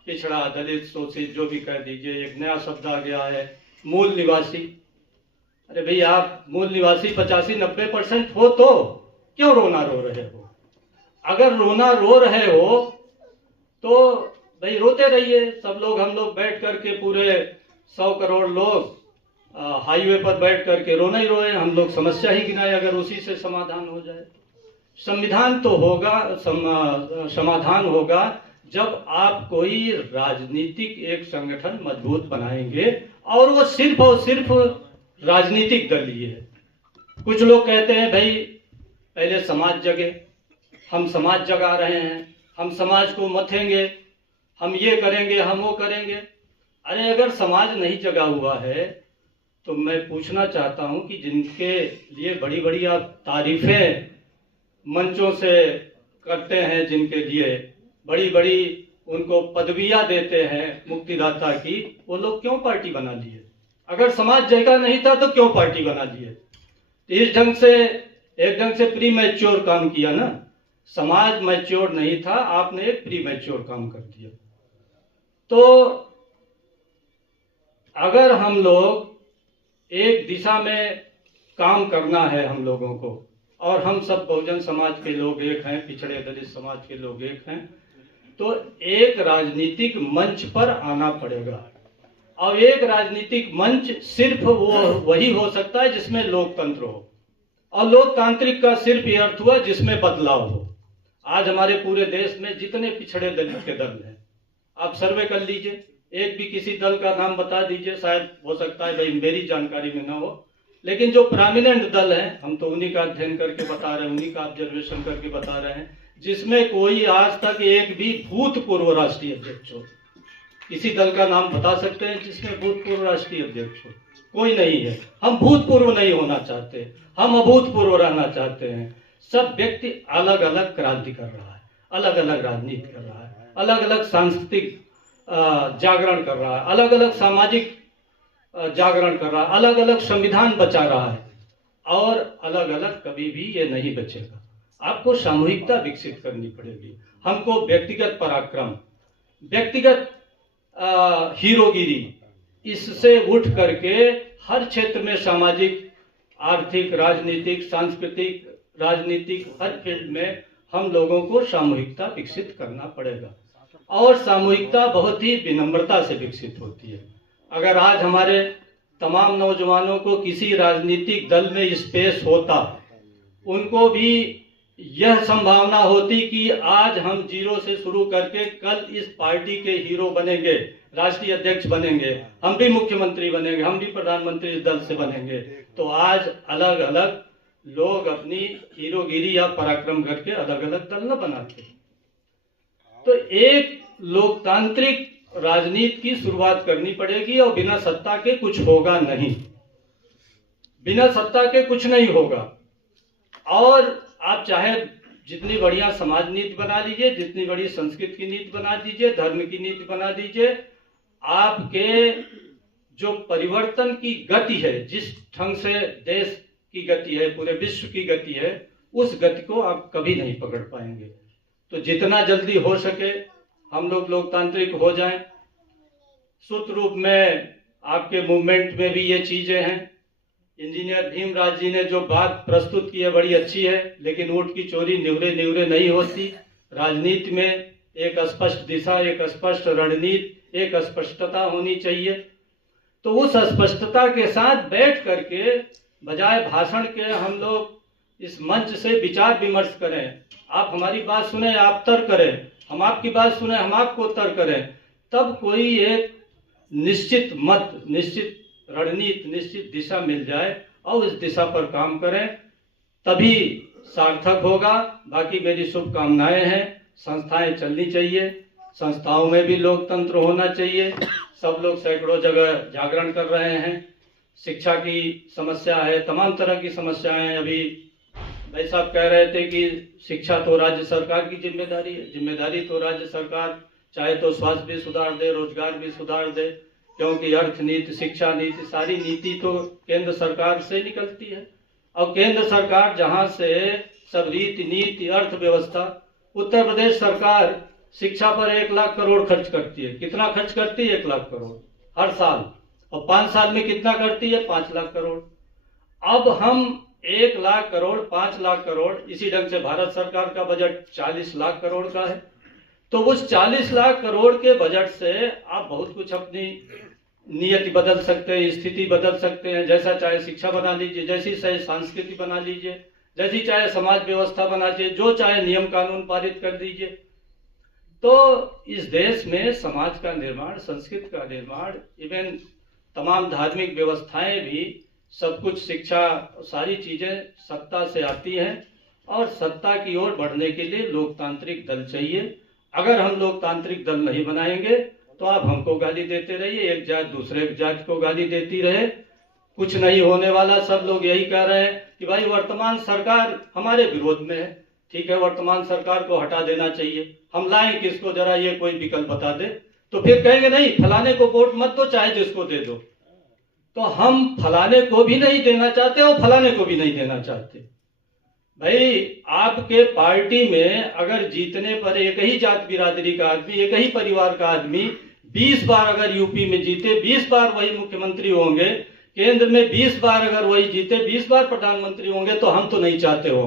पिछड़ा, दलित, शोषित, जो भी कह दीजिए। एक नया शब्द आ गया है मूल निवासी। अरे भाई आप मूल निवासी 85-90% हो तो क्यों रोना रो रहे हो? अगर रोना रो रहे हो तो भाई रोते रहिए। सब लोग, हम लोग बैठ करके पूरे 100 करोड़ लोग हाईवे पर बैठ करके रोना ही रोए। हम लोग समस्या ही गिनाए, अगर उसी से समाधान हो जाए। संविधान तो होगा, समाधान होगा जब आप कोई राजनीतिक एक संगठन मजबूत बनाएंगे, और वो सिर्फ और सिर्फ राजनीतिक दल ही है। कुछ लोग कहते हैं भाई पहले समाज जगे, हम समाज जगा रहे हैं, हम समाज को मथेंगे, हम ये करेंगे, हम वो करेंगे। अरे अगर समाज नहीं जगा हुआ है तो मैं पूछना चाहता हूं कि जिनके लिए बड़ी बड़ी आप तारीफें मंचों से करते हैं, जिनके लिए बड़ी बड़ी उनको पदवियां देते हैं मुक्तिदाता की, वो लोग क्यों पार्टी बना लिए? अगर समाज जगा नहीं था तो क्यों पार्टी बना लिए? इस ढंग से, एक ढंग से प्री मैच्योर काम किया ना। समाज मैच्योर नहीं था, आपने एक प्री मैच्योर काम कर दिया। तो अगर हम लोग एक दिशा में काम करना है हम लोगों को, और हम सब बहुजन समाज के लोग एक हैं, पिछड़े दलित समाज के लोग एक हैं, तो एक राजनीतिक मंच पर आना पड़ेगा। और एक राजनीतिक मंच सिर्फ वो वही हो सकता है जिसमें लोकतंत्र हो, और लोकतांत्रिक का सिर्फ ये अर्थ हुआ जिसमें बदलाव हो। आज हमारे पूरे देश में जितने पिछड़े दलित के दल हैं, आप सर्वे कर लीजिए, एक भी किसी दल का नाम बता दीजिए। शायद हो सकता है भाई मेरी जानकारी में ना हो, लेकिन जो प्रोमिनेंट दल हैं, हम तो उन्हीं का अध्ययन करके बता रहे हैं, उन्हीं का ऑब्जर्वेशन करके बता रहे हैं, जिसमें कोई आज तक एक भी भूतपूर्व राष्ट्रीय अध्यक्ष हो। किसी दल का नाम बता सकते हैं जिसमें भूतपूर्व राष्ट्रीय अध्यक्ष हो? कोई नहीं है। हम भूतपूर्व नहीं होना चाहते, हम अभूतपूर्व रहना चाहते हैं। सब व्यक्ति अलग अलग क्रांति कर रहा है, अलग अलग राजनीति कर रहा है, अलग अलग सांस्कृतिक जागरण कर रहा है, अलग अलग सामाजिक जागरण कर रहा है, अलग अलग संविधान बचा रहा है, और अलग अलग कभी भी ये नहीं बचेगा। आपको सामूहिकता विकसित करनी पड़ेगी। हमको व्यक्तिगत पराक्रम, व्यक्तिगत हीरोगिरी, इससे उठ करके हर क्षेत्र में सामाजिक, आर्थिक, राजनीतिक, सांस्कृतिक, राजनीतिक, हर फील्ड में हम लोगों को सामूहिकता विकसित करना पड़ेगा। और सामूहिकता बहुत ही विनम्रता से विकसित होती है। अगर आज हमारे तमाम नौजवानों को किसी राजनीतिक दल में स्पेस होता, उनको भी यह संभावना होती कि आज हम जीरो से शुरू करके कल इस पार्टी के हीरो बनेंगे, राष्ट्रीय अध्यक्ष बनेंगे, हम भी मुख्यमंत्री बनेंगे, हम भी प्रधानमंत्री इस दल से बनेंगे, तो आज अलग अलग लोग अपनी हीरोगिरी या पराक्रम करके अलग अलग दल न बनाते। तो एक लोकतांत्रिक राजनीति की शुरुआत करनी पड़ेगी, और बिना सत्ता के कुछ होगा नहीं, बिना सत्ता के कुछ नहीं होगा। और आप चाहे जितनी बढ़िया समाज नीति बना लीजिए, जितनी बड़ी संस्कृत की नीति बना दीजिए, धर्म की नीति बना दीजिए, आपके जो परिवर्तन की गति है, जिस ढंग से देश की गति है, पूरे विश्व की गति है, उस गति को आप कभी नहीं पकड़ पाएंगे। तो जितना जल्दी हो सके हम लोग लोकतांत्रिक हो जाएं, सूत्र रूप में आपके मूवमेंट में भी ये चीजें हैं। इंजीनियर भीमराज जी ने जो बात प्रस्तुत की है बड़ी अच्छी है, लेकिन ऊँट की चोरी निवरे निवरे नहीं होती। राजनीति में एक स्पष्ट दिशा, एक स्पष्ट रणनीति, एक स्पष्टता होनी चाहिए। तो उस स्पष्टता के साथ बैठ करके बजाय भाषण के हम लोग इस मंच से विचार विमर्श करें। आप हमारी बात सुने, आप तर्क करें, हम आपकी बात सुने, हम आपको तर्क करें, तब कोई एक निश्चित मत, निश्चित रणनीति, निश्चित दिशा मिल जाए और इस दिशा पर काम करें, तभी सार्थक होगा। बाकी मेरी शुभकामनाएं हैं। संस्थाएं चलनी चाहिए, संस्थाओं में भी लोकतंत्र होना चाहिए। सब लोग सैकड़ों जगह जागरण कर रहे हैं। शिक्षा की समस्या है, तमाम तरह की समस्याएं। अभी भाई साहब कह रहे थे कि शिक्षा तो राज्य सरकार की जिम्मेदारी है। जिम्मेदारी तो राज्य सरकार चाहे तो स्वास्थ्य भी सुधार दे, रोजगार भी सुधार दे, क्योंकि अर्थ नीति, शिक्षा नीति, सारी नीति तो केंद्र सरकार से निकलती है। और केंद्र सरकार जहां से सब रीति नीति, अर्थव्यवस्था, उत्तर प्रदेश सरकार शिक्षा पर 1 लाख करोड़ खर्च करती है। कितना खर्च करती है? 1 लाख करोड़ हर साल। और 5 साल में कितना करती है? 5 लाख करोड़। अब हम 1 लाख करोड़, 5 लाख करोड़, इसी ढंग से भारत सरकार का बजट 40 लाख करोड़ का है। तो उस 40 लाख करोड़ के बजट से आप बहुत कुछ अपनी नियति बदल सकते हैं, स्थिति बदल सकते हैं। जैसा चाहे शिक्षा बना लीजिए, जैसी चाहे संस्कृति बना लीजिए, जैसी चाहे समाज व्यवस्था बना लीजिए, जो चाहे नियम कानून पारित कर दीजिए। तो इस देश में समाज का निर्माण, संस्कृति का निर्माण, इवन तमाम धार्मिक व्यवस्थाएं भी, सब कुछ, शिक्षा, सारी चीजें सत्ता से आती हैं। और सत्ता की ओर बढ़ने के लिए लोकतांत्रिक दल चाहिए। अगर हम लोकतांत्रिक दल नहीं बनाएंगे तो आप हमको गाली देते रहिए, एक जात दूसरे जात को गाली देती रहे, कुछ नहीं होने वाला। सब लोग यही कह रहे हैं कि भाई वर्तमान सरकार हमारे विरोध में है। ठीक है, वर्तमान सरकार को हटा देना चाहिए। हम लाएं किसको, जरा ये कोई विकल्प बता दे। तो फिर कहेंगे नहीं, फलाने को वोट मत दो, चाहे जिसको दे दो। तो हम फलाने को भी नहीं देना चाहते और फलाने को भी नहीं देना चाहते। भाई आपके पार्टी में अगर जीतने पर एक ही जात बिरादरी का आदमी, एक ही परिवार का आदमी 20 बार अगर यूपी में जीते, 20 बार वही मुख्यमंत्री होंगे, केंद्र में 20 बार अगर वही जीते, 20 बार प्रधानमंत्री होंगे, तो हम तो नहीं चाहते हो।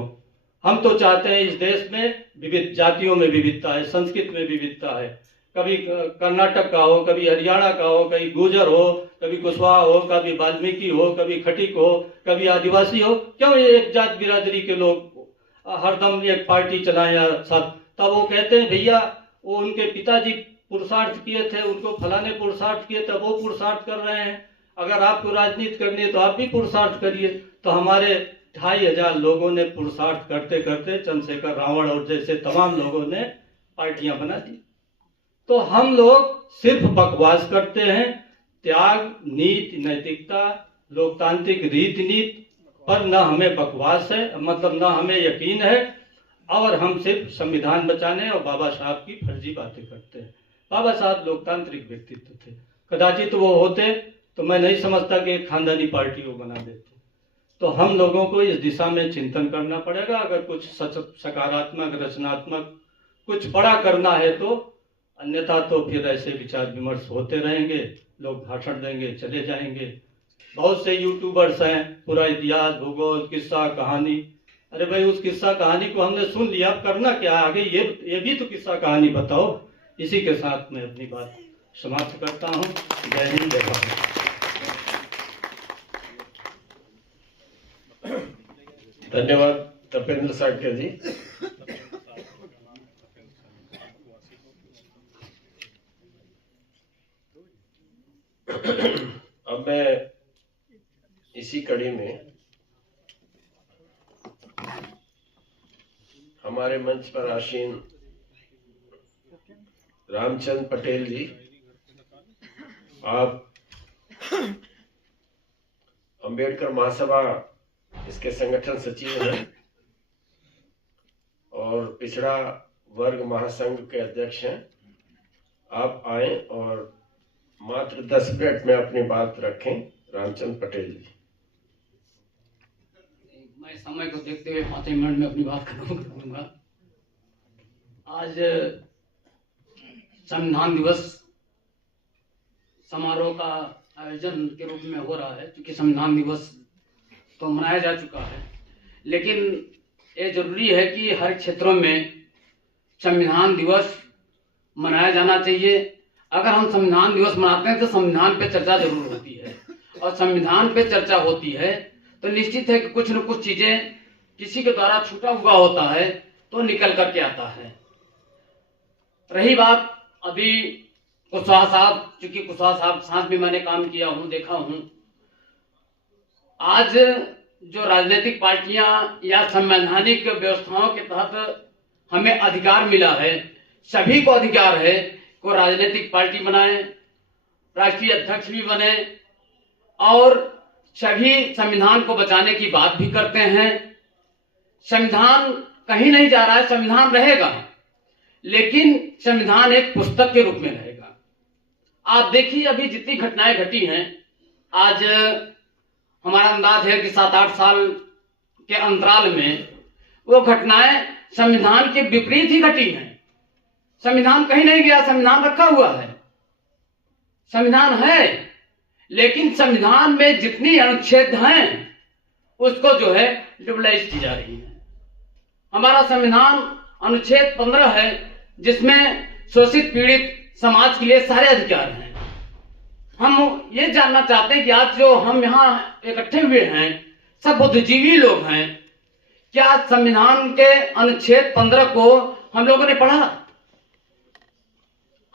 हम तो चाहते हैं इस देश में विविध जातियों में विविधता है, संस्कृति में विविधता है। कभी कर्नाटक का हो, कभी हरियाणा का हो, कभी गुर्जर हो, कभी कुशवाहा हो, कभी वाल्मीकि हो, कभी खटिक हो, कभी आदिवासी हो। क्यों ये एक जात बिरादरी के लोग हरदम एक पार्टी चलाएं या सब? तब वो कहते हैं भैया वो उनके पिताजी पुरुषार्थ किए थे, उनको फलाने पुरुषार्थ किए थे, वो पुरुषार्थ कर रहे हैं। अगर आपको राजनीति करनी है तो आप भी पुरुषार्थ करिए। तो हमारे 2500 लोगों ने पुरुषार्थ करते करते चंद्रशेखर रावण और जैसे तमाम लोगों ने पार्टियां बना दी। तो हम लोग सिर्फ बकवास करते हैं। त्याग, नीति, नैतिकता, लोकतांत्रिक रीति नीति पर न हमें बकवास है, मतलब न हमें यकीन है, और हम सिर्फ संविधान बचाने और बाबा साहब की फर्जी बातें करते हैं। बाबा साहब लोकतांत्रिक व्यक्तित्व थे। कदाचित वो होते तो मैं नहीं समझता कि एक खानदानी पार्टी वो बना देते। तो हम लोगों को इस दिशा में चिंतन करना पड़ेगा। अगर कुछ सकारात्मक, रचनात्मक, कुछ बड़ा करना है तो, अन्यथा तो फिर ऐसे विचार विमर्श होते रहेंगे, लोग भाषण देंगे, चले जाएंगे। बहुत से यूट्यूबर्स हैं, पूरा इतिहास, भूगोल, किस्सा, कहानी। अरे भाई उस किस्सा कहानी को हमने सुन लिया, अब करना क्या आगे? ये भी तो किस्सा कहानी बताओ। इसी के साथ मैं अपनी बात समाप्त करता हूँ। जय हिंद, जय भारत। धन्यवाद तपेंद्र साठिया जी। अब मैं इसी कड़ी में हमारे मंच पर आसीन रामचंद्र पटेल जी, आप अंबेडकर महासभा इसके संगठन सचिव हैं और पिछड़ा वर्ग महासंघ के अध्यक्ष हैं। आप आए और मात्र 10 मिनट में अपनी बात रखें। रामचंद्र पटेल जी। मैं समय को देखते हुए 5 मिनट में अपनी बात करूंगा। आज संविधान दिवस समारोह का आयोजन के रूप में हो रहा है, क्योंकि संविधान दिवस तो मनाया जा चुका है, लेकिन ये जरूरी है कि हर क्षेत्रों में संविधान दिवस मनाया जाना चाहिए। अगर हम संविधान दिवस मनाते हैं तो संविधान पे चर्चा जरूर होती है, और संविधान पे चर्चा होती है तो निश्चित है कि कुछ न कुछ चीजें किसी के द्वारा छूटा हुआ होता है तो निकल करके आता है। रही बात अभी कुशवाहा साहब, चूंकि कुशवाहा साहब साथ भी मैंने काम किया हूं, देखा हूं, आज जो राजनीतिक पार्टियां या संवैधानिक व्यवस्थाओं के तहत हमें अधिकार मिला है, सभी को अधिकार है को राजनीतिक पार्टी बनाए, राष्ट्रीय अध्यक्ष भी बने, और सभी संविधान को बचाने की बात भी करते हैं। संविधान कहीं नहीं जा रहा है, संविधान रहेगा, लेकिन संविधान एक पुस्तक के रूप में रहेगा। आप देखिए अभी जितनी घटनाएं घटी हैं, आज हमारा अंदाज है कि 7-8 साल के अंतराल में वो घटनाएं संविधान के विपरीत ही घटी हैं। संविधान कहीं नहीं गया, संविधान रखा हुआ है, संविधान है, लेकिन संविधान में जितनी अनुच्छेद हैं उसको जो है डिबलाइज की जा रही है। हमारा संविधान अनुच्छेद 15 है, जिसमें शोषित पीड़ित समाज के लिए सारे अधिकार हैं। हम ये जानना चाहते हैं कि आज जो हम यहाँ इकट्ठे हुए हैं सब बुद्धिजीवी लोग हैं, क्या संविधान के अनुच्छेद 15 को हम लोगों ने पढ़ा?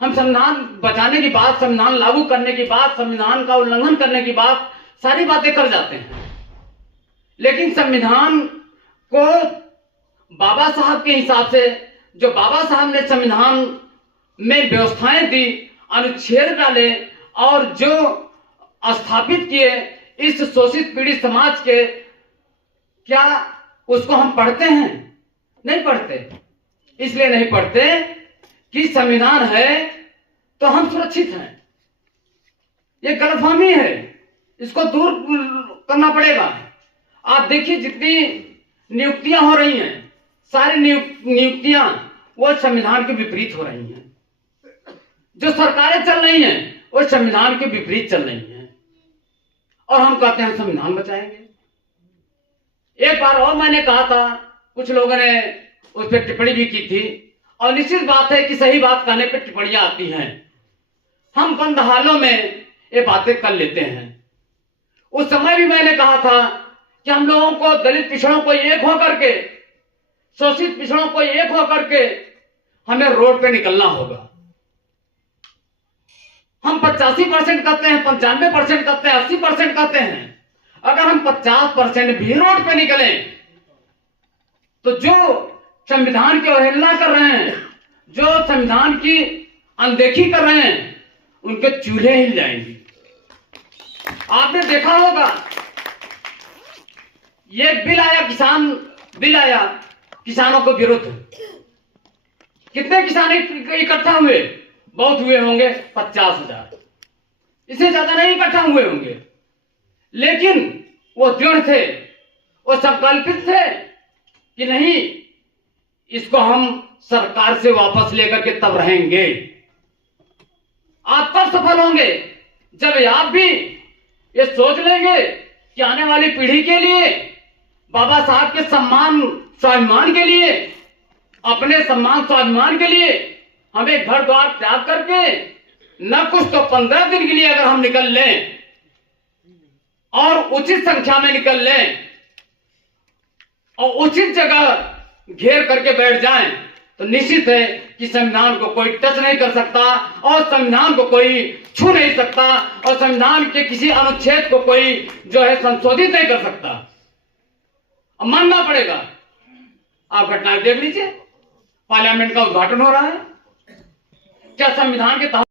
हम संविधान बचाने की बात, संविधान लागू करने की बात, संविधान का उल्लंघन करने की बात, सारी बातें कर जाते हैं, लेकिन संविधान को बाबा साहब के हिसाब से, जो बाबा साहब ने संविधान में व्यवस्थाएं दी, अनुच्छेद डाले और जो स्थापित किए इस शोषित पीड़ित समाज के, क्या उसको हम पढ़ते हैं? नहीं पढ़ते। इसलिए नहीं पढ़ते कि संविधान है तो हम सुरक्षित हैं। ये गलतफहमी है, इसको दूर करना पड़ेगा। आप देखिए जितनी नियुक्तियां हो रही हैं, सारी नियुक्तियां वो संविधान के विपरीत हो रही हैं। जो सरकारें चल रही हैं वो संविधान के विपरीत चल रही हैं, और हम कहते हैं संविधान बचाएंगे। एक बार और मैंने कहा था, कुछ लोगों ने उस पर टिप्पणी भी की थी, और निश्चित बात है कि सही बात कहने पर टिप्पणियां आती हैं। हम बंद हालों में ये बातें कर लेते हैं। उस समय भी मैंने कहा था कि हम लोगों को, दलित पिछड़ों को एक होकर के, शोषित पिछड़ों को एक होकर के हमें रोड पे निकलना होगा। हम 85% कहते हैं, 95% कहते हैं, 80% कहते हैं। अगर हम 50% भी रोड पे निकलें तो जो संविधान की अवहेलना कर रहे हैं, जो संविधान की अनदेखी कर रहे हैं, उनके चूल्हे हिल जाएंगे। आपने देखा होगा ये बिल आया, किसान बिल आया, किसानों को विरोध। कितने किसान इकट्ठा हुए? बहुत हुए होंगे, 50,000, इससे ज्यादा नहीं इकट्ठा हुए होंगे, लेकिन वो दृढ़ थे, वो संकल्पित थे कि नहीं, इसको हम सरकार से वापस लेकर के तब रहेंगे। आप तब सफल होंगे जब आप भी ये सोच लेंगे कि आने वाली पीढ़ी के लिए, बाबा साहब के सम्मान स्वाभिमान के लिए, अपने सम्मान स्वाभिमान के लिए हमें घर द्वार त्याग करके न कुछ तो 15 दिन के लिए अगर हम निकल लें और उचित संख्या में निकल लें और उचित जगह घेर करके बैठ जाएं, तो निश्चित है कि संविधान को कोई टच नहीं कर सकता, और संविधान को कोई छू नहीं सकता, और संविधान के किसी अनुच्छेद को कोई जो है संशोधित नहीं कर सकता। अब मानना पड़ेगा। आप घटनाएं देख लीजिए, पार्लियामेंट का उद्घाटन हो रहा है, क्या संविधान के तहत